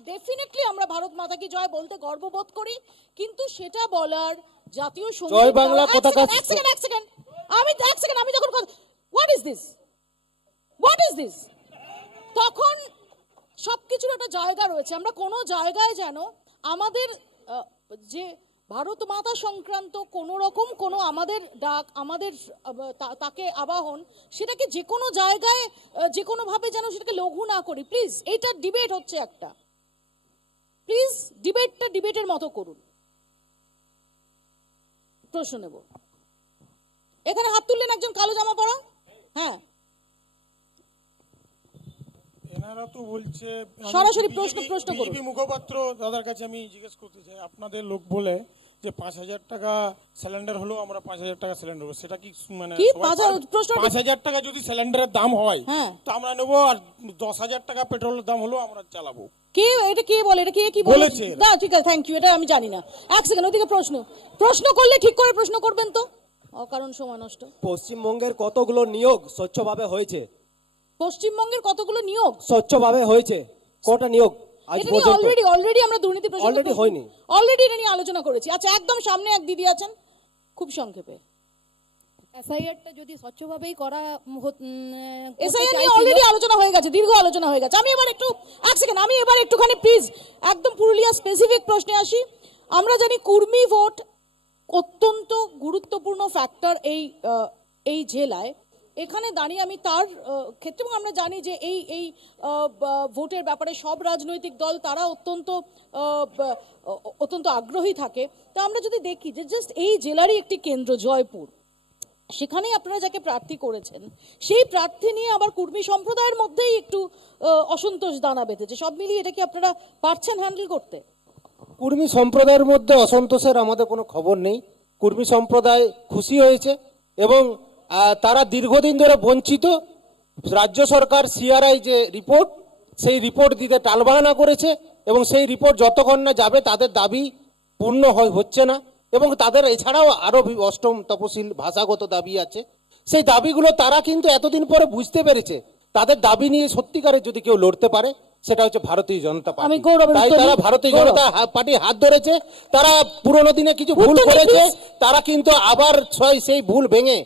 ডেফিনেটলি আমরা ভারত মাতা কি জয় বলতে গর্ববোধ করি, কিন্তু সেটা বলার জাতীয় সঙ্গীত জয় বাংলা গাওয়ার- পতাকা। এক সেকেন্ড, আমি যখন হোয়াট ইজ দিস, তখন সবকিছুর একটা জায়গা রয়েছে। আমরা কোনো জায়গায় যেন আমাদের যে ভারত মাতা সংক্রান্ত কোনো রকম কোনো আমাদের ডাক, আমাদের তাকে আবাহন, সেটাকে যে কোনো জায়গায় যে কোনোভাবে যেন সেটাকে লঘু না করি প্লিজ। এইটা ডিবেট হচ্ছে একটা, প্লিজ ডিবেটটা ডিবেটের মতো করুন। প্রশ্ন নেব। এখানে হাত তুললেন একজন কালো জামা পরা। হ্যাঁ, এনারা তো বলছে সরাসরি প্রশ্ন করুন। বিজেপি মুখপাত্র দাদার কাছে আমি জিজ্ঞেস করতে চাই, আপনাদের লোক বলে যে 5,000 টাকা সিলিন্ডার হলো, আমরা 5,000 টাকা সিলিন্ডার, সেটা কি মানে কি সবাই 5,000 টাকা যদি সিলিন্ডারের দাম হয় হ্যাঁ। তো আমরা নেবো, আর 10,000 টাকা পেট্রোলের দাম হলো আমরা চালাবো? কে এটা কে বলে, এটা কে কি বলে? বলেছে এরা। না ঠিক আছে, থ্যাংক ইউ, এটা আমি জানি না। এক সেকেন্ড, ওইদিকে প্রশ্ন করলে ঠিক করে প্রশ্ন করবেন তো, অকারণ সময় নষ্ট। পশ্চিমবঙ্গের কতগুলো নিয়োগ স্বচ্ছভাবে হয়েছে? পশ্চিমবঙ্গের কতগুলো নিয়োগ স্বচ্ছভাবে হয়েছে, কটা নিয়োগ আজ এটা নিয়ে পর্যন্ত? অলরেডি আমরা দুর্নীতি প্রশ্ন Already হয়নি। অলরেডি এটা নিয়ে আলোচনা করেছি। আচ্ছা, একদম সামনে এক দিদি আছেন, খুব সংক্ষেপে। এসআইআরটা যদি স্বচ্ছভাবেই করা এসআইআর নিয়ে অলরেডি আলোচনা হয়ে গেছে, দীর্ঘ আলোচনা হয়ে গেছে। আমি এবার একটুখানি প্লিজ একদম পুরুলিয়া স্পেসিফিক প্রশ্নে আসি। আমরা জানি কুর্মী ভোট অত্যন্ত গুরুত্বপূর্ণ ফ্যাক্টর এই জেলায়। এখানে দাঁড়িয়ে আমি তার ক্ষেত্রে, এবং আমরা জানি যে এই ভোটের ব্যাপারে সব রাজনৈতিক দল তারা অত্যন্ত আগ্রহী থাকে। তা আমরা যদি দেখি যে জাস্ট এই জেলারই একটি কেন্দ্র জয়পুর, সেখানেই আপনারা যাকে প্রার্থী করেছেন, সেই প্রার্থী নিয়ে আবার কুর্মী সম্প্রদায়ের মধ্যেই একটু অসন্তোষ দানা বেঁধেছে। সব মিলিয়ে এটা কি আপনারা পারছেন হ্যান্ডেল করতে? কুর্মী সম্প্রদায়ের মধ্যে অসন্তোষের আমাদের কোনো খবর নেই। কুর্মী সম্প্রদায় খুশি হয়েছে, এবং তারা দীর্ঘদিন ধরে বঞ্চিত। রাজ্য সরকার সিআরআই যে রিপোর্ট, সেই রিপোর্ট দিতে টালবাহানা করেছে, এবং সেই রিপোর্ট যতক্ষণ না যাবে তাদের দাবি পূর্ণ হচ্ছে না। এবং তাদের এছাড়াও আরও অষ্টম তপশিল ভাষাগত দাবি আছে। সেই দাবিগুলো তারা কিন্তু এতদিন পরে বুঝতে পেরেছে। তাদের দাবি নিয়ে সত্যিকারের যদি কেউ লড়তে পারে সেটা হচ্ছে ভারতীয় জনতা পার্টি। আমি গৌরবের তাই উত্তর তারা দিই। ভারতীয় গৌরব। জনতা পার্টি হাত ধরেছে, তারা পুরোনো দিনে কিছু ভুল উত্তর দিন, করেছে, please। তারা কিন্তু আবার সেই ভুল ভেঙে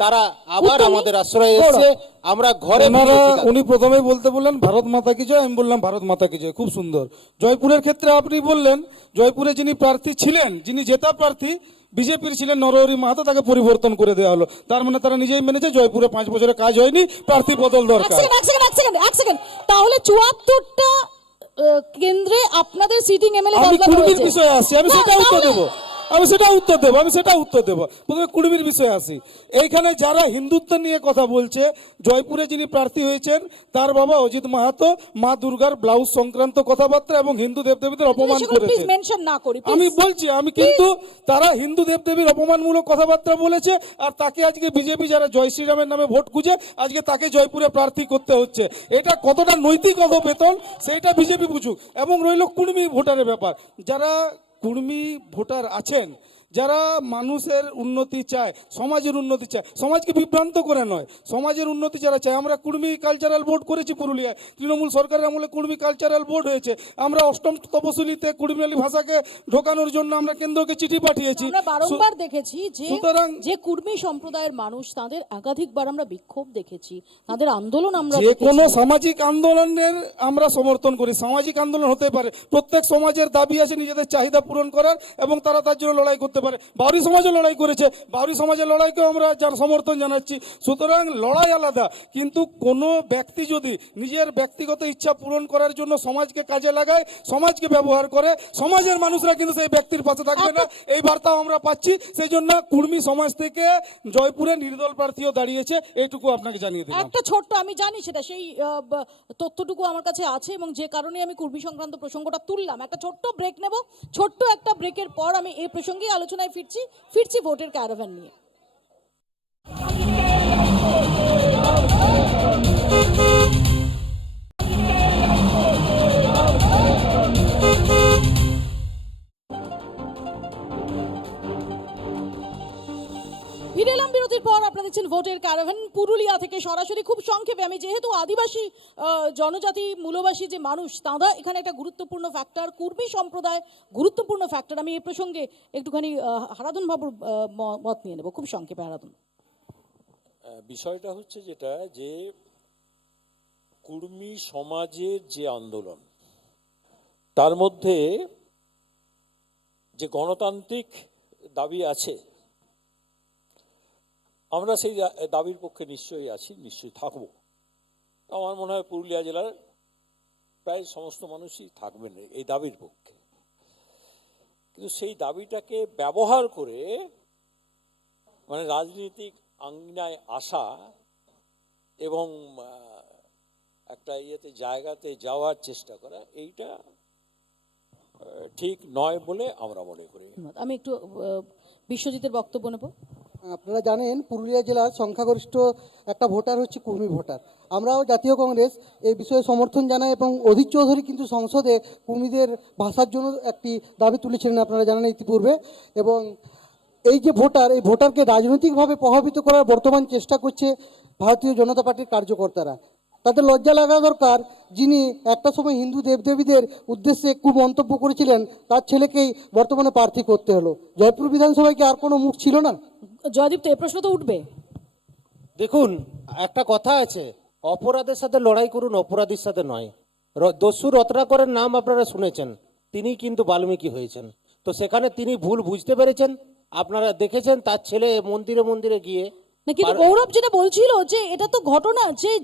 তারা আবার উত্তর দিন। আমাদের আশ্রয়ে গৌরব। এসেছে। আমরা ঘরে ওনারা ফিরেছি তাদের। উনি প্রথমেই বলতে বললেন ভারত মাতা কি জয়, আমি বললাম ভারত মাতা কি জয়, খুব সুন্দর। জয়পুরের ক্ষেত্রে আপনি বললেন জয়পুরে যিনি প্রার্থী ছিলেন, যিনি জেতা প্রার্থী বিজেপির ছিলেন নরহরি মাহাতো, তাকে পরিবর্তন করে দেওয়া হলো। তার মানে তারা নিজেই মেনেছে জয়পুরে 5 বছরে কাজ হয়নি, প্রার্থী বদল এক দরকার। সেকেন্ড তাহলে 74টা কেন্দ্রে আপনাদের সিটিং এমএলএ আমি বদলানো কুর্মির হয়েছে। বিষয়ে আসছি, আমি না, সেটা উত্তর তাহলে- দেবো, আমি সেটা উত্তর দেবো। প্রথমে কুর্মির বিষয়ে আসি। এইখানে যারা হিন্দুত্ব নিয়ে কথা বলছে, জয়পুরে যিনি প্রার্থী হয়েছেন তার বাবা অজিত মাহাতো মা দুর্গার ব্লাউজ সংক্রান্ত কথাবার্তা এবং হিন্দু দেবদেবীদের অপমান সেগুলো করেছে। প্লিজ মেনশন না করি please। আমি বলছি, আমি কিন্তু তারা হিন্দু দেবদেবীর অপমানমূলক কথাবার্তা বলেছে, আর তাকে আজকে বিজেপি যারা জয় শ্রীরামের নামে ভোট খুঁজে আজকে তাকে জয়পুরে প্রার্থী করতে হচ্ছে। এটা কতটা নৈতিক অধপতন সেইটা বিজেপি বুঝুক। এবং রইল কুর্মী ভোটারের ব্যাপার, যারা কুর্মী ভোটার আছেন, যারা মানুষের উন্নতি চায়, সমাজের উন্নতি চায়, সমাজকে বিভ্রান্ত করে নয়, সমাজের উন্নতি যারা চায়। আমরা কুর্মী কালচারাল বোর্ড করেছি পুরুলিয়ায়, তৃণমূল সরকারের আমলে কুর্মী কালচারাল বোর্ড হয়েছে। আমরা 8ম তপশিলিতে কুর্মিয়ালি ভাষাকে ঢোকানোর জন্য আমরা কেন্দ্রকে চিঠি পাঠিয়েছি। আমরা বারংবার দেখেছি যে সুতরাং- যে কুর্মী সম্প্রদায়ের মানুষ, তাদের একাধিকবার আমরা বিক্ষোভ দেখেছি, তাদের আন্দোলন আমরা যে কোনো দেখেছি। সামাজিক আন্দোলনের আমরা সমর্থন করি। সামাজিক আন্দোলন হতে পারে, প্রত্যেক সমাজের দাবি আছে নিজেদের চাহিদা পূরণ করার, এবং তারা তার জন্য লড়াই করতে পারে। বাউরি সমাজও লড়াই করেছে, বাউরি সমাজের লড়াইকেও আমরা যার সমর্থন জানাচ্ছি। সুতরাং লড়াই আলাদা, কিন্তু কোনো ব্যক্তি যদি নিজের ব্যক্তিগত ইচ্ছা পূরণ করার জন্য সমাজকে কাজে লাগায়, সমাজকে ব্যবহার করে, সমাজের মানুষরা কিন্তু সেই ব্যক্তির পাশে থাকবে না, এই বার্তাও আমরা পাচ্ছি। সেই জন্য কুর্মী সমাজ থেকে জয়পুরে নির্দল প্রার্থীও দাঁড়িয়েছে, এইটুকু আপনাকে জানিয়ে দিলাম। একটা ছোট্ট, আমি জানি সেটা, সেই তথ্যটুকু আমার কাছে আছে এবং যে কারণে আমি কুর্মী সংক্রান্ত প্রসঙ্গটা তুললাম। একটা ছোট্ট ব্রেক নেব, ছোট্ট একটা ব্রেকের পর আমি এই প্রসঙ্গে আলোচনায় ফিরছি ভোটের ক্যারাভান নিয়ে। ফিরে এলাম বিরতির পর। আপনারা দেখছেন ভোটের ক্যারাভান পুরুলিয়া থেকে সরাসরি। খুব সংক্ষেপে, আমি যেহেতু আদিবাসী জনজাতি মূলবাসী যে মানুষ, তাঁরা এখানে একটা গুরুত্বপূর্ণ ফ্যাক্টর, কুর্মী সম্প্রদায় গুরুত্বপূর্ণ ফ্যাক্টর। আমি এই প্রসঙ্গে একটুখানি হারাধন বাবুর মত নিয়ে নেব, খুব সংক্ষেপে। হারাধন, বিষয়টা হচ্ছে যেটা, যে কুর্মী সমাজের যে আন্দোলন, তার মধ্যে যে গণতান্ত্রিক দাবি আছে, আমরা সেই দাবির পক্ষে নিশ্চয়ই আছি, নিশ্চয়ই থাকবো। আমার মনে হয় পুরুলিয়া জেলার প্রায় সমস্ত মানুষই থাকবেন এই দাবির পক্ষে। কিন্তু সেই দাবিটাকে ব্যবহার করে মানে রাজনৈতিক আঙ্গিনায় আসা এবং একটা জায়গাতে যাওয়ার চেষ্টা করা, এইটা ঠিক নয় বলে আমরা মনে করি। আমি একটু বিশ্বজিতের বক্তব্য নেব। আপনারা জানেন পুরুলিয়া জেলার সংখ্যাগরিষ্ঠ একটা ভোটার হচ্ছে কুর্মী ভোটার। আমরাও জাতীয় কংগ্রেস এই বিষয়ে সমর্থন জানাই, এবং অধীর চৌধুরী কিন্তু সংসদে কুর্মীদের ভাষার জন্য একটি দাবি তুলেছিলেন, আপনারা জানেন ইতিপূর্বে। এবং এই যে ভোটার, এই ভোটারকে রাজনৈতিকভাবে প্রভাবিত করার বর্তমান চেষ্টা করছে ভারতীয় জনতা পার্টির কার্যকর্তারা। তাদের লজ্জা লাগা দরকার, যিনি একটা সময় হিন্দু দেবদেবীদের উদ্দেশ্যে কুমন্তব্য করেছিলেন, তার ছেলেকেই বর্তমানে প্রার্থী করতে হলো। জয়পুর বিধানসভায় কি আর কোনো মুখ ছিল না? জয়দীপ, তো এই প্রশ্ন তো উঠবে। দেখুন, একটা কথা আছে, অপরাধের সাথে লড়াই করুন, অপরাধীর সাথে নয়। দস্যু রত্নাকরের নাম আপনারা শুনেছেন, তিনি কিন্তু বাল্মীকি হয়েছেন। তো সেখানে তিনি ভুল বুঝতে পেরেছেন, আপনারা দেখেছেন তার ছেলে মন্দিরে মন্দিরে গিয়ে। না, কিন্তু গৌরব যেটা বলছিল যে এটা তো ঘটনা,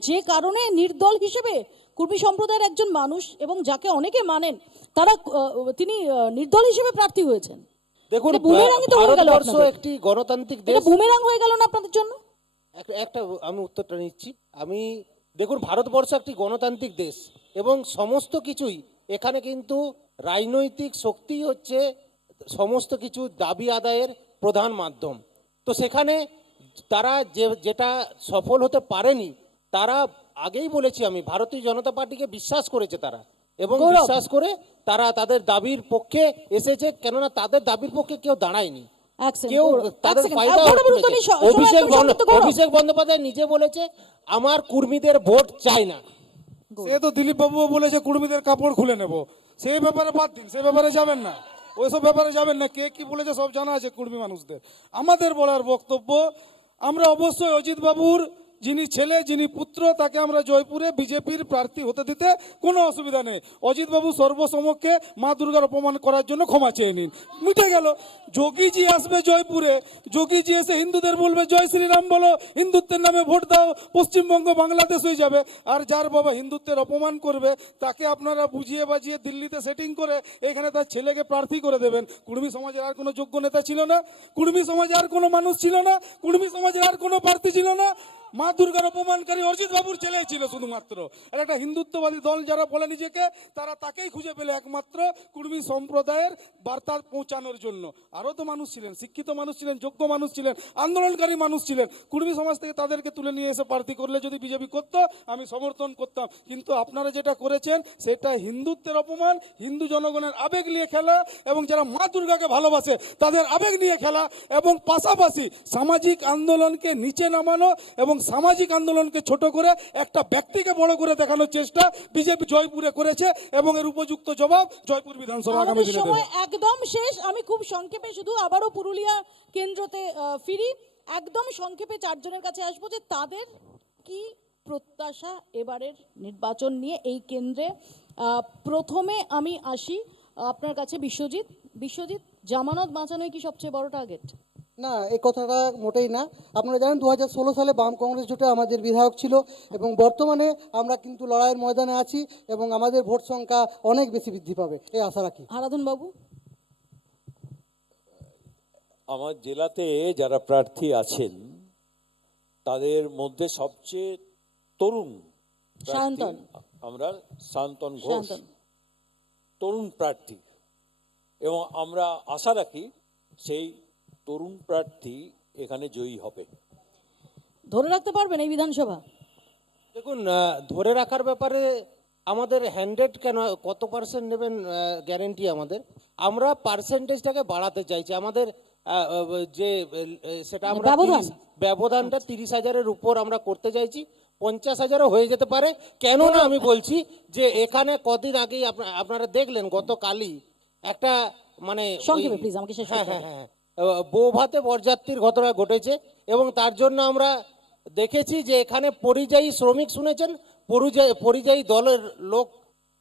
যে কারণে নির্দল হিসেবে কুর্মী সম্প্রদায়ের একজন মানুষ এবং যাকে অনেকে মানেন, তারা তিনি নির্দল হিসেবে প্রার্থী হয়েছেন। দেখুন, বুমেরাংই তো হয়ে গেল ভারতবর্ষ আপনাদের। একটি গণতান্ত্রিক এটা দেশ। বুমেরাং হয়ে গেল না আপনাদের জন্য? একটা আমি উত্তরটা নিচ্ছি। দেখুন, ভারতবর্ষ একটি গণতান্ত্রিক দেশ, এবং সমস্ত কিছুই এখানে কিন্তু রাজনৈতিক শক্তি হচ্ছে সমস্ত কিছু দাবি আদায়ের প্রধান মাধ্যম। তো সেখানে তারা যেটা সফল হতে পারেনি, তারা আগেই বলেছি আমি, ভারতীয় জনতা পার্টিকে বিশ্বাস করেছে তারা, এবং বিশ্বাস করে তারা তাদের দাবির পক্ষে এসেছে, কেননা তাদের দাবির পক্ষে কেউ দাঁড়ায়নি। এক second, কেউ গৌরব, এক তাদের second, ফায়দা গৌরব করেছে। তুমি সবাই একদম শান্ত, গৌরব। অভিষেক বন্দ্যোপাধ্যায় নিজে বলেছে আমার কর্মীদের ভোট চাই না। সে তো দিলীপ বাবুও বলেছে কুর্মীদের কাপড় খুলে নেব, সেই ব্যাপারে বাদ দিন, সেই ব্যাপারে যাবেন না, ওইসব ব্যাপারে যাবেন না। কে কি বলেছে সব জানা আছে কুর্মী মানুষদের। আমাদের বলার বক্তব্য, আমরা অবশ্যই অজিত বাবুর যিনি ছেলে, যিনি পুত্র, তাকে আমরা জয়পুরে বিজেপির প্রার্থী হতে দিতে কোনো অসুবিধা নেই। অজিত বাবু সর্বসমক্ষে মা দুর্গার অপমান করার জন্য ক্ষমা চেয়ে নিন, মিটে গেল। যোগীজি আসবে জয়পুরে, যোগীজি এসে হিন্দুদের বলবে জয় শ্রীরাম বলো, হিন্দুত্বের নামে ভোট দাও, পশ্চিমবঙ্গ বাংলাদেশ হয়ে যাবে। আর যার বাবা হিন্দুত্বের অপমান করবে তাকে আপনারা বুঝিয়ে বাজিয়ে দিল্লিতে সেটিং করে এখানে তার ছেলেকে প্রার্থী করে দেবেন। কুর্মী সমাজের আর কোনো যোগ্য নেতা ছিল না, কুর্মী সমাজে আর কোনো মানুষ ছিল না, কুর্মী সমাজের আর কোনো প্রার্থী ছিল না। মা দুর্গার অপমানকারী অজিত বাবুর ছেলে ছিল শুধুমাত্র। আর একটা হিন্দুত্ববাদী দল যারা বলে নিজেকে, তারা তাকেই খুঁজে পেলে একমাত্র কুর্মী সম্প্রদায়ের বার্তা পৌঁছানোর জন্য। আরও তো মানুষ ছিলেন, শিক্ষিত মানুষ ছিলেন, যোগ্য মানুষ ছিলেন, আন্দোলনকারী মানুষ ছিলেন। কুর্মী সমাজ থেকে তাদেরকে তুলে নিয়ে এসে প্রার্থী করলে যদি বিজেপি করতো আমি সমর্থন করতাম। কিন্তু আপনারা যেটা করেছেন সেটা হিন্দুত্বের অপমান, হিন্দু জনগণের আবেগ নিয়ে খেলা, এবং যারা মা দুর্গাকে ভালোবাসে তাদের আবেগ নিয়ে খেলা, এবং পাশাপাশি সামাজিক আন্দোলনকে নিচে নামানো এবং সামাজিক আন্দোলনকে ছোট করে একটা ব্যক্তিকে বড় করে দেখানোর চেষ্টা বিজেপি জয়পুরে করেছে, এবং এর উপযুক্ত জবাব জয়পুর বিধানসভা আগামী আমাদের দিনে দেবে। সময় একদম শেষ। আমি খুব সংক্ষেপে শুধু আবারও পুরুলিয়া কেন্দ্রতে ফিরি, একদম সংক্ষেপে চারজনের কাছে আসবো যে তাদের কি প্রত্যাশা এবারের নির্বাচন নিয়ে এই কেন্দ্রে। প্রথমে আমি আসি আপনার কাছে বিশ্বজিৎ। বিশ্বজিৎ, জামানত বাঁচানোই কি সবচেয়ে বড় টার্গেট? না, এই কথাটা মোটেই না। আপনারা জানেন 2016 সালে বাম কংগ্রেস জোটে আমাদের বিধায়ক ছিল, এবং বর্তমানে আমরা কিন্তু লড়াইয়ের ময়দানে আছি, এবং আমাদের ভোট সংখ্যা অনেক বেশি বৃদ্ধি পাবে এই আশা রাখি। আরাধন বাবু। আমার জেলাতে যারা প্রার্থী আছেন তাদের মধ্যে সবচেয়ে তরুণ প্রার্থী সায়ন্তন। আমরা সায়ন্তন ঘোষ, সায়ন্তন। তরুণ প্রার্থী, এবং আমরা আশা রাখি সেই তরুণ প্রার্থী এখানে জয়ী হবে। ধরে রাখতে পারবেন এই বিধানসভা? দেখুন, ধরে রাখার ব্যাপারে আমাদের 100 কেন, কত পার্সেন্ট নেবেন গ্যারেন্টি আমাদের, আমরা পার্সেন্টেজটাকে বাড়াতে চাইছি। আমাদের যে সেটা আমরা ব্যবধান? ব্যবধানটা 30,000-এর উপর আমরা করতে চাইছি। 50,000-ও হয়ে যেতে পারে। কেননা আমি বলছি যে এখানে কদিন আগেই আপনারা দেখলেন, গতকালই একটা মানে সংক্ষেপে প্লিজ আমাকে শেষ করতে হবে। হ্যাঁ, বৌভাতে বরযাত্রীর ঘটনা ঘটেছে, এবং তার জন্য আমরা দেখেছি যে এখানে পরিযায়ী শ্রমিক, শুনেছেন, পরিযায়ী দলের লোক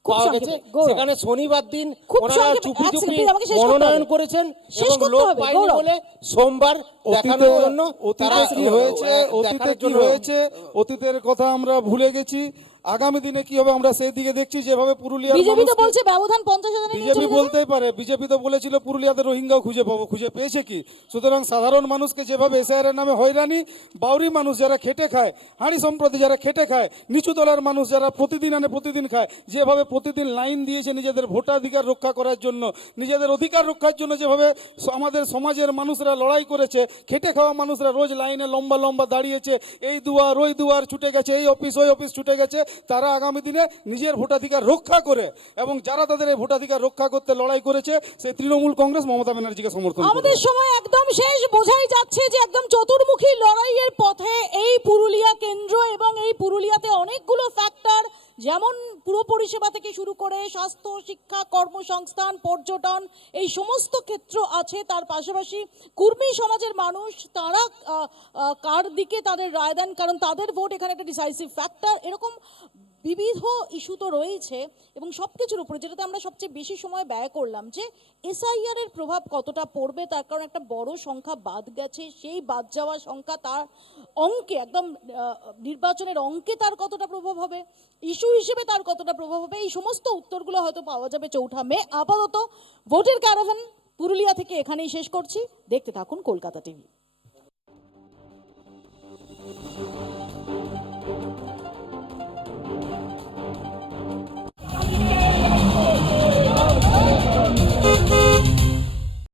খুব পাওয়া সংক্ষেপে, গেছে। গৌরব। সেখানে শনিবার দিন খুব ওনারা সংক্ষেপে, চুপি এক চুপি সেকেন্ড, আমাকে শেষ করতে মনোনয়ন হবে। করেছেন, শেষ এবং করতে লোক হবে, পায়নি গৌরব। বলে সোমবার দেখানোর জন্য অতীতে কি হয়েছে, অতীতে কি হয়েছে, অতীতের কথা আমরা ভুলে গেছি। আগামী দিনে কি হবে আমরা সেই দিকে দেখছি। যেভাবে পুরুলিয়ার বিজেপি তো মানুষকে- বলছে ব্যবধান 50,000 নিয়ে বিজেপি চলে যাবে। বলতেই পারে, বিজেপি তো বলেছিল পুরুলিয়াতে রোহিঙ্গাও খুঁজে পাবো, খুঁজে পেয়েছে কি? সুতরাং সাধারণ মানুষকে যেভাবে এসআইআর নামে হয়রানি, বাউরি মানুষ যারা খেটে খায়, হাঁড়ি সম্প্রতি যারা খেটে খায়, নিচু তলার মানুষ যারা প্রতিদিন আনে প্রতিদিন খায়, যেভাবে প্রতিদিন লাইন দিয়েছে নিজেদের ভোটাধিকার রক্ষা করার জন্য, নিজেদের অধিকার রক্ষার জন্য, যেভাবে আমাদের সমাজের মানুষরা লড়াই করেছে, খেটে খাওয়া মানুষরা রোজ লাইনে লম্বা লম্বা দাঁড়িয়েছে, এই দুয়ার ওই দুয়ার ছুটে গেছে, এই অফিস ওই অফিস ছুটে গেছে, তারা আগামী দিনে নিজের ভোটাধিকার রক্ষা করে, এবং যারা তাদের এই ভোটাধিকার রক্ষা করতে লড়াই করেছে সেই তৃণমূল কংগ্রেস মমতা ব্যানার্জিকে সমর্থন করে। আমাদের সময় একদম শেষ। বোঝাই যাচ্ছে যে একদম চতুর্মুখী লড়াইয়ের পথে এই পুরুলিয়া কেন্দ্র, এবং এই পুরুলিয়াতে অনেকগুলো ফ্যাক্টর, যেমন পুরো পরিষেবা থেকে শুরু করে স্বাস্থ্য, শিক্ষা, কর্মসংস্থান, পর্যটন, এই সমস্ত ক্ষেত্র আছে। তার পাশাপাশি কুর্মী সমাজের মানুষ, তারা কার দিকে তাদের রায় দেন, কারণ তাদের ভোট এখানে একটা ডিসাইসিভ ফ্যাক্টর। এরকম বিবিধ ইস্যু তো রয়েছে, এবং সব কিছুর উপরে যেটাতে আমরা সবচেয়ে বেশি সময় ব্যয় করলাম যে এসআইআর এর প্রভাব কতটা পড়বে, তার কারণ একটা বড় সংখ্যা বাদ গেছে, সেই বাদ যাওয়া সংখ্যা তার অঙ্কে, একদম নির্বাচনের অঙ্কে তার কতটা প্রভাব হবে, ইস্যু হিসেবে তার কতটা প্রভাব হবে, এই সমস্ত উত্তরগুলো হয়তো পাওয়া যাবে 4 মে। আপাতত ভোটের ক্যারাভান পুরুলিয়া থেকে এখানেই শেষ করছি। দেখতে থাকুন কলকাতা টিভি।